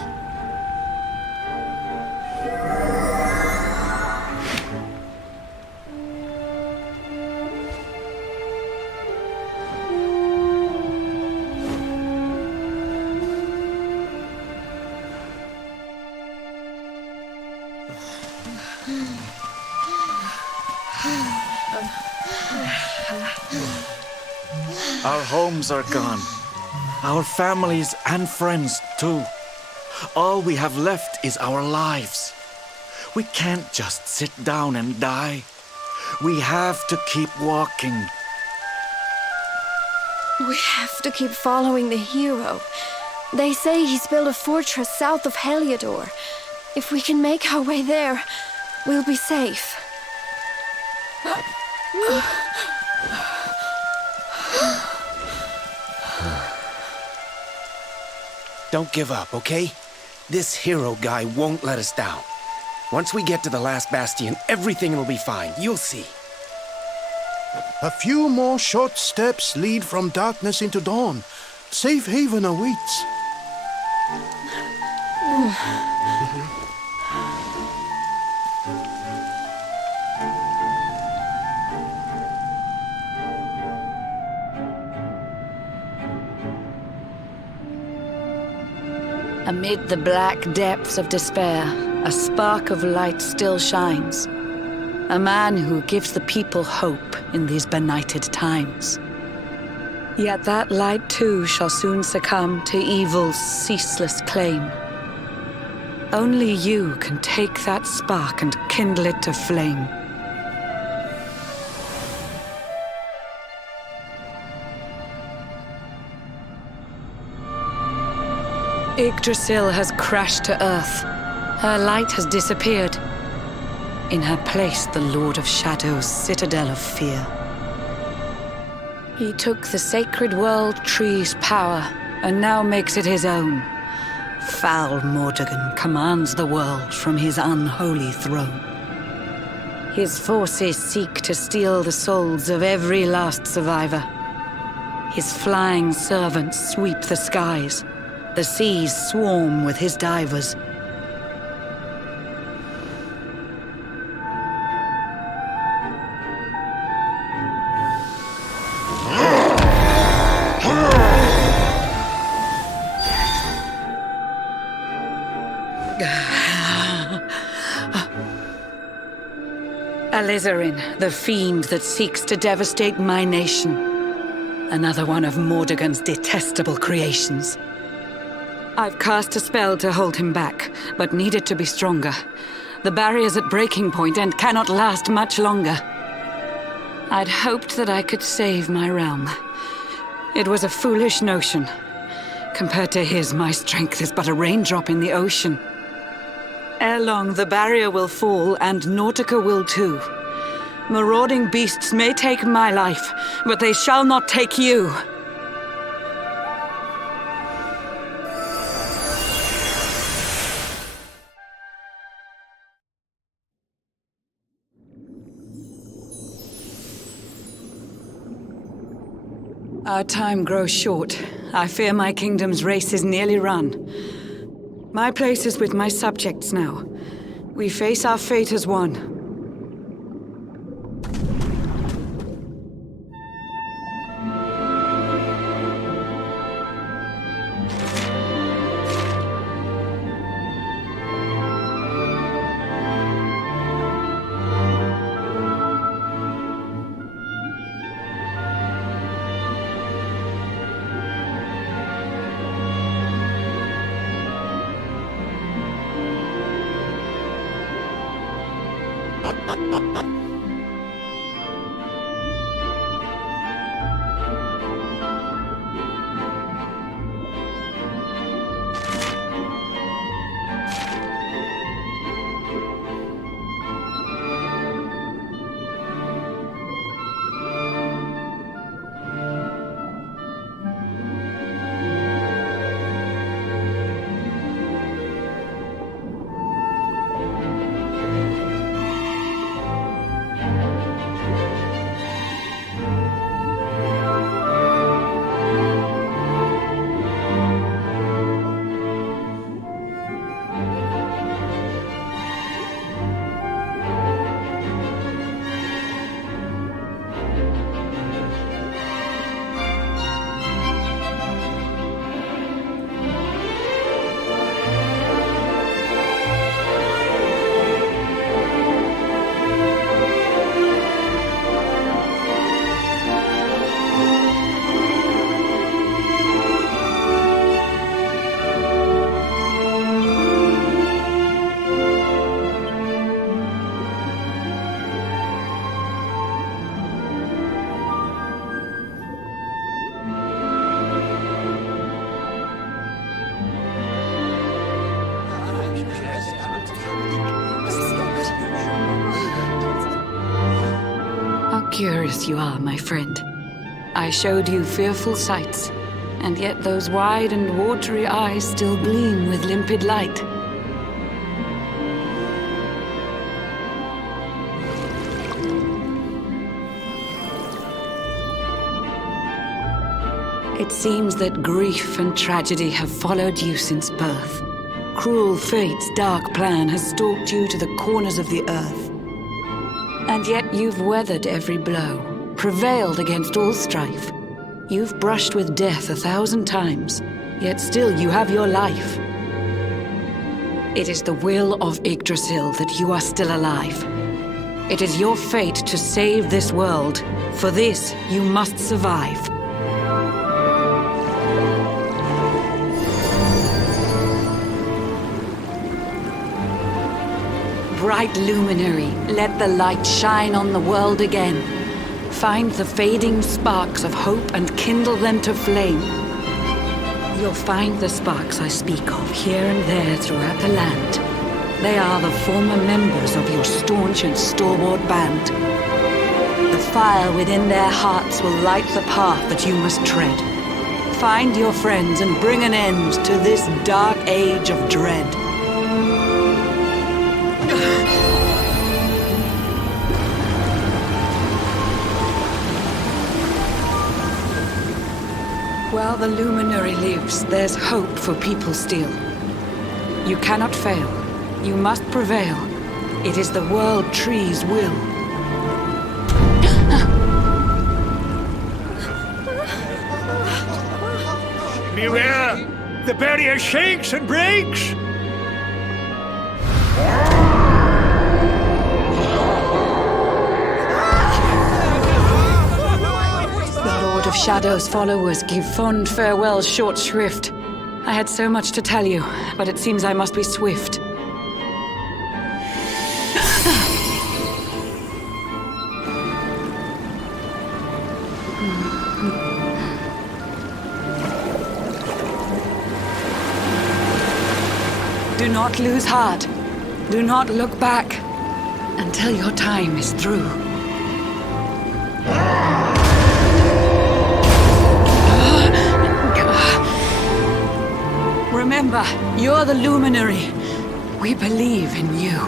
Our homes are gone. Our families and friends, too. All we have left is our lives. We can't just sit down and die. We have to keep walking. We have to keep following the hero. They say he's built a fortress south of Heliodor. If we can make our way there, we'll be safe. Don't give up, okay? This hero guy won't let us down. Once we get to the last bastion, everything will be fine. You'll see. A few more short steps lead from darkness into dawn. Safe haven awaits. Amid the black depths of despair, a spark of light still shines. A man who gives the people hope in these benighted times. Yet that light too shall soon succumb to evil's ceaseless claim. Only you can take that spark and kindle it to flame. Yggdrasil has crashed to earth. Her light has disappeared. In her place, the Lord of Shadows' citadel of fear. He took the sacred world tree's power and now makes it his own. Foul Mordegon commands the world from his unholy throne. His forces seek to steal the souls of every last survivor. His flying servants sweep the skies. The seas swarm with his divers. Alizarin, the fiend that seeks to devastate my nation. Another one of Mordegon's detestable creations. I've cast a spell to hold him back, but need it to be stronger. The barrier's at breaking point and cannot last much longer. I'd hoped that I could save my realm. It was a foolish notion. Compared to his, my strength is but a raindrop in the ocean. Ere long, the barrier will fall, and Nautica will too. Marauding beasts may take my life, but they shall not take you. Our time grows short. I fear my kingdom's race is nearly run. My place is with my subjects now. We face our fate as one. Curious you are, my friend. I showed you fearful sights, and yet those wide and watery eyes still gleam with limpid light. It seems that grief and tragedy have followed you since birth. Cruel fate's dark plan has stalked you to the corners of the earth. And yet you've weathered every blow, prevailed against all strife. You've brushed with death 1,000 times, yet still you have your life. It is the will of Yggdrasil that you are still alive. It is your fate to save this world. For this, you must survive. Bright luminary, let the light shine on the world again. Find the fading sparks of hope and kindle them to flame. You'll find the sparks I speak of here and there throughout the land. They are the former members of your staunch and stalwart band. The fire within their hearts will light the path that you must tread. Find your friends and bring an end to this dark age of dread. While the luminary lives, there's hope for people still. You cannot fail. You must prevail. It is the world tree's will. Beware! The barrier shakes and breaks! Of Shadow's followers give fond farewells short shrift. I had so much to tell you, but it seems I must be swift. Do not lose heart. Do not look back until your time is through. Remember, you're the luminary. We believe in you.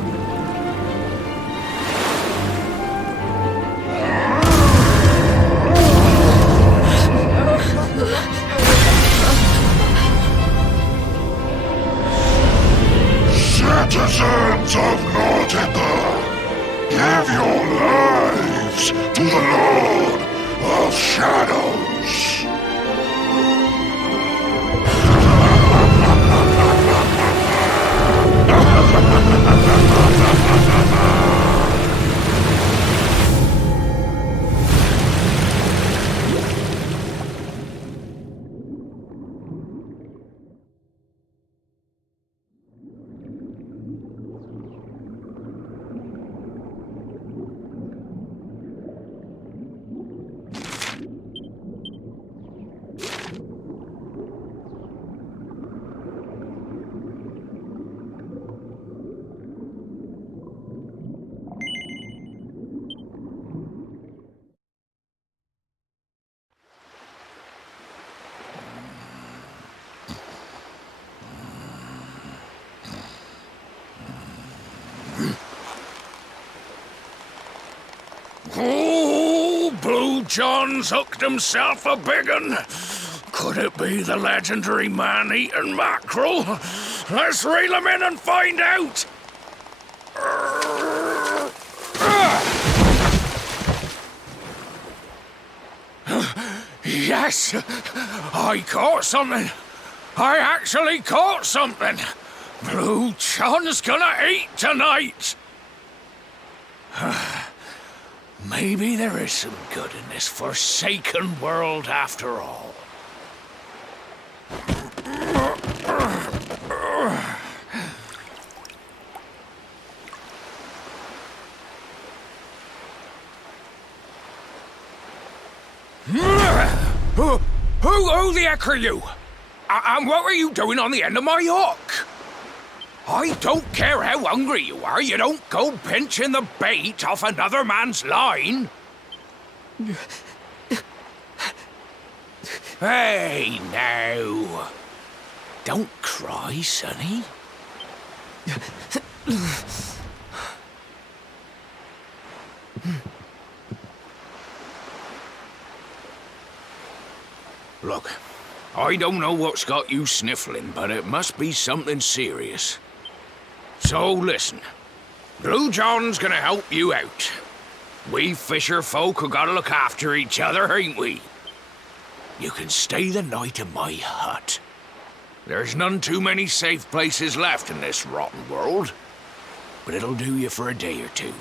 hooked himself a big un. Could it be the legendary man-eating mackerel? Let's reel him in and find out! Yes! I caught something! I actually caught something! Blue John's gonna eat tonight! Maybe there is some good in this forsaken world after all. Who the heck are you? And what were you doing on the end of my hook? I don't care how hungry you are, you don't go pinching the bait off another man's line. Hey, now. Don't cry, sonny. Look, I don't know what's got you sniffling, but it must be something serious. So listen, Blue John's gonna help you out. We fisher folk have gotta look after each other, ain't we? You can stay the night in my hut. There's none too many safe places left in this rotten world, but it'll do you for a day or two.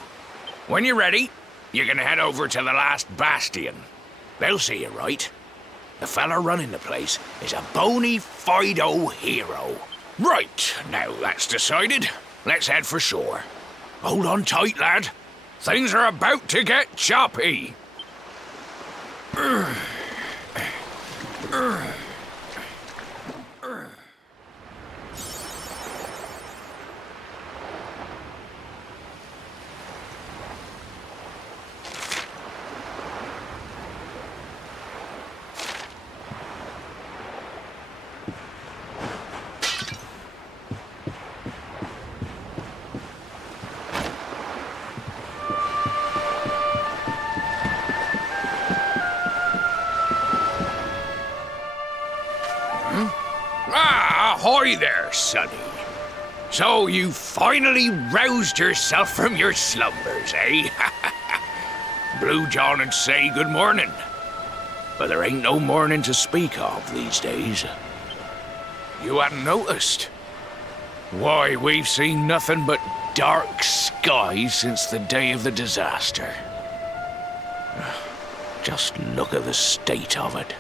When you're ready, you're gonna head over to the last bastion. They'll see you right. The fella running the place is a bona fide hero. Right, now that's decided. Let's head for shore. Hold on tight, lad. Things are about to get choppy. Ahoy there, sonny. So you finally roused yourself from your slumbers, eh? Blue John would say good morning. But there ain't no morning to speak of these days. You hadn't noticed? Why, we've seen nothing but dark skies since the day of the disaster. Just look at the state of it.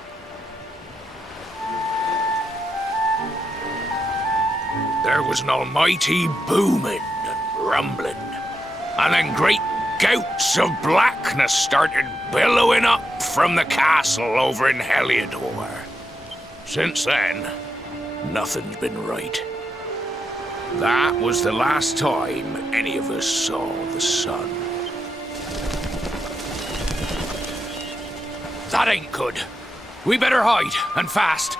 There was an almighty booming and rumbling, and then great gouts of blackness started billowing up from the castle over in Heliodor. Since then, nothing's been right. That was the last time any of us saw the sun. That ain't good. We better hide, and fast.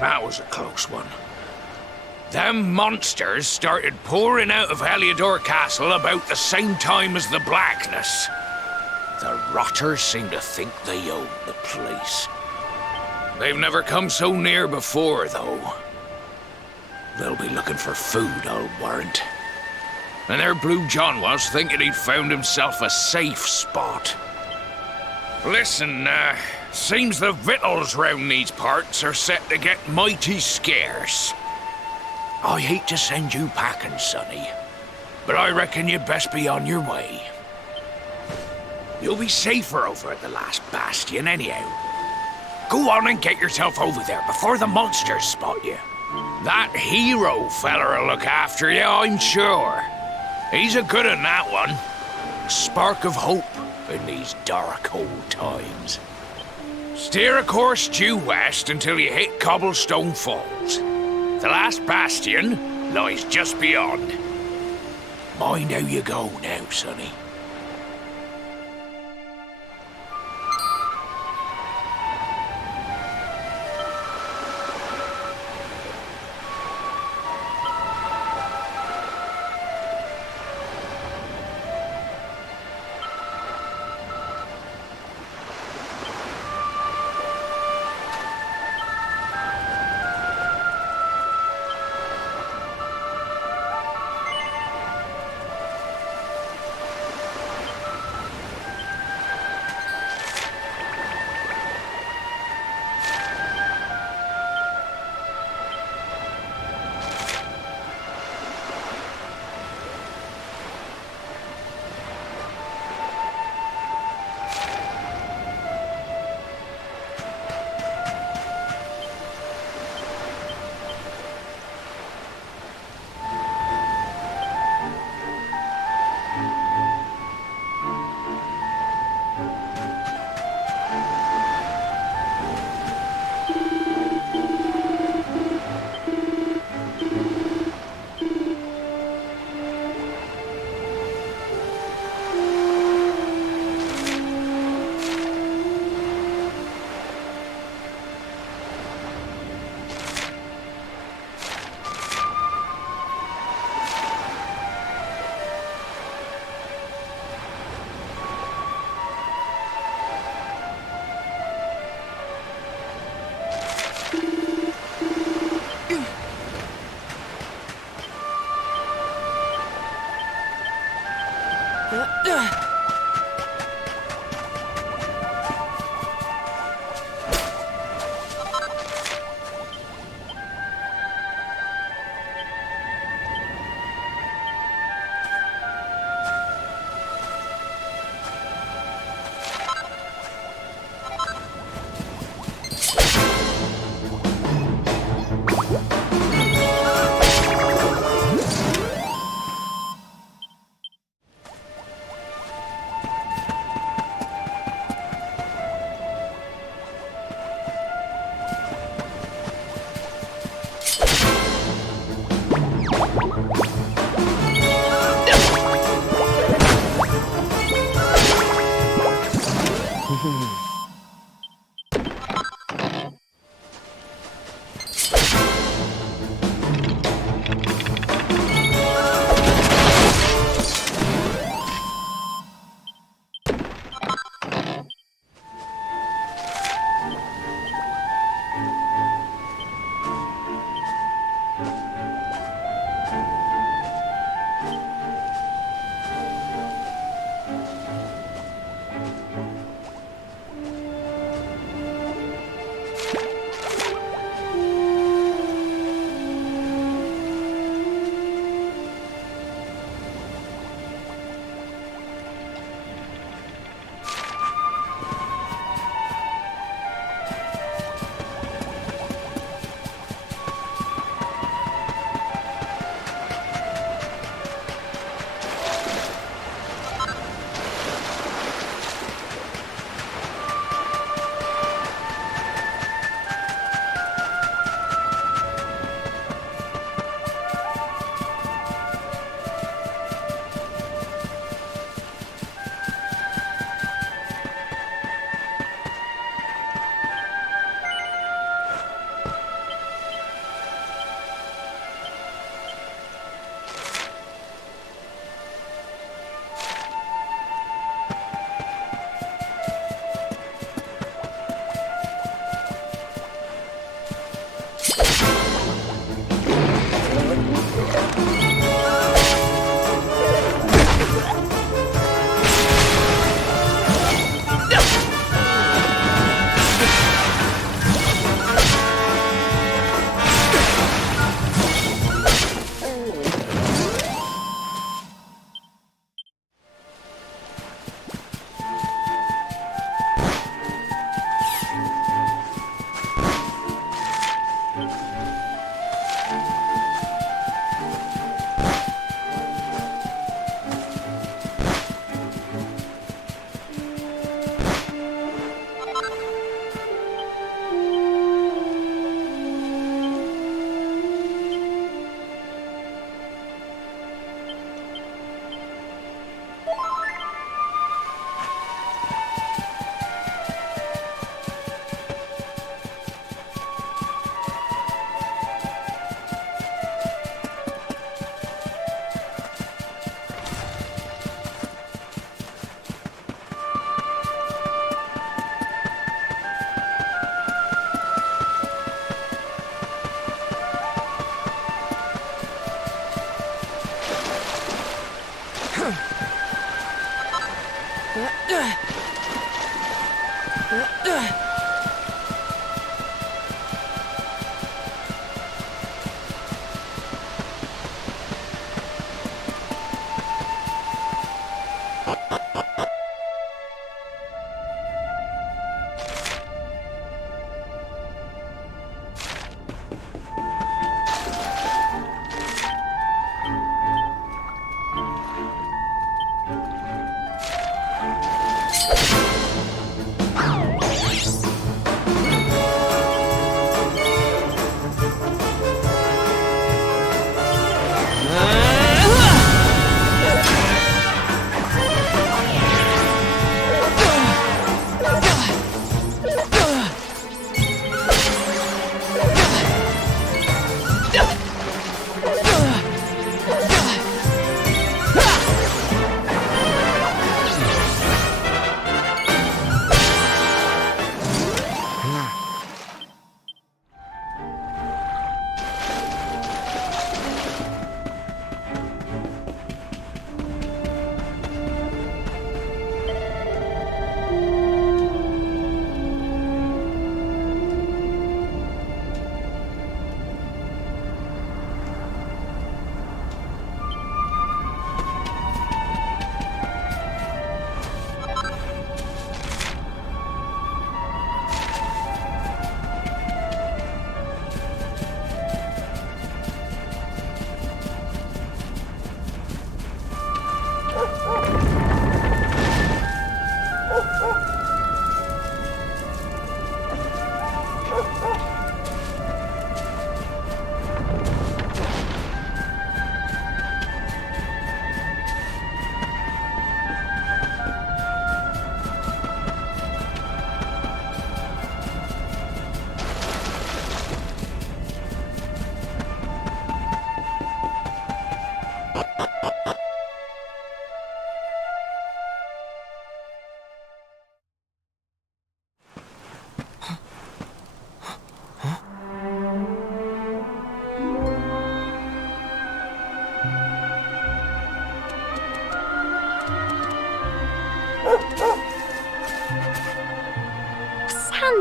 That was a close one. Them monsters started pouring out of Heliodor Castle about the same time as the blackness. The rotters seem to think they own the place. They've never come so near before, though. They'll be looking for food, I'll warrant. And there Blue John was, thinking he'd found himself a safe spot. Listen, seems the victuals round these parts are set to get mighty scarce. I hate to send you packing, sonny, but I reckon you'd best be on your way. You'll be safer over at the last bastion anyhow. Go on and get yourself over there before the monsters spot you. That hero feller'll look after you, I'm sure. He's a good un, that one. A spark of hope in these dark old times. Steer a course due west until you hit Cobblestone Falls. The last bastion lies just beyond. Mind how you go now, sonny. Huh?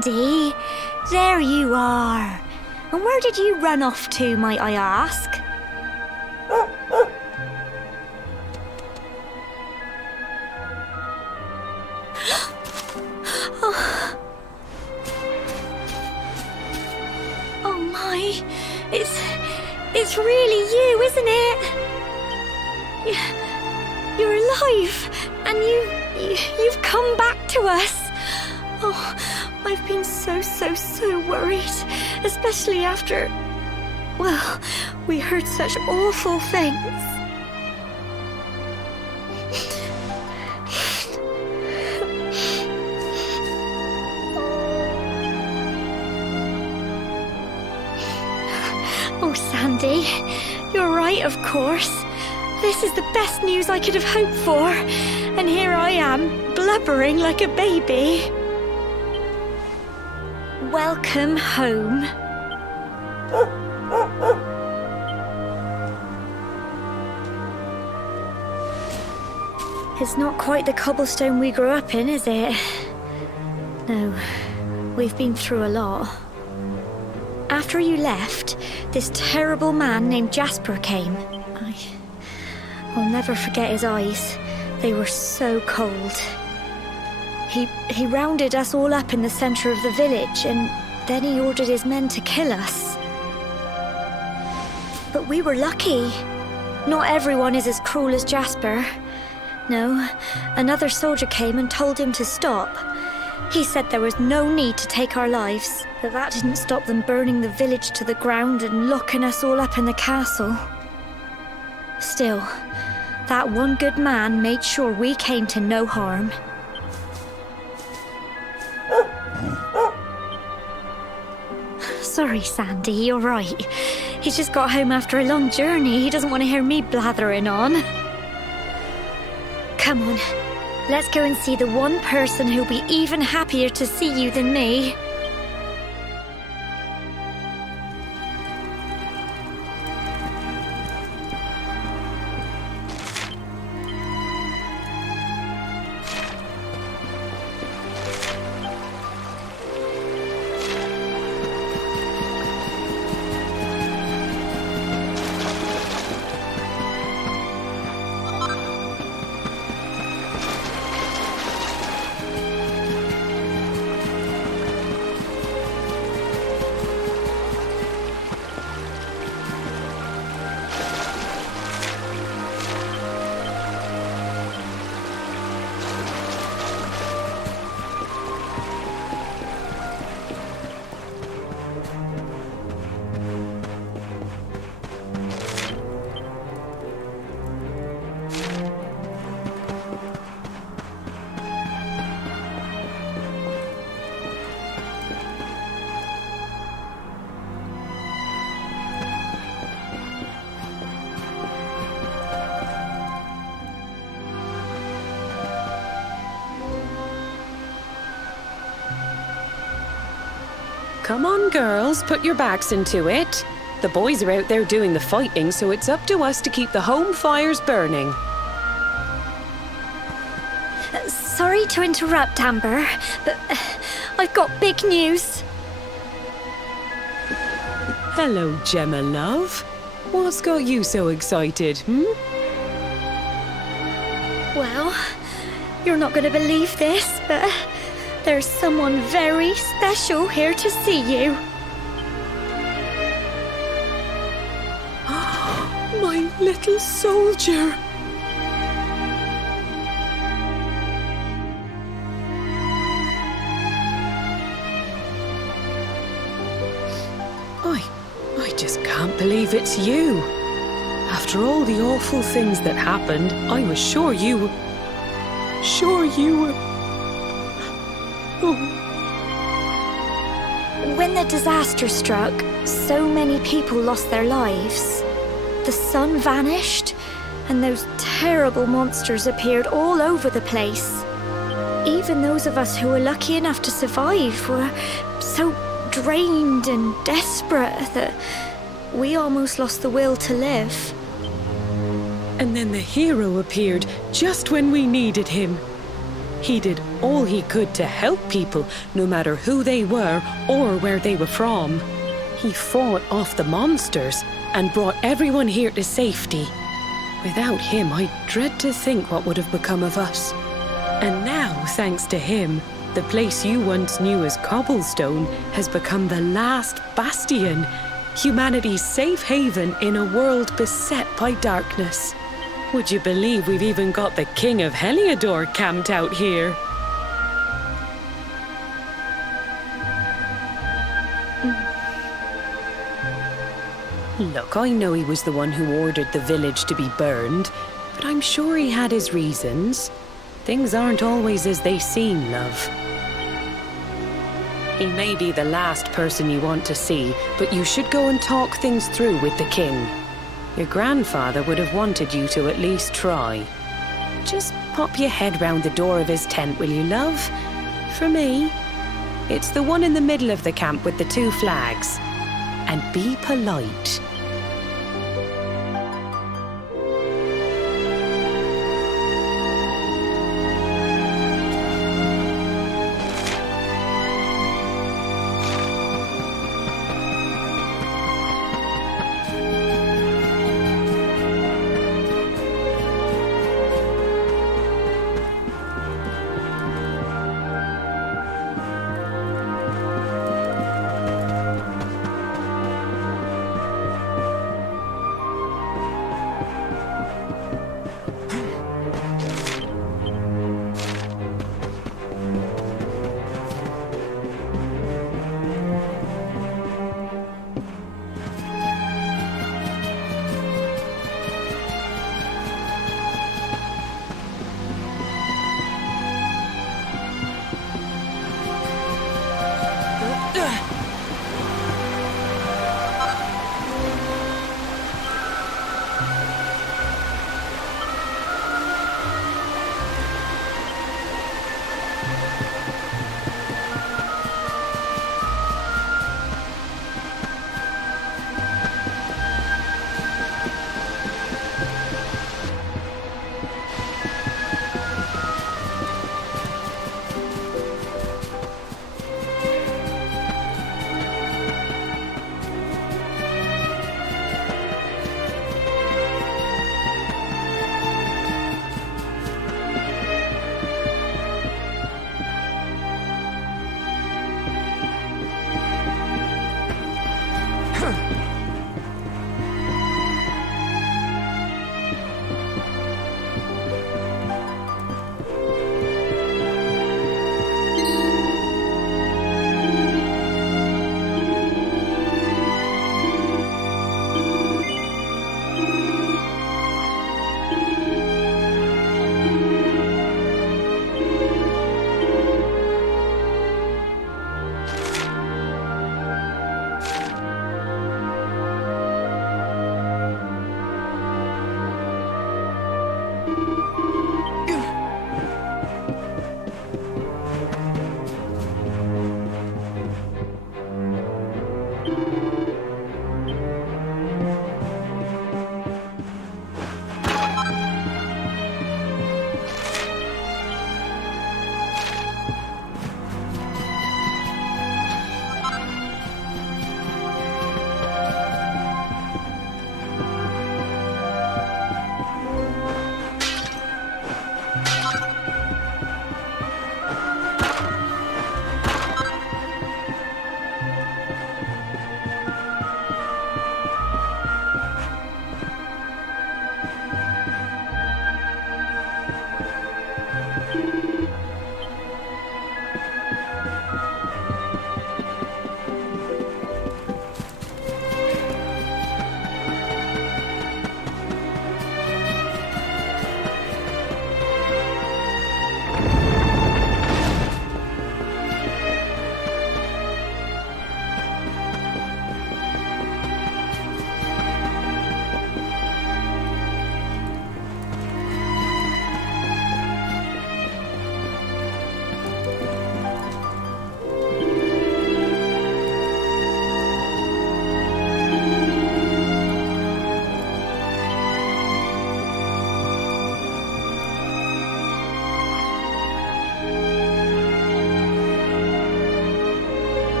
Sandy, there you are. And where did you run off to, might I ask? Oh my, it's really you, isn't it? You're alive, and you've come back to us. Oh, I've been so worried, especially after, well, we heard such awful things. Oh, Sandy, you're right, of course. This is the best news I could have hoped for. And here I am, blubbering like a baby. Welcome home. It's not quite the cobblestone we grew up in, is it? No, we've been through a lot. After you left, this terrible man named Jasper came. I'll never forget his eyes. They were so cold. He rounded us all up in the center of the village, and then he ordered his men to kill us. But we were lucky. Not everyone is as cruel as Jasper. No, another soldier came and told him to stop. He said there was no need to take our lives, but that didn't stop them burning the village to the ground and locking us all up in the castle. Still, that one good man made sure we came to no harm. Sorry, Sandy, you're right. He's just got home after a long journey. He doesn't want to hear me blathering on. Come on, let's go and see the one person who'll be even happier to see you than me. Come on, girls, put your backs into it. The boys are out there doing the fighting, so it's up to us to keep the home fires burning. Sorry to interrupt, Amber, but I've got big news. Hello, Gemma, love. What's got you so excited, Well, you're not going to believe this, but there's someone very special here to see you. My little soldier. I just can't believe it's you. After all the awful things that happened, I was sure you were... When the disaster struck, so many people lost their lives. The sun vanished, and those terrible monsters appeared all over the place. Even those of us who were lucky enough to survive were so drained and desperate that we almost lost the will to live. And then the hero appeared just when we needed him. He did all he could to help people, no matter who they were or where they were from. He fought off the monsters and brought everyone here to safety. Without him, I dread to think what would have become of us. And now, thanks to him, the place you once knew as Cobblestone has become the last bastion, humanity's safe haven in a world beset by darkness. Would you believe we've even got the King of Heliodor camped out here? Look, I know he was the one who ordered the village to be burned, but I'm sure he had his reasons. Things aren't always as they seem, love. He may be the last person you want to see, but you should go and talk things through with the king. Your grandfather would have wanted you to at least try. Just pop your head round the door of his tent, will you, love? For me, it's the one in the middle of the camp with the 2 flags. And be polite.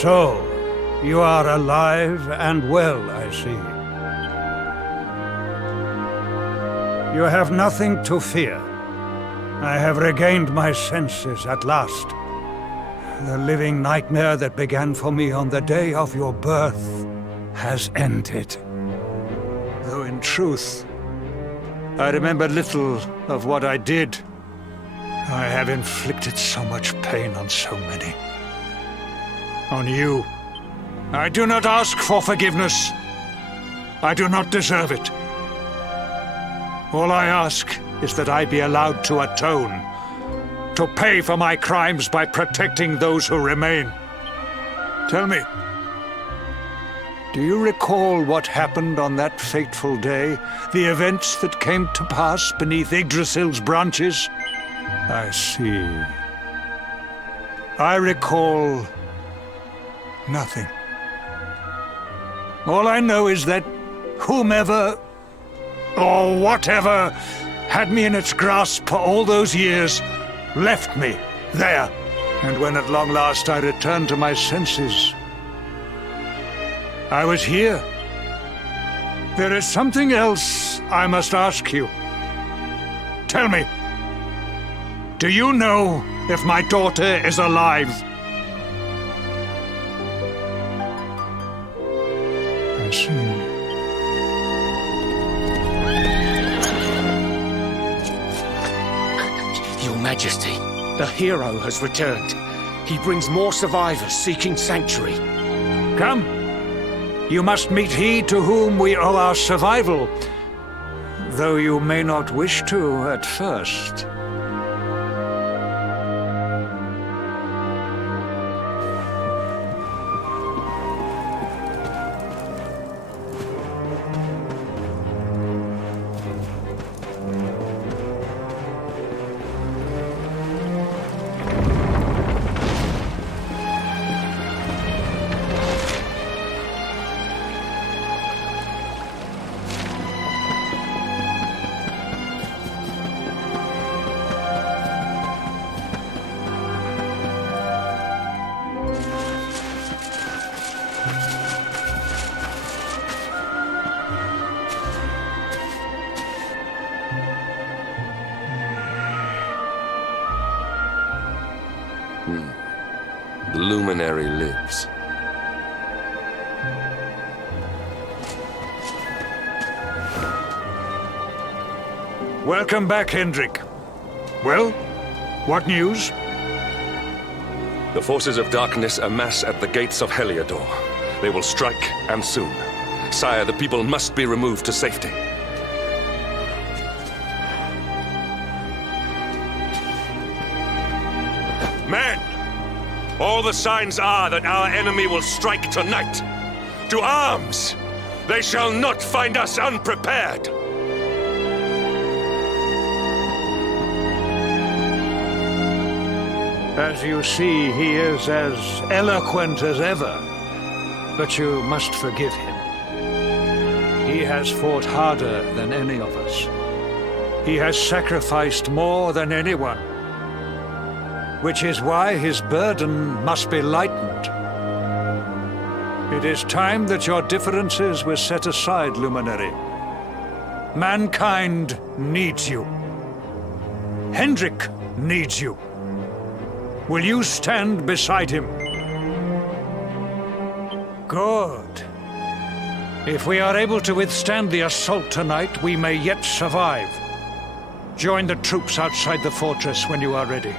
So, you are alive and well, I see. You have nothing to fear. I have regained my senses at last. The living nightmare that began for me on the day of your birth has ended. Though in truth, I remember little of what I did. I have inflicted so much pain on so many. On you. I do not ask for forgiveness. I do not deserve it. All I ask is that I be allowed to atone, to pay for my crimes by protecting those who remain. Tell me, do you recall what happened on that fateful day? The events that came to pass beneath Yggdrasil's branches? I see. I recall nothing. All I know is that whomever or whatever had me in its grasp for all those years left me there. And when at long last I returned to my senses, I was here. There is something else I must ask you. Tell me, do you know if my daughter is alive? I see. Your Majesty, the hero has returned. He brings more survivors seeking sanctuary. Come. You must meet he to whom we owe our survival, though you may not wish to at first. The luminary lives. Welcome back, Hendrik. Well, what news? The forces of darkness amass at the gates of Heliodor. They will strike, and soon. Sire, the people must be removed to safety. Men! All the signs are that our enemy will strike tonight. To arms! They shall not find us unprepared! As you see, he is as eloquent as ever, but you must forgive him. He has fought harder than any of us. He has sacrificed more than anyone, which is why his burden must be lightened. It is time that your differences were set aside, Luminary. Mankind needs you. Hendrik needs you. Will you stand beside him? Good. If we are able to withstand the assault tonight, we may yet survive. Join the troops outside the fortress when you are ready.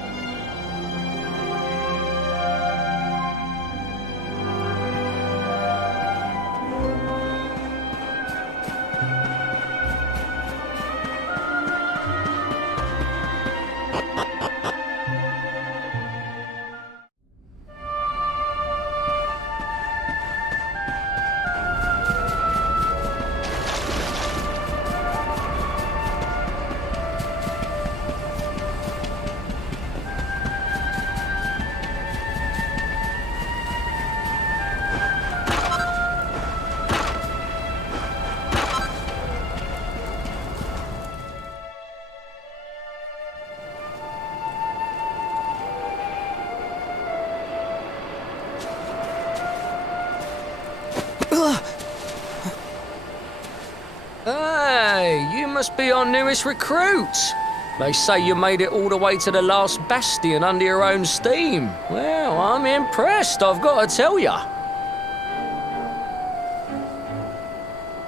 must be our newest recruits. They say you made it all the way to the last bastion under your own steam. Well, I'm impressed, I've got to tell ya.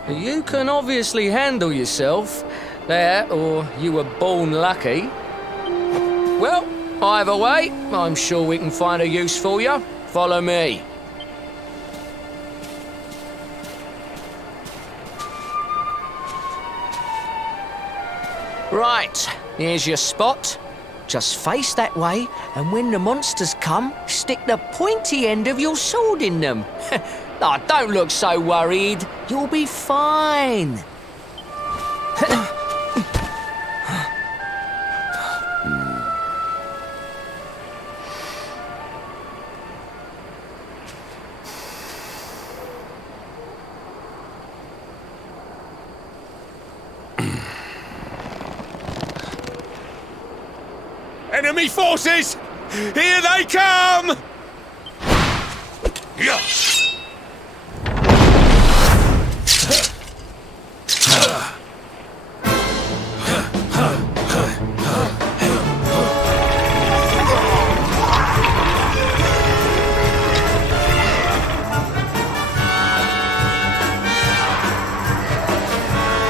You can obviously handle yourself. That, or you were born lucky. Well, either way, I'm sure we can find a use for you. Follow me. Right, here's your spot. Just face that way, and when the monsters come, stick the pointy end of your sword in them. Oh, don't look so worried. You'll be fine. Enemy forces! Here they come! Yeah.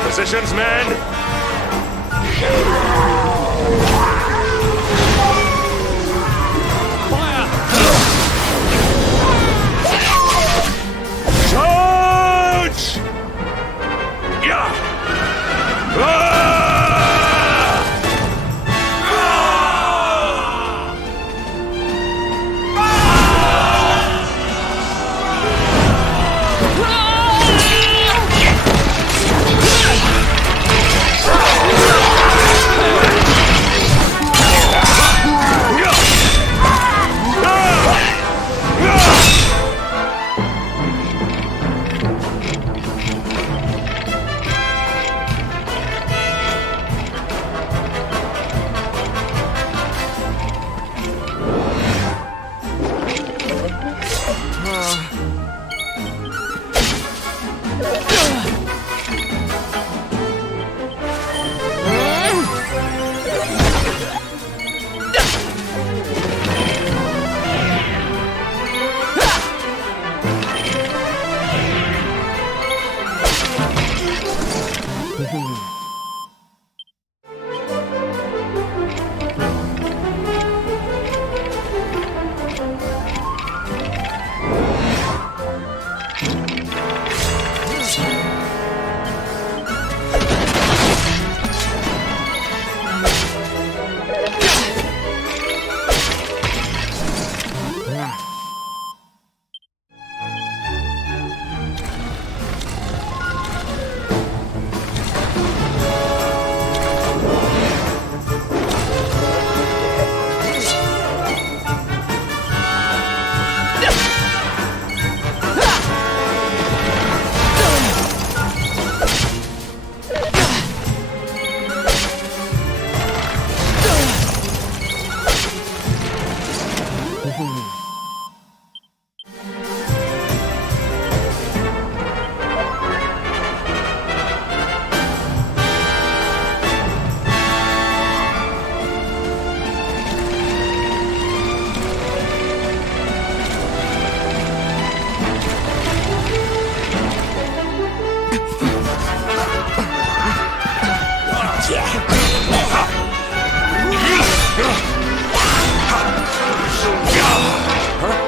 Positions, men! Charge! Yeah!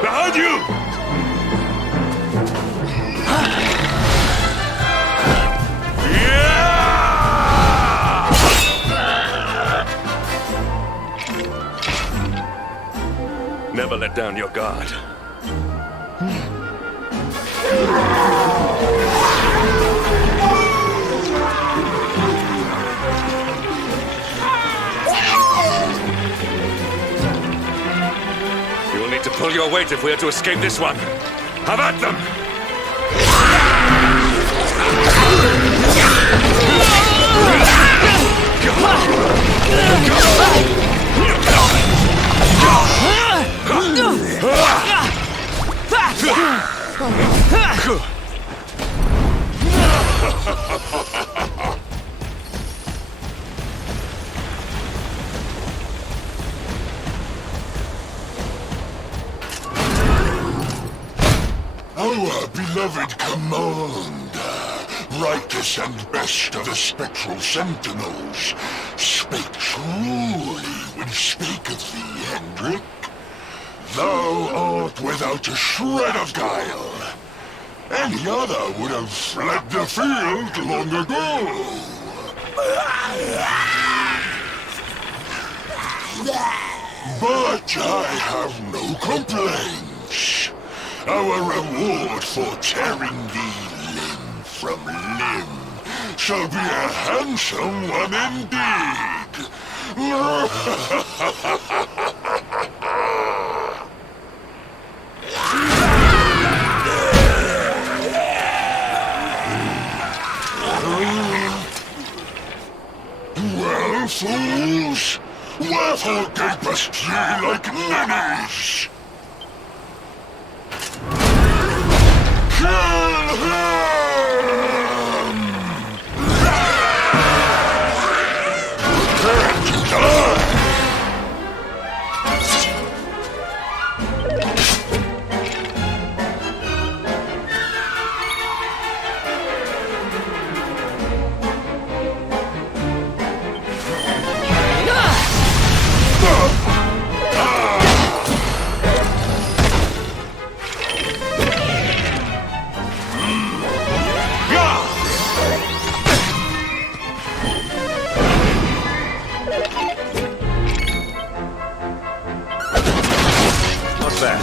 Behind you! Never let down your guard. You'll need to pull your weight if we are to escape this one. Have at them! Our beloved commander, rightest and best of the spectral sentinels, spake truly when he spake of thee, Hendrik. Thou art without a shred of guile. Any other would have fled the field long ago. But I have no complaints. Our reward for tearing thee limb from limb shall be a handsome one indeed. Well, fools, wherefore gapest ye like ninnies? Kill him! Prepare to die! What's that?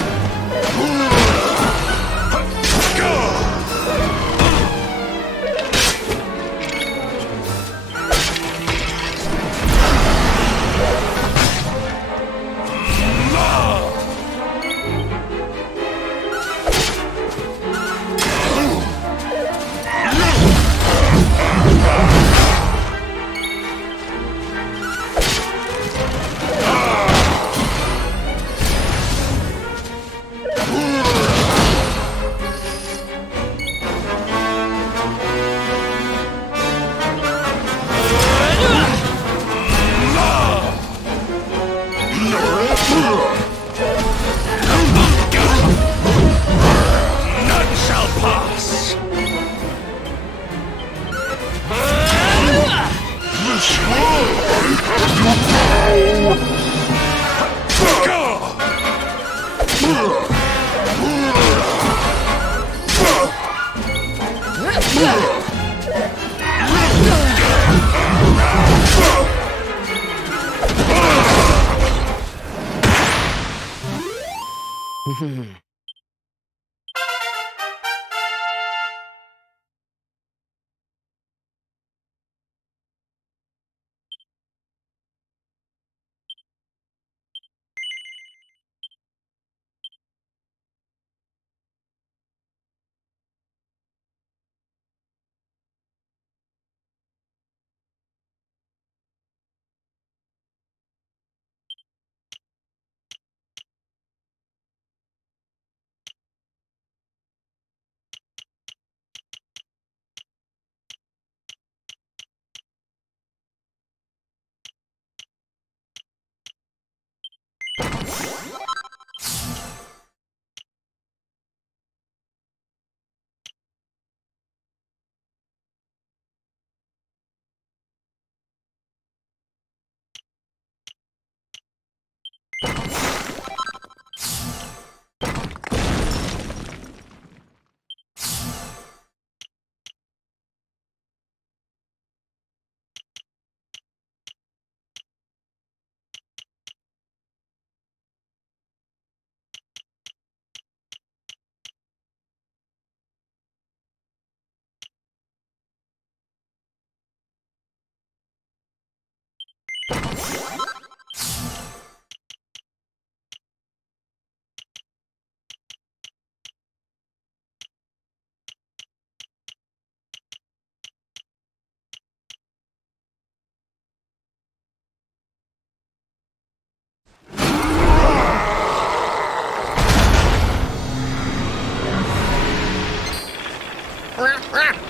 None shall pass. This world has you now!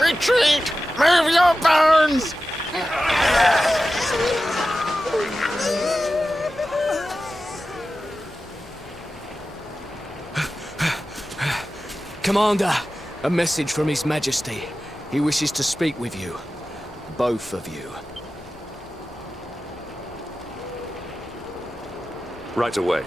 Retreat! Move your bones! Commander, a message from His Majesty. He wishes to speak with you. Both of you. Right away.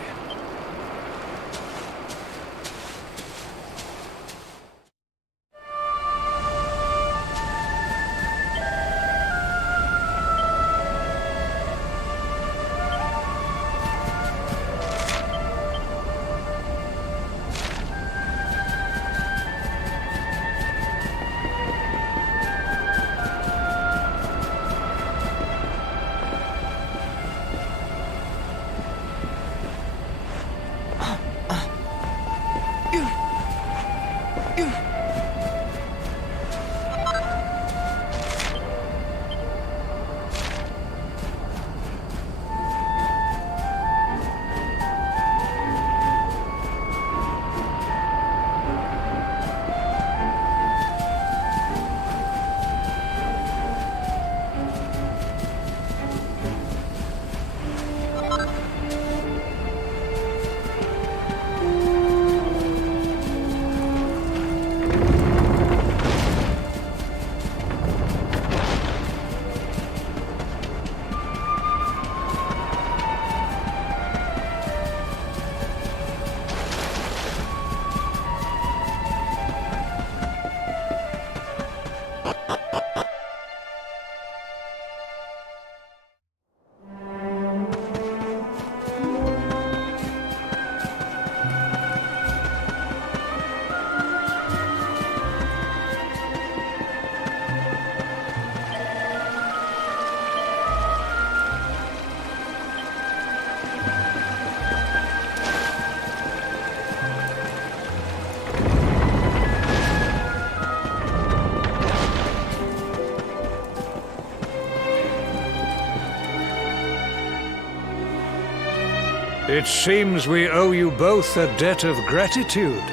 It seems we owe you both a debt of gratitude.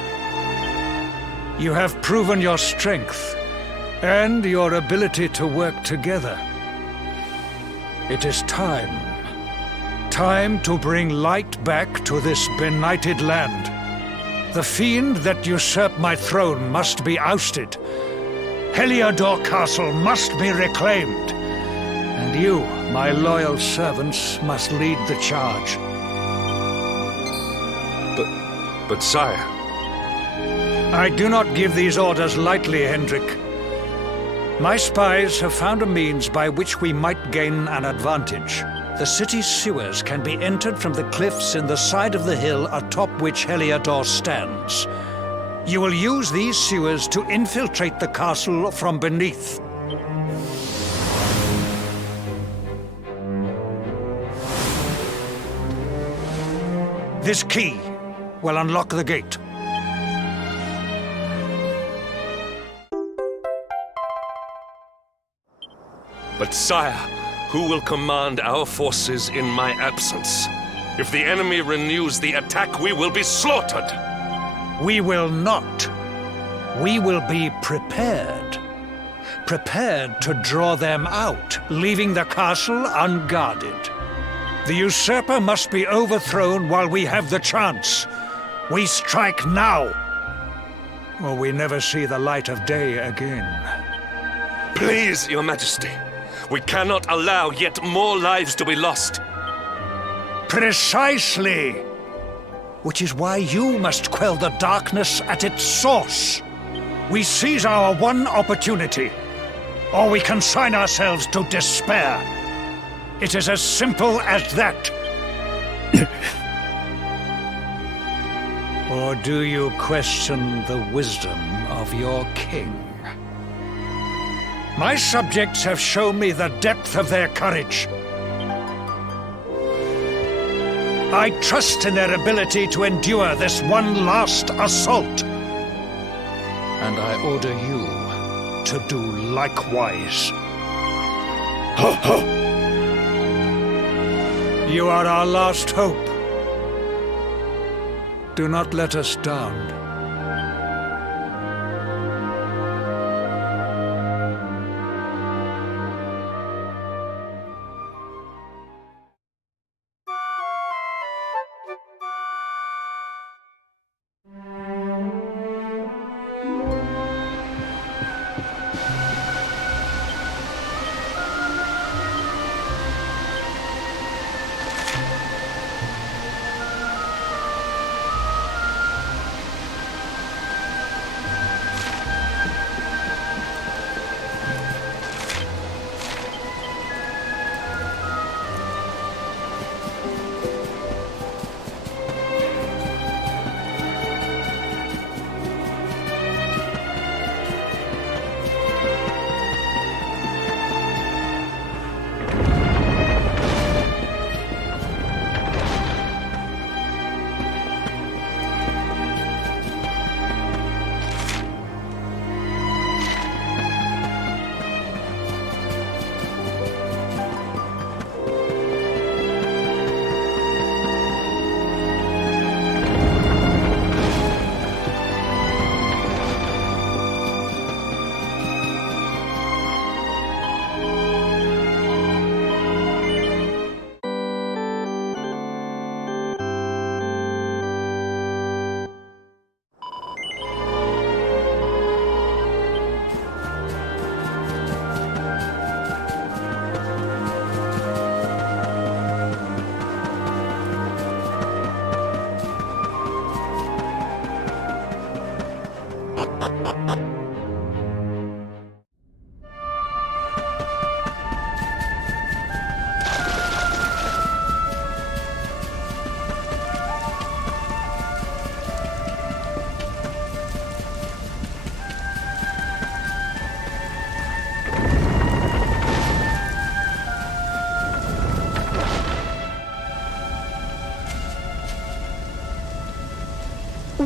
You have proven your strength and your ability to work together. It is time. Time to bring light back to this benighted land. The fiend that usurped my throne must be ousted. Heliodor Castle must be reclaimed. And you, my loyal servants, must lead the charge. But sire... I do not give these orders lightly, Hendrik. My spies have found a means by which we might gain an advantage. The city's sewers can be entered from the cliffs in the side of the hill atop which Heliodor stands. You will use these sewers to infiltrate the castle from beneath. This key will unlock the gate. But sire, who will command our forces in my absence? If the enemy renews the attack, we will be slaughtered! We will not. We will be prepared. Prepared to draw them out, leaving the castle unguarded. The usurper must be overthrown while we have the chance. We strike now, or we never see the light of day again. Please, Your Majesty. We cannot allow yet more lives to be lost. Precisely! Which is why you must quell the darkness at its source. We seize our one opportunity, or we consign ourselves to despair. It is as simple as that. Or do you question the wisdom of your king? My subjects have shown me the depth of their courage. I trust in their ability to endure this one last assault. And I order you to do likewise. You are our last hope. Do not let us down.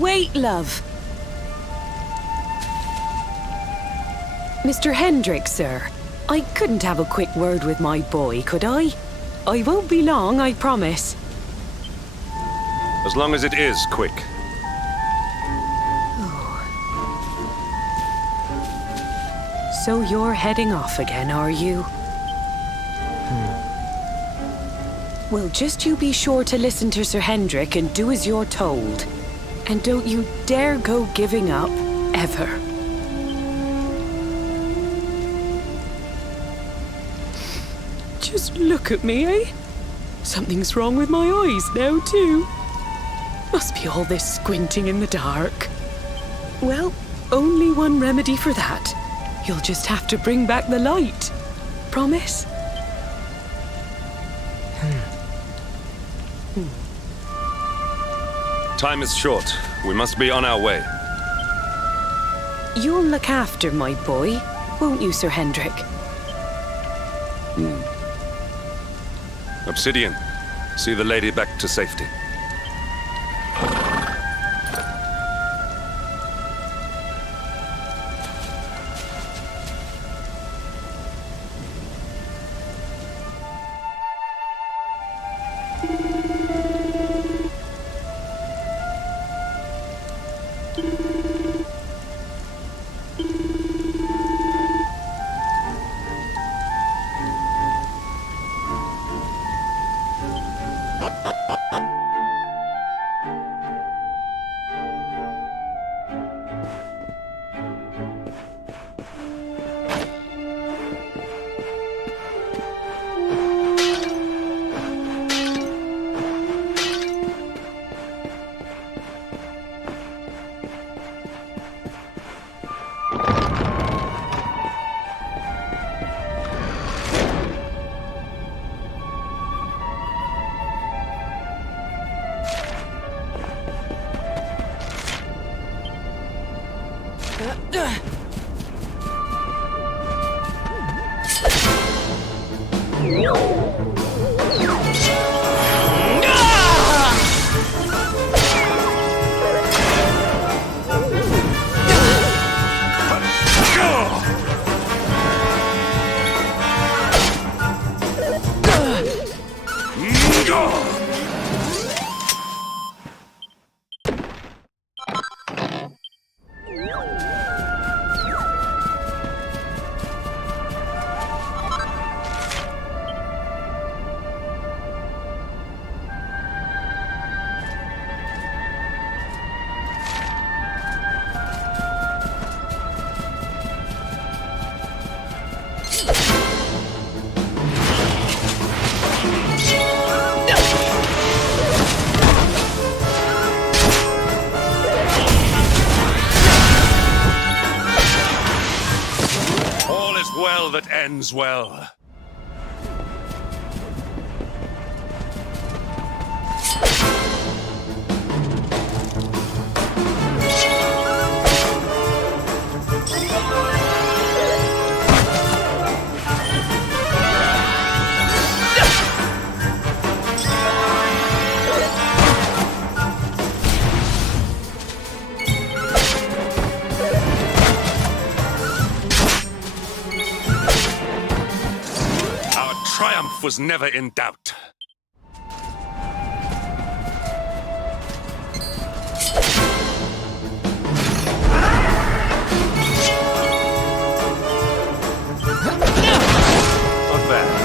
wait, love. Mr. Hendrick, sir. I couldn't have a quick word with my boy, could I? I won't be long, I promise. As long as it is quick. So you're heading off again, are you? Well, just you be sure to listen to Sir Hendrick and do as you're told. And don't you dare go giving up, ever. Just look at me, eh? Something's wrong with my eyes now, too. Must be all this squinting in the dark. Well, only one remedy for that. You'll just have to bring back the light. Promise? Time is short. We must be on our way. You'll look after my boy, won't you, Sir Hendrick? Obsidian, see the lady back to safety. Well that ends well. Triumph was never in doubt. Not bad.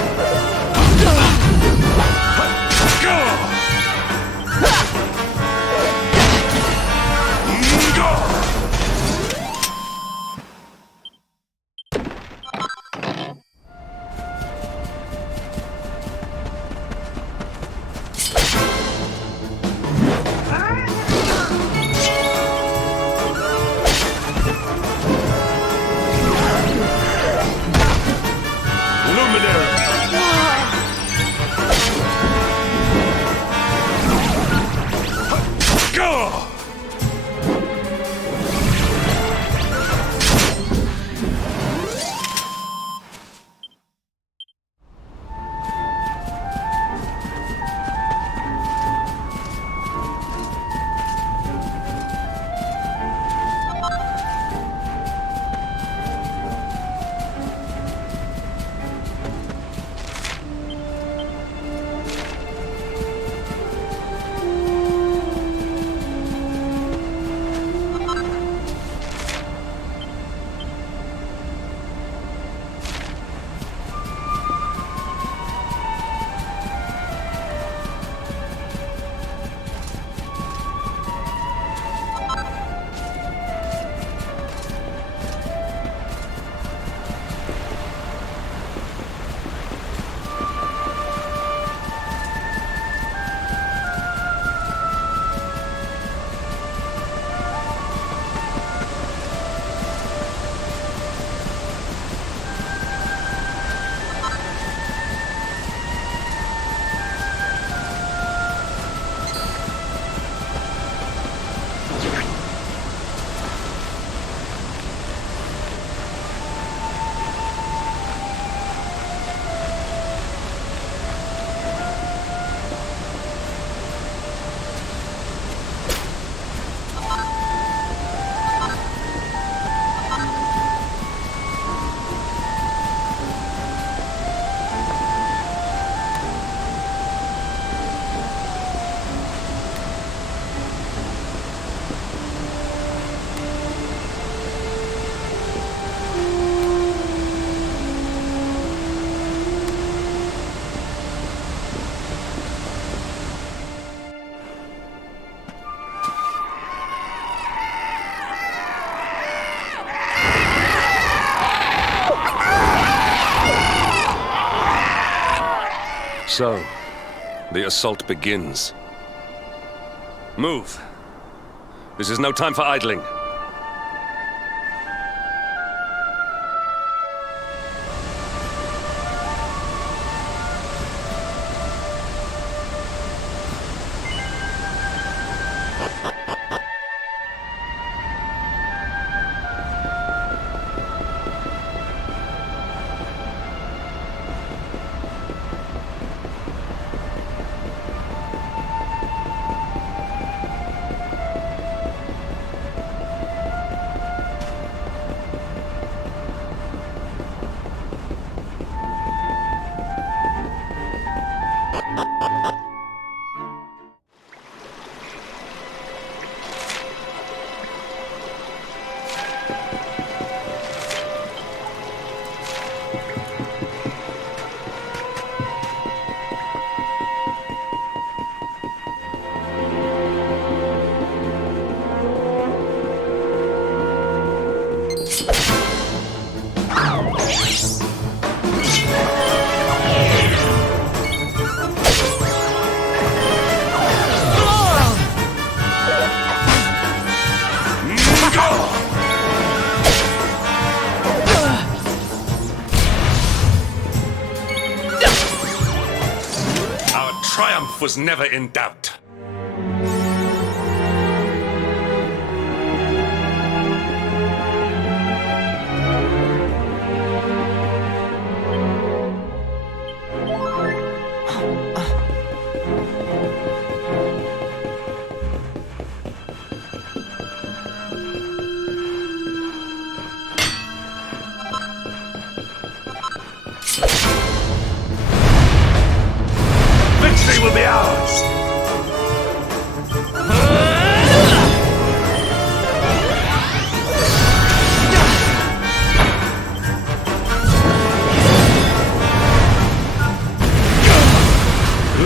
So, the assault begins. Move. This is no time for idling. Was never in doubt. Victory will be ours!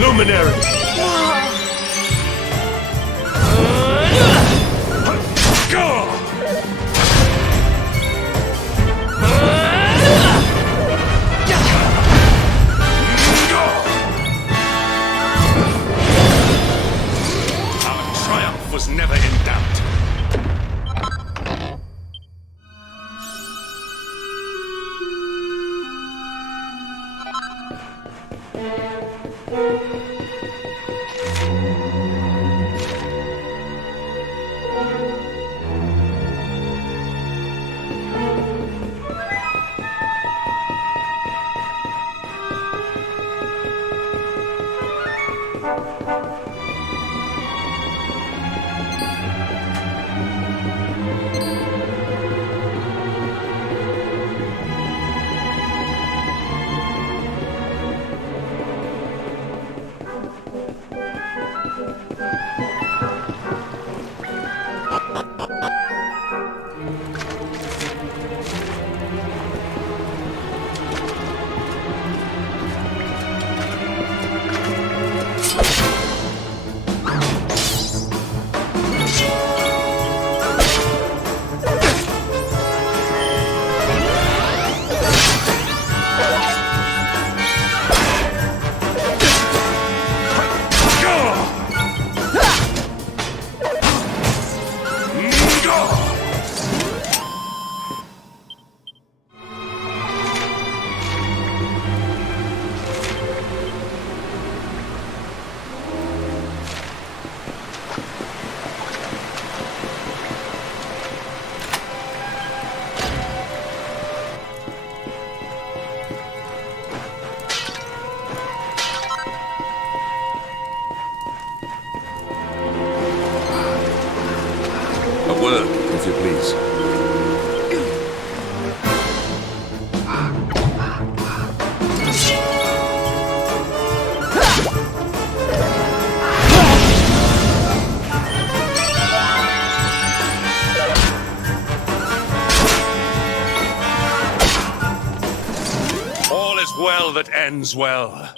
Luminary! Go! Was never in doubt. If you please. All is well that ends well.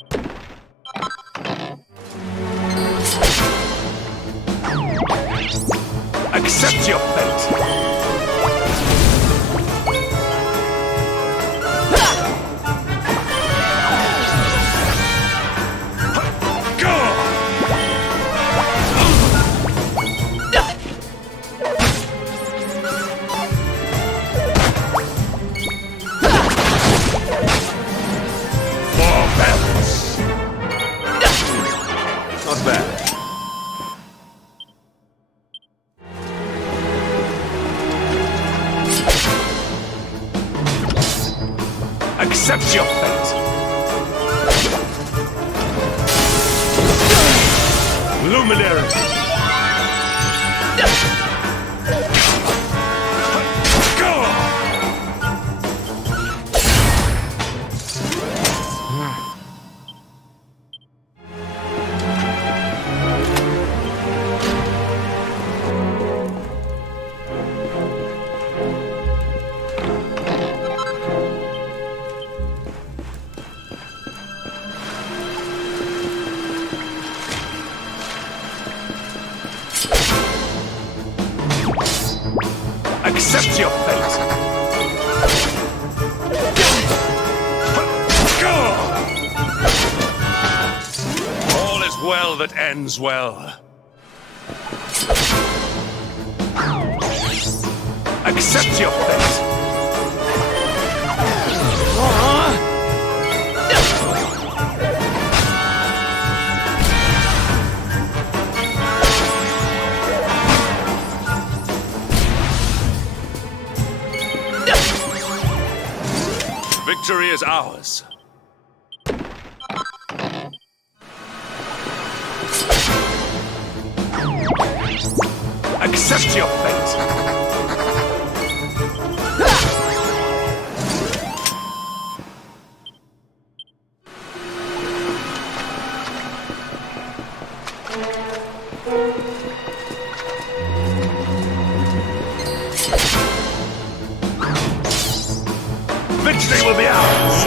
Accept your fate! bad. Accept your fate. Luminary. Accept your fate! All is well that ends well. Accept your fate! Victory is ours. Accept your fate. Victory will be ours!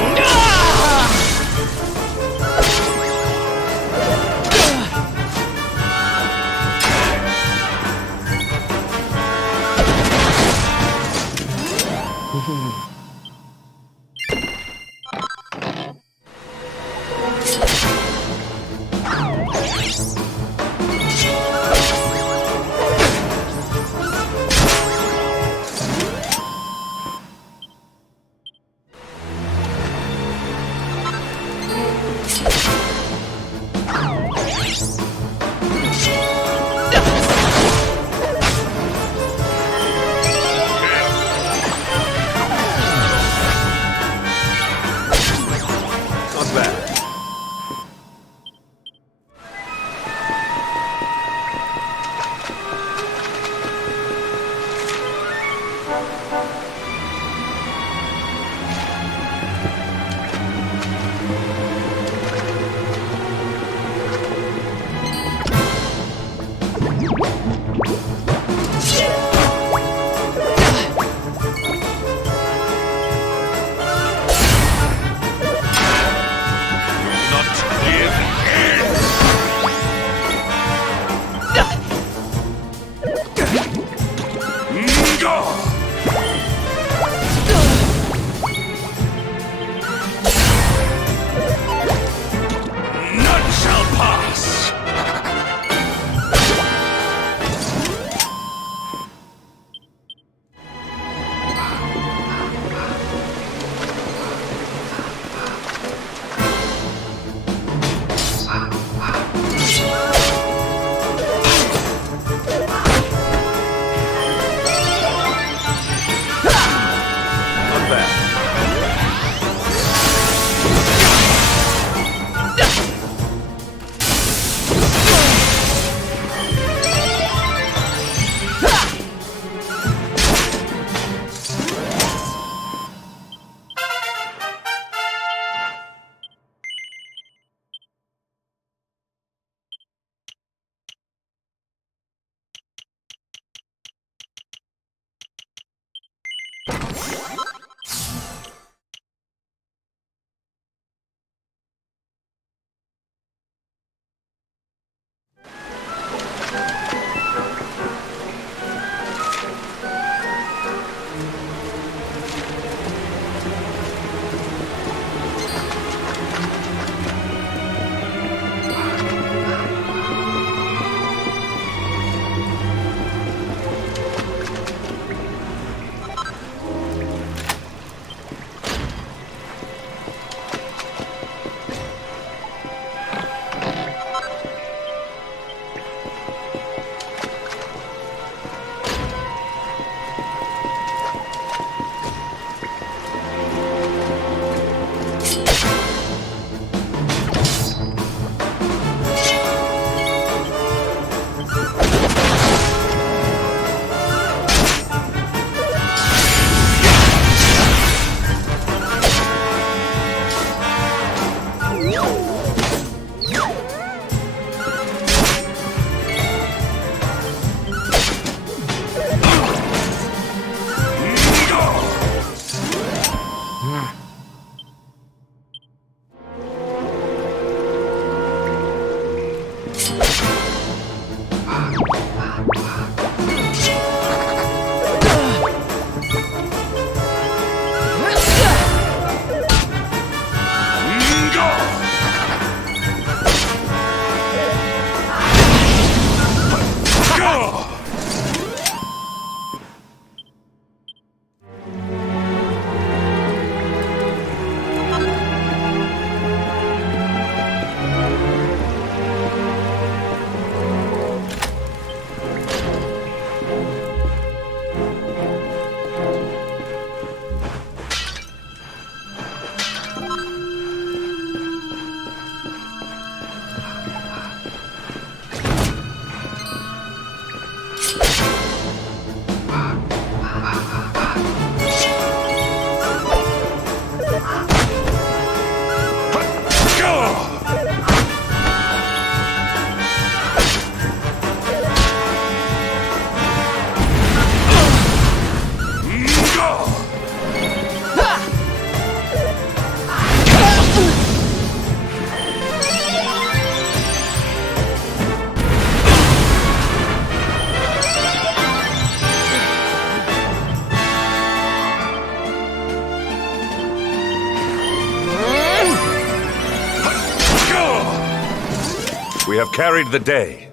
We have carried the day.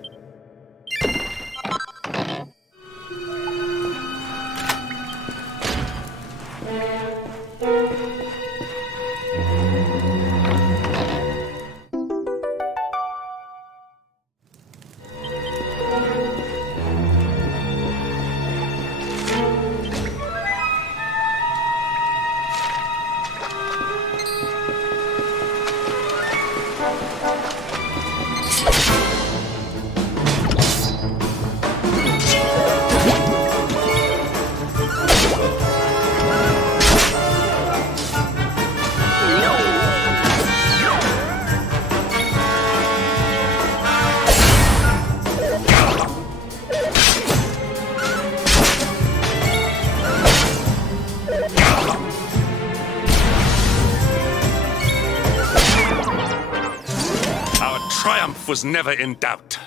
Triumph was never in doubt.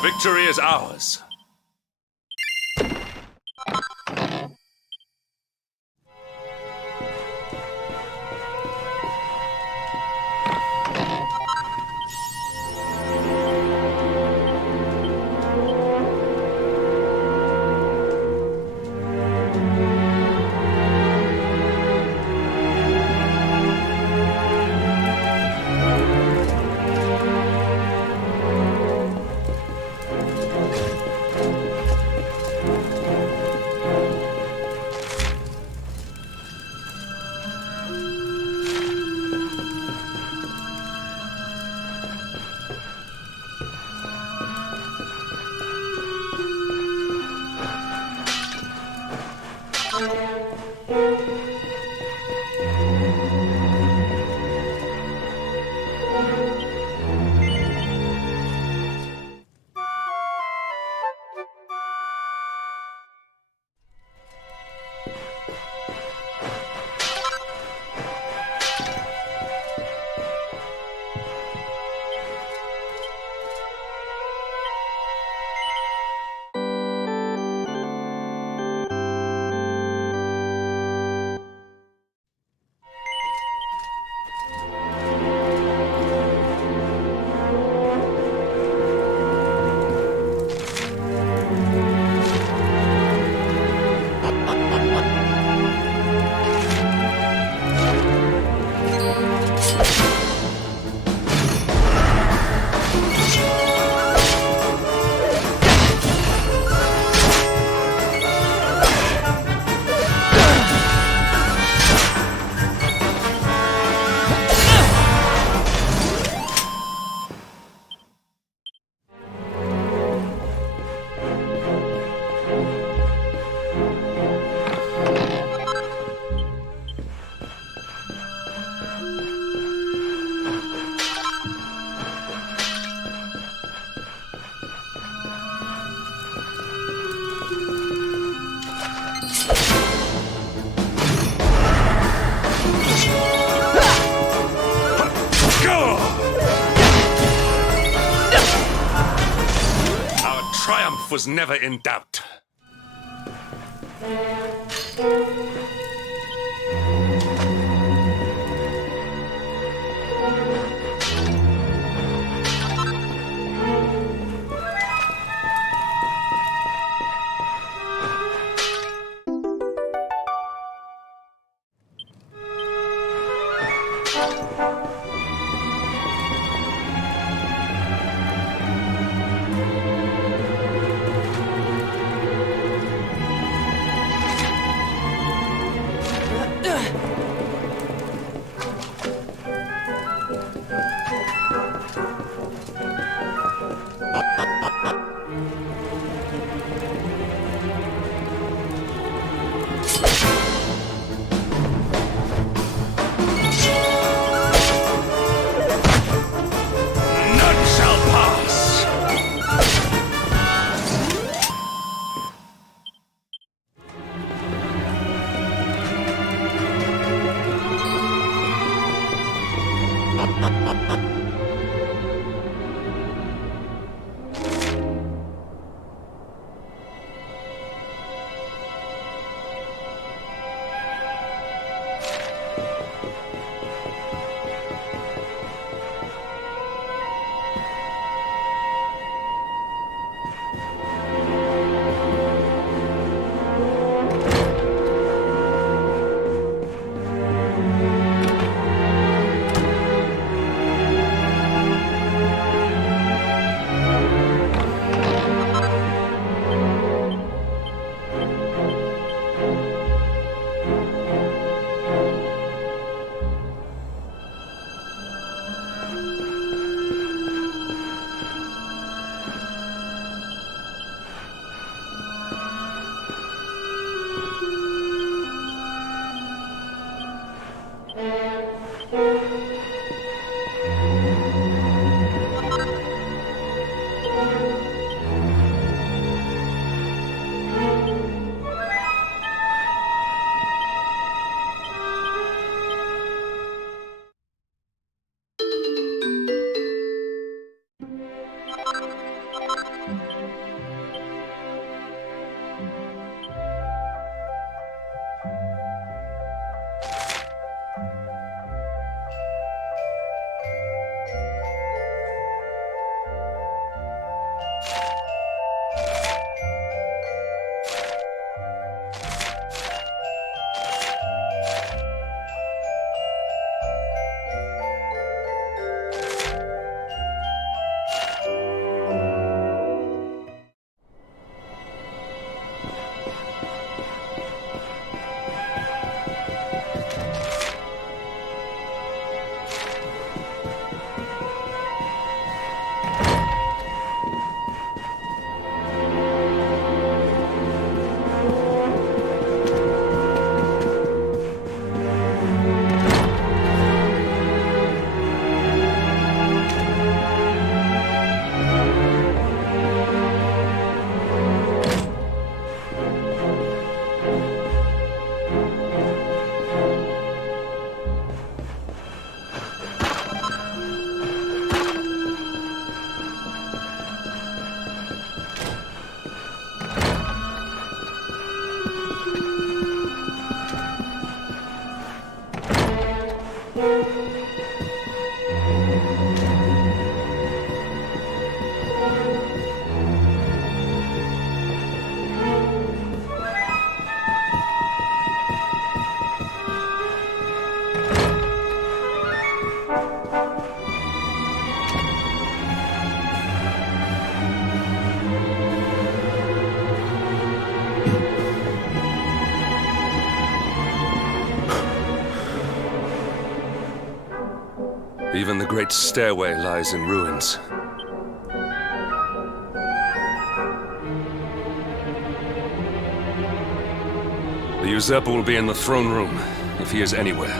Victory is ours. Was never in doubt. Even the great stairway lies in ruins. The usurper will be in the throne room, if he is anywhere.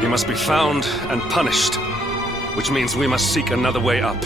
He must be found and punished, which means we must seek another way up.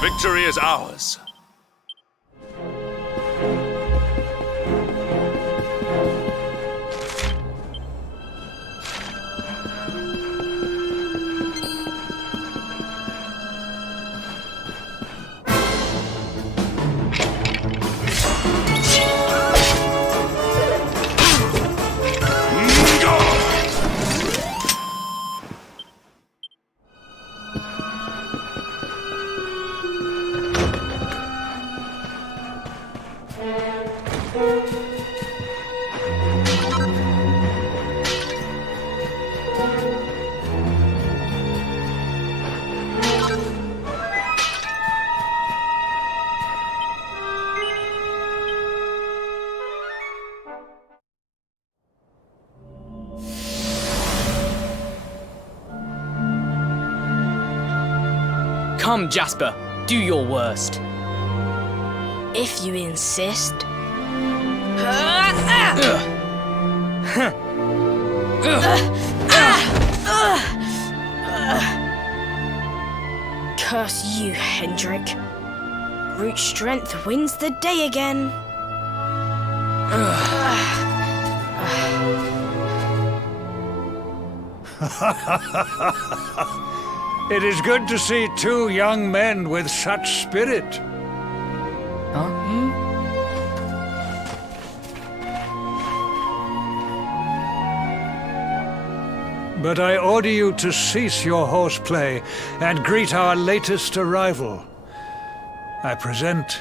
Victory is ours. Come, Jasper, do your worst. If you insist. Curse you, Hendrik. Brute strength wins the day again. It is good to see two young men with such spirit. But I order you to cease your horseplay and greet our latest arrival. I present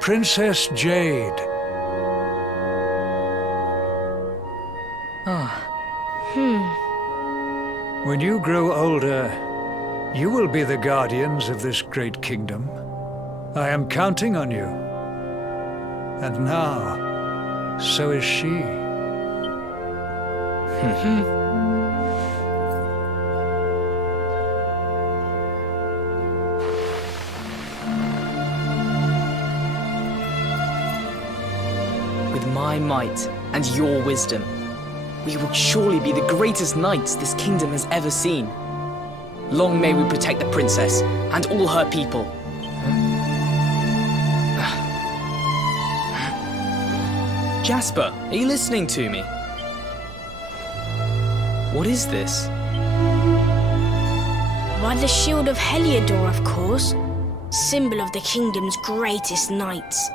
Princess Jade. When you grow older, you will be the guardians of this great kingdom. I am counting on you. And now, so is she. With my might and your wisdom, we will surely be the greatest knights this kingdom has ever seen. Long may we protect the princess and all her people. Jasper, are you listening to me? What is this? Why, the shield of Heliodor, of course. Symbol of the kingdom's greatest knights.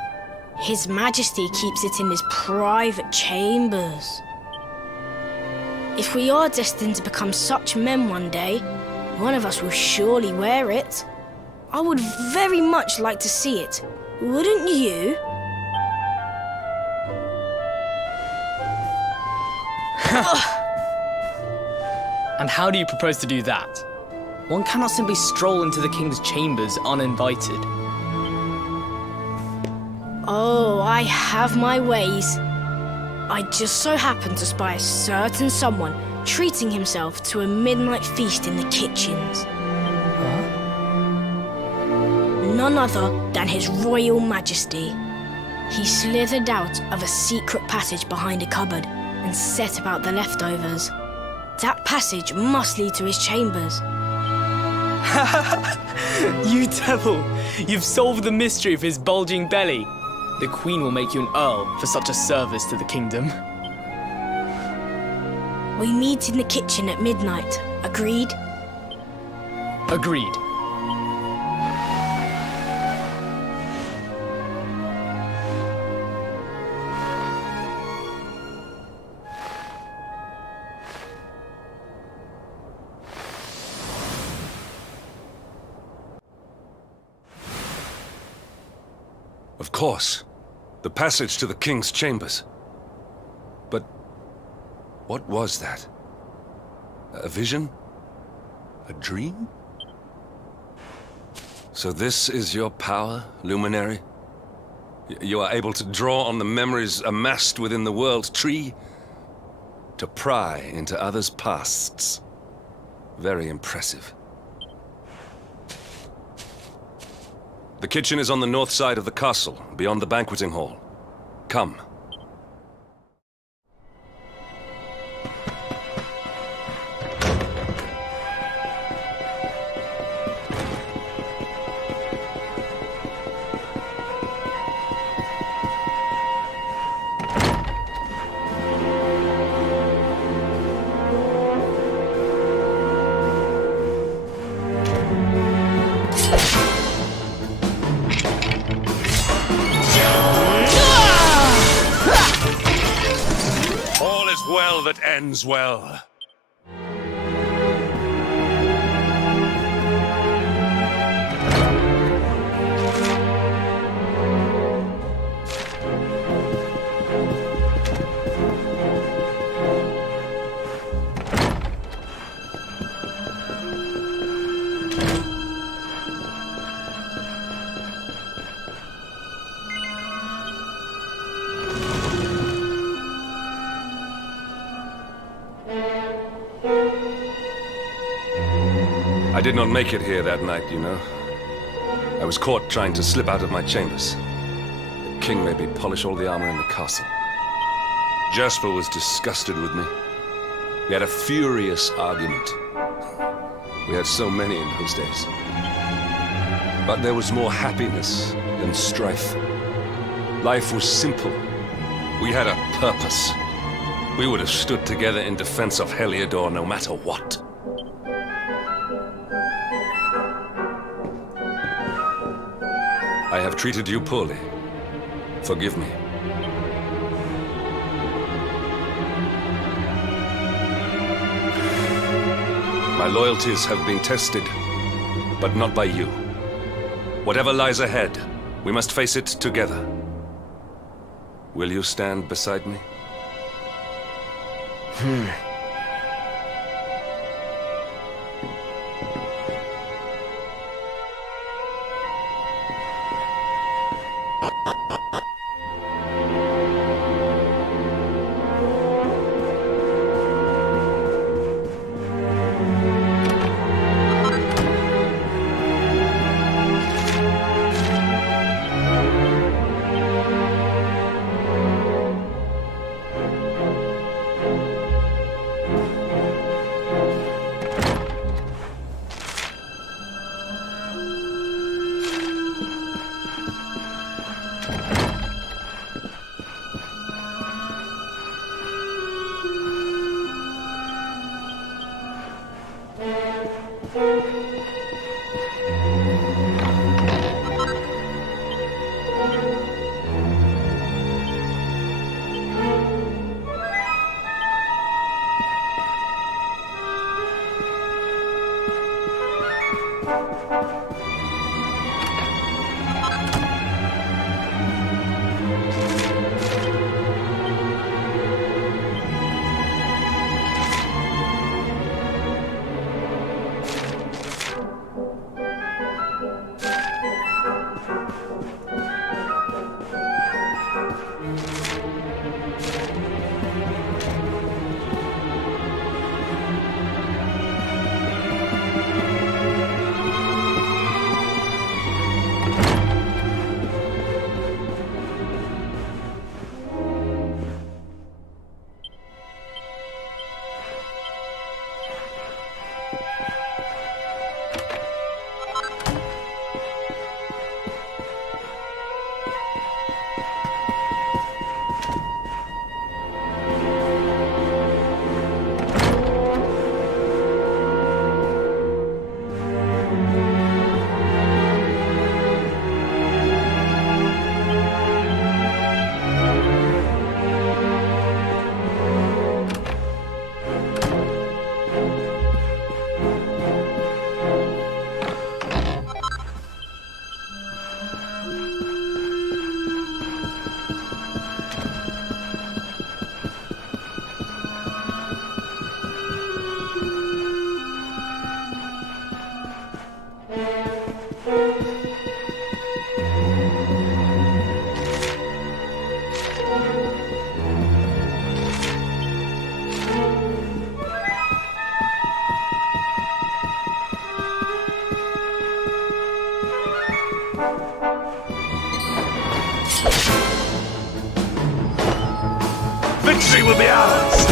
His Majesty keeps it in his private chambers. If we are destined to become such men one day, one of us will surely wear it. I would very much like to see it, wouldn't you? And how do you propose to do that? One cannot simply stroll into the king's chambers uninvited. Oh, I have my ways. I just so happened to spy a certain someone treating himself to a midnight feast in the kitchens. None other than His Royal Majesty. He slithered out of a secret passage behind a cupboard and set about the leftovers. That passage must lead to his chambers. You devil! You've solved the mystery of his bulging belly. The Queen will make you an Earl for such a service to the kingdom. We meet in the kitchen at midnight. Agreed? Agreed. Of course. The passage to the king's chambers. But what was that? A vision? A dream? So this is your power, Luminary? You are able to draw on the memories amassed within the world tree to pry into others' pasts. Very impressive. The kitchen is on the north side of the castle, beyond the banqueting hall. Come. Well that ends well. I did not make it here that night, you know. I was caught trying to slip out of my chambers. The king made me polish all the armor in the castle. Jasper was disgusted with me. We had a furious argument. We had so many in those days. But there was more happiness than strife. Life was simple. We had a purpose. We would have stood together in defense of Heliodor no matter what. I have treated you poorly. Forgive me. My loyalties have been tested, but not by you. Whatever lies ahead, we must face it together. Will you stand beside me? will be ours!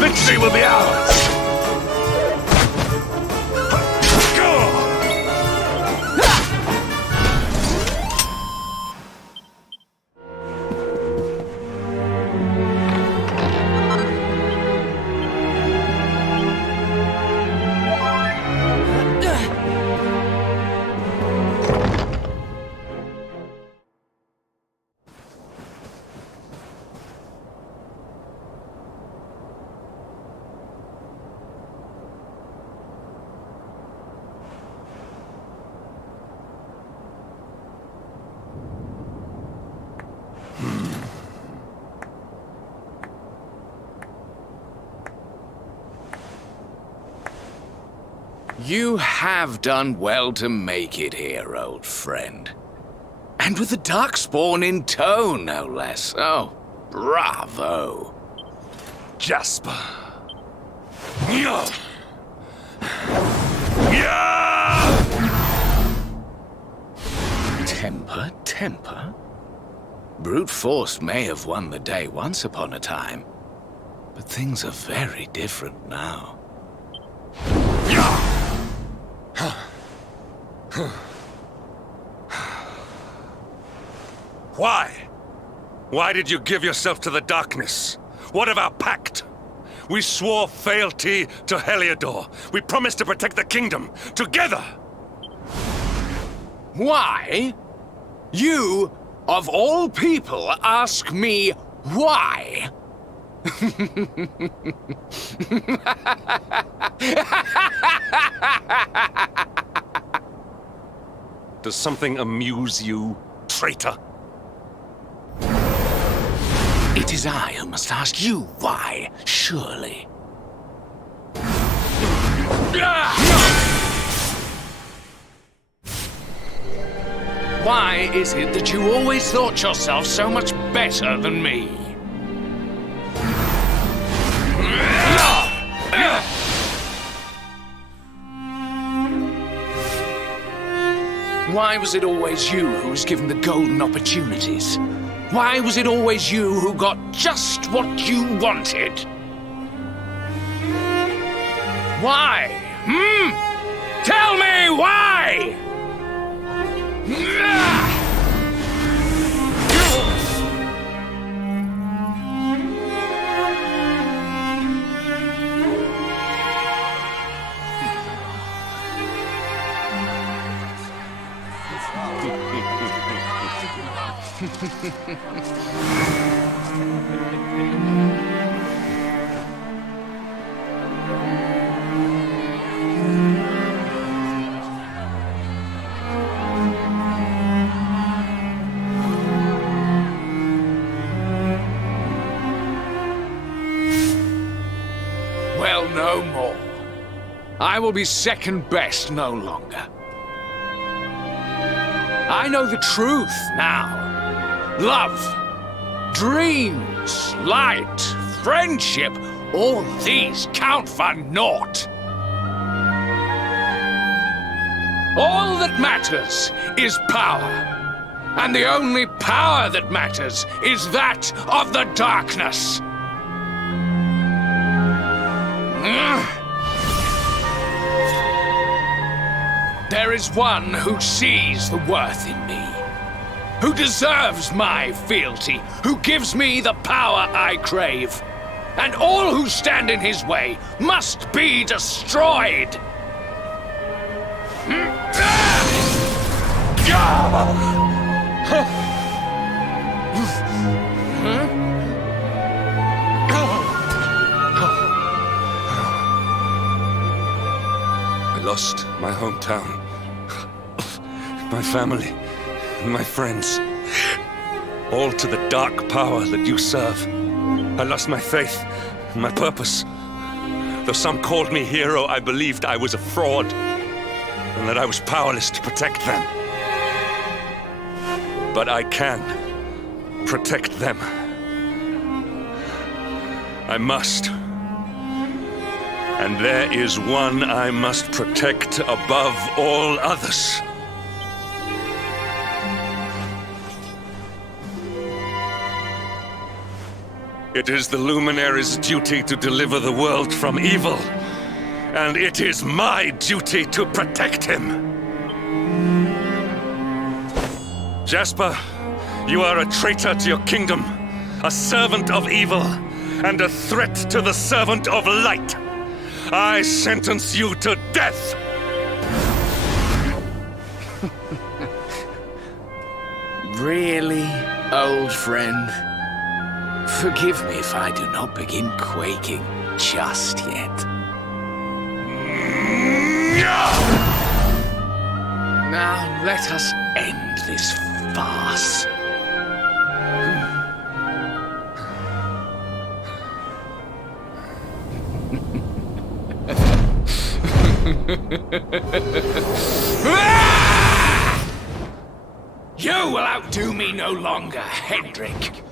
Victory will be ours! You have done well to make it here, old friend. And with the Darkspawn in tow, no less. Oh, bravo. Jasper. Temper, temper. Brute force may have won the day once upon a time, but things are very different now. Why? Why did you give yourself to the darkness? What of our pact? We swore fealty to Heliodor. We promised to protect the kingdom, together! Why? You, of all people, ask me why? Does something amuse you, traitor? It is I who must ask you why, surely. Why is it that you always thought yourself so much better than me? Why was it always you who was given the golden opportunities? Why was it always you who got just what you wanted? Why? Tell me why! Well, no more. I will be second best no longer. I know the truth now. Love, dreams, light, friendship, all these count for naught. All that matters is power. And the only power that matters is that of the darkness. is one who sees the worth in me, who deserves my fealty, who gives me the power I crave. And all who stand in his way must be destroyed. I lost my hometown, my family, and my friends, all to the dark power that you serve. I lost my faith, my purpose. Though some called me hero, I believed I was a fraud, and that I was powerless to protect them. But I can protect them. I must. And there is one I must protect above all others. It is the Luminary's duty to deliver the world from evil, and it is my duty to protect him. Jasper, you are a traitor to your kingdom, a servant of evil, and a threat to the servant of light. I sentence you to death! Really, old friend? Forgive me if I do not begin quaking just yet. Now let us end this farce. You will outdo me no longer, Hendrik.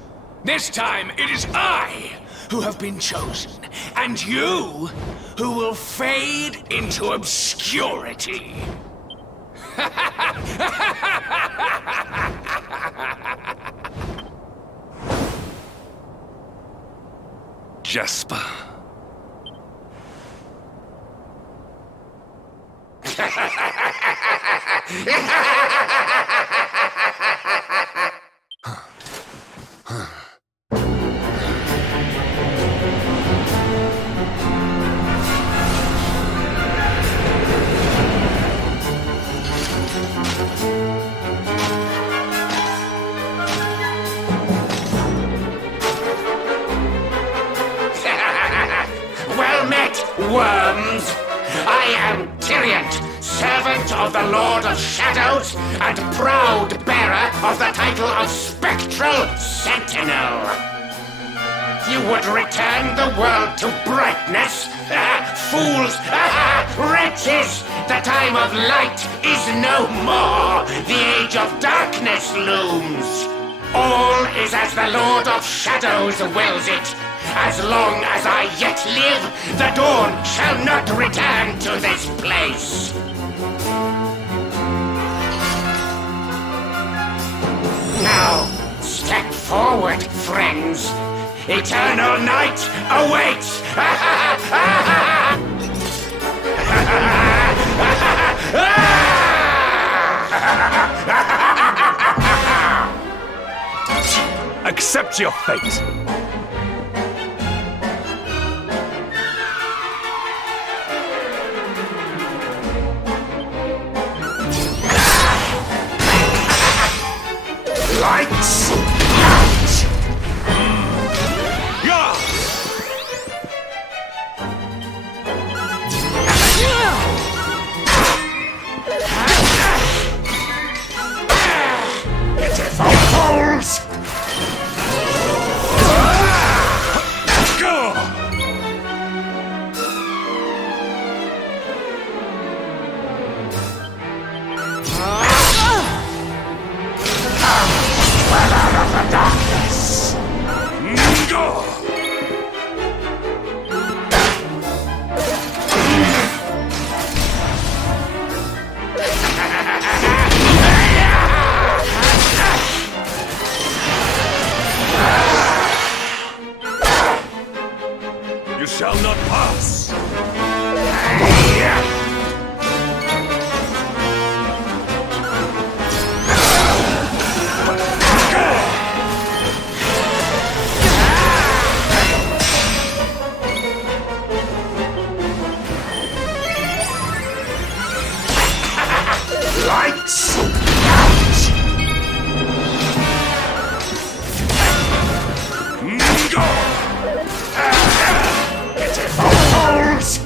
This time it is I who have been chosen, and you who will fade into obscurity. Jasper. Well met, worms! I am Tyriant, servant of the Lord of Shadows, and proud bearer of the title of Spectral Sentinel. You would return the world to brightness? Fools! Wretches! The time of light is no more! The age of darkness looms! All is as the Lord of Shadows wills it. As long as I yet live, the dawn shall not return to this place. Now, step forward, friends. Eternal night awaits! Accept your fate. Lights out! Yeah! Pitiful fools! Let's go! Well out of the darkness! Go! You shall not pass! fools!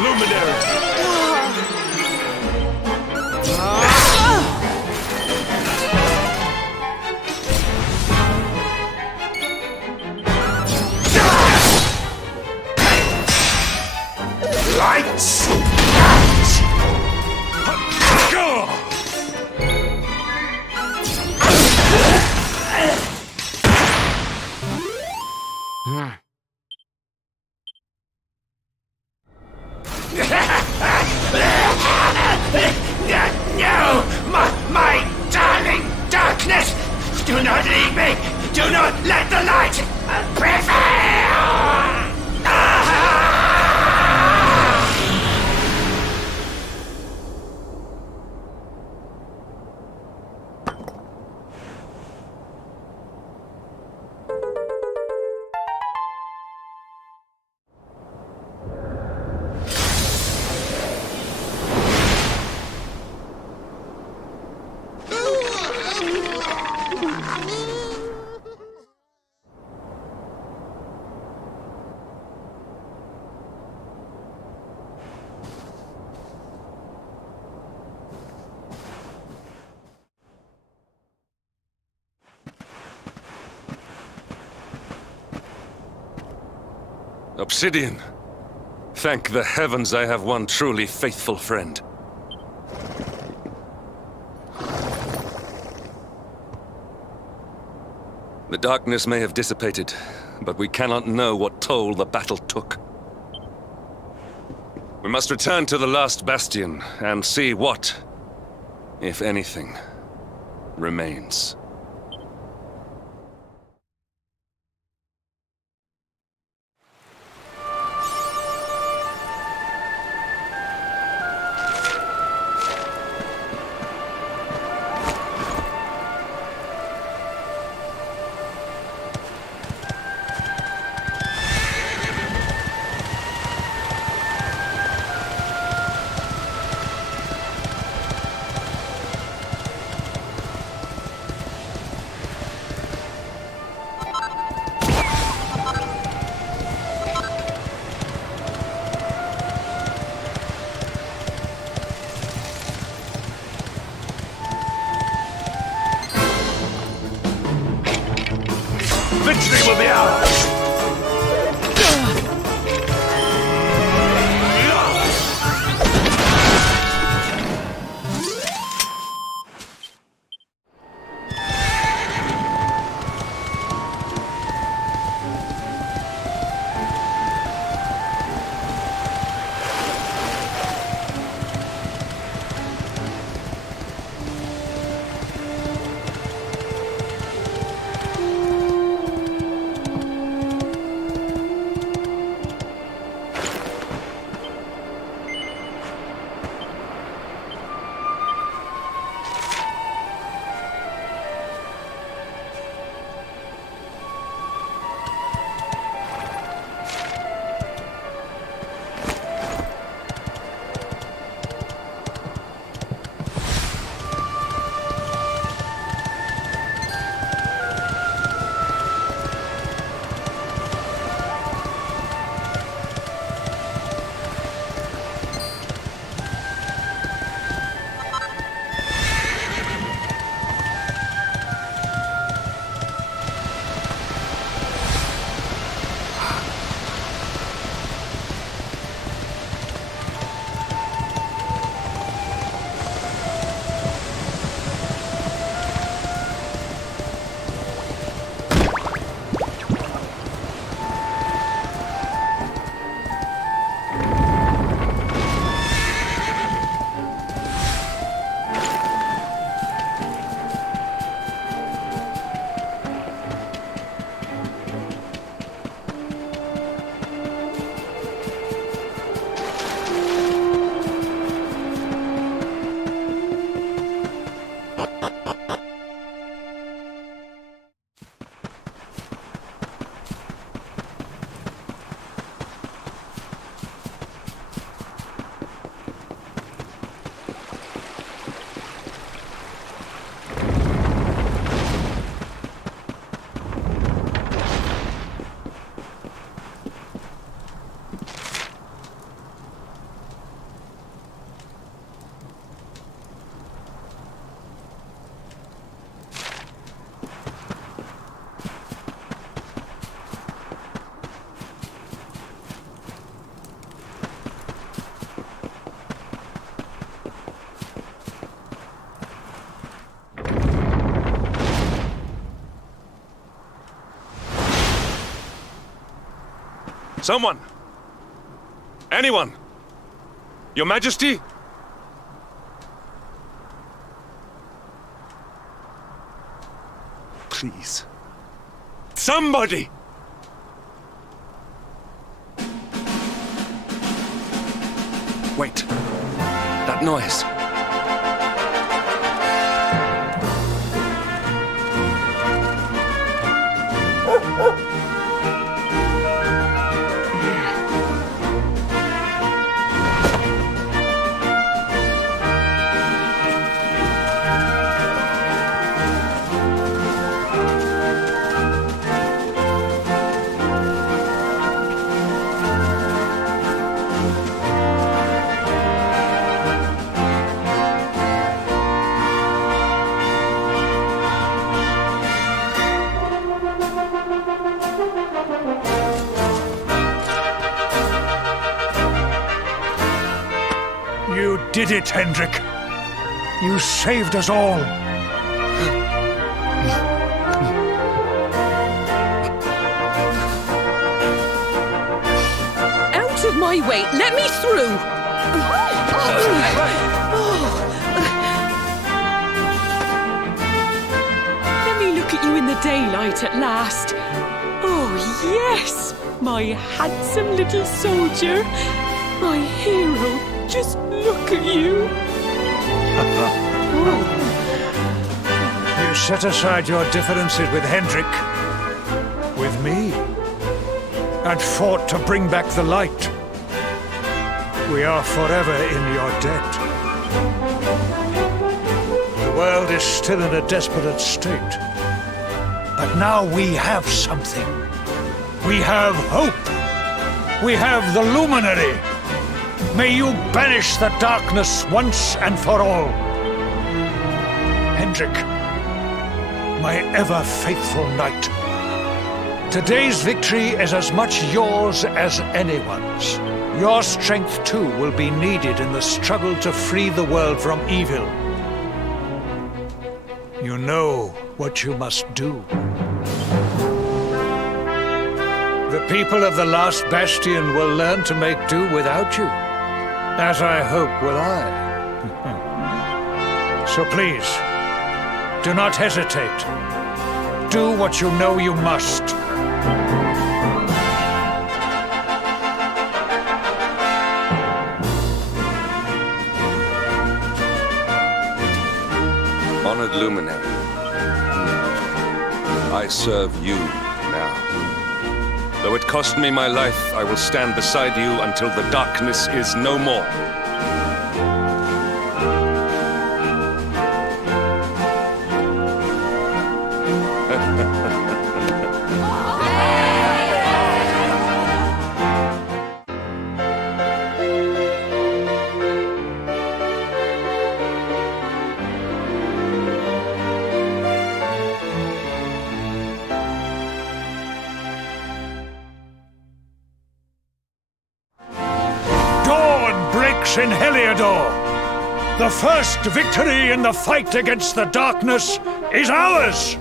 Luminary! Lights out! Go! No! My darling darkness! Do not leave me! Do not let the light prevail! Obsidian. Thank the heavens I have one truly faithful friend. The darkness may have dissipated, but we cannot know what toll the battle took. We must return to the last bastion and see what, if anything, remains. Victory will be ours! Someone! Anyone! Your Majesty? Please. Somebody! Wait. That noise. You did it, Hendrik. You saved us all. Out of my way! Let me through! Let me look at you in the daylight at last. Oh, yes! My handsome little soldier. My hero. Just look at you. You set aside your differences with Hendrik, with me, and fought to bring back the light. We are forever in your debt. The world is still in a desperate state. But now we have something. We have hope. We have the luminary. May you banish the darkness once and for all. Hendrik, my ever-faithful knight, today's victory is as much yours as anyone's. Your strength, too, will be needed in the struggle to free the world from evil. You know what you must do. The people of the last bastion will learn to make do without you, as I hope will I. So please, do not hesitate. Do what you know you must. Honored luminary, I serve you now. Though it cost me my life, I will stand beside you until the darkness is no more. In Heliodor, the first victory in the fight against the darkness is ours!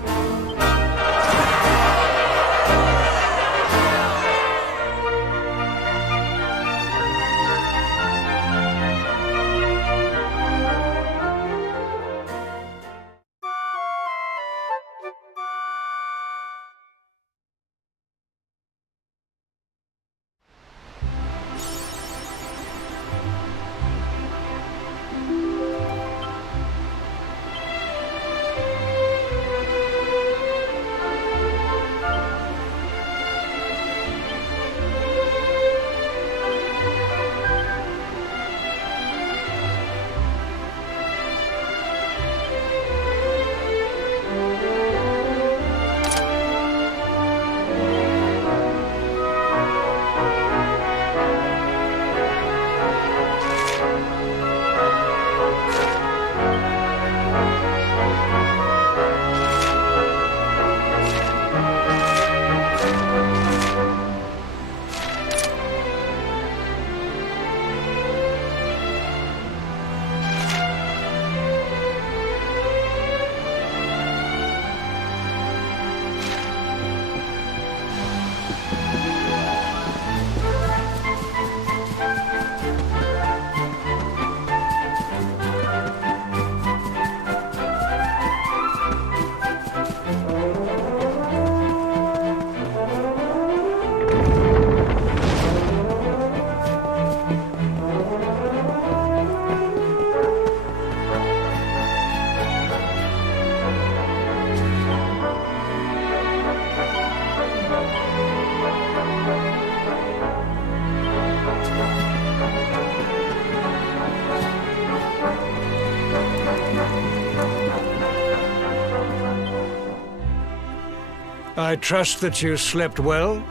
I trust that you slept well?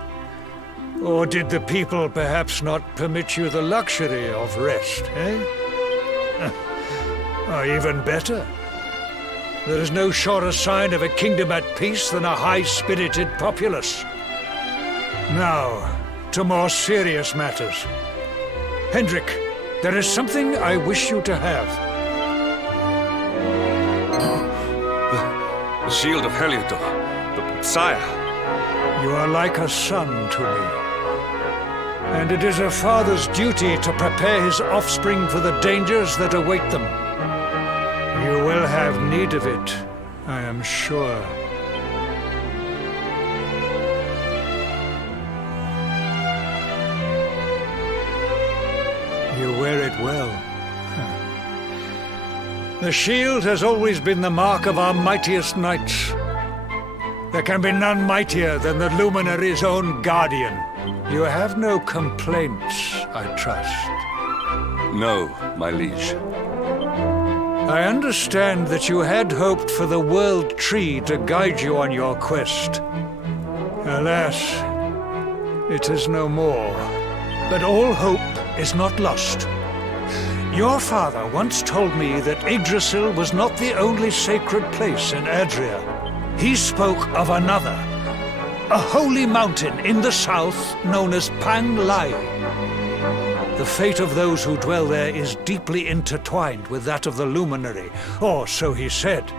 Or did the people perhaps not permit you the luxury of rest, eh? Or even better, there is no surer sign of a kingdom at peace than a high-spirited populace. Now, to more serious matters. Hendrik, there is something I wish you to have. The shield of Heliodor. Sire. You are like a son to me. And it is a father's duty to prepare his offspring for the dangers that await them. You will have need of it, I am sure. You wear it well. The shield has always been the mark of our mightiest knights. There can be none mightier than the Luminary's own guardian. You have no complaints, I trust. No, my liege. I understand that you had hoped for the World Tree to guide you on your quest. Alas, it is no more. But all hope is not lost. Your father once told me that Yggdrasil was not the only sacred place in Adria. He spoke of another, a holy mountain in the south known as Pang Lai. The fate of those who dwell there is deeply intertwined with that of the Luminary, or so he said.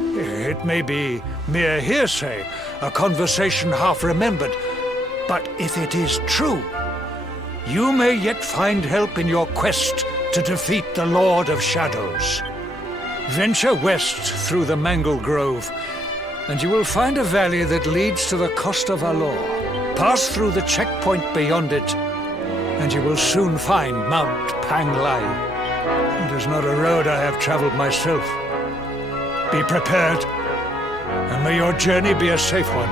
It may be mere hearsay, a conversation half-remembered, but if it is true, you may yet find help in your quest to defeat the Lord of Shadows. Venture west through the Mangle Grove, and you will find a valley that leads to the Coast of Alor. Pass through the checkpoint beyond it, and you will soon find Mount Pang Lai. It is not a road I have traveled myself. Be prepared, and may your journey be a safe one.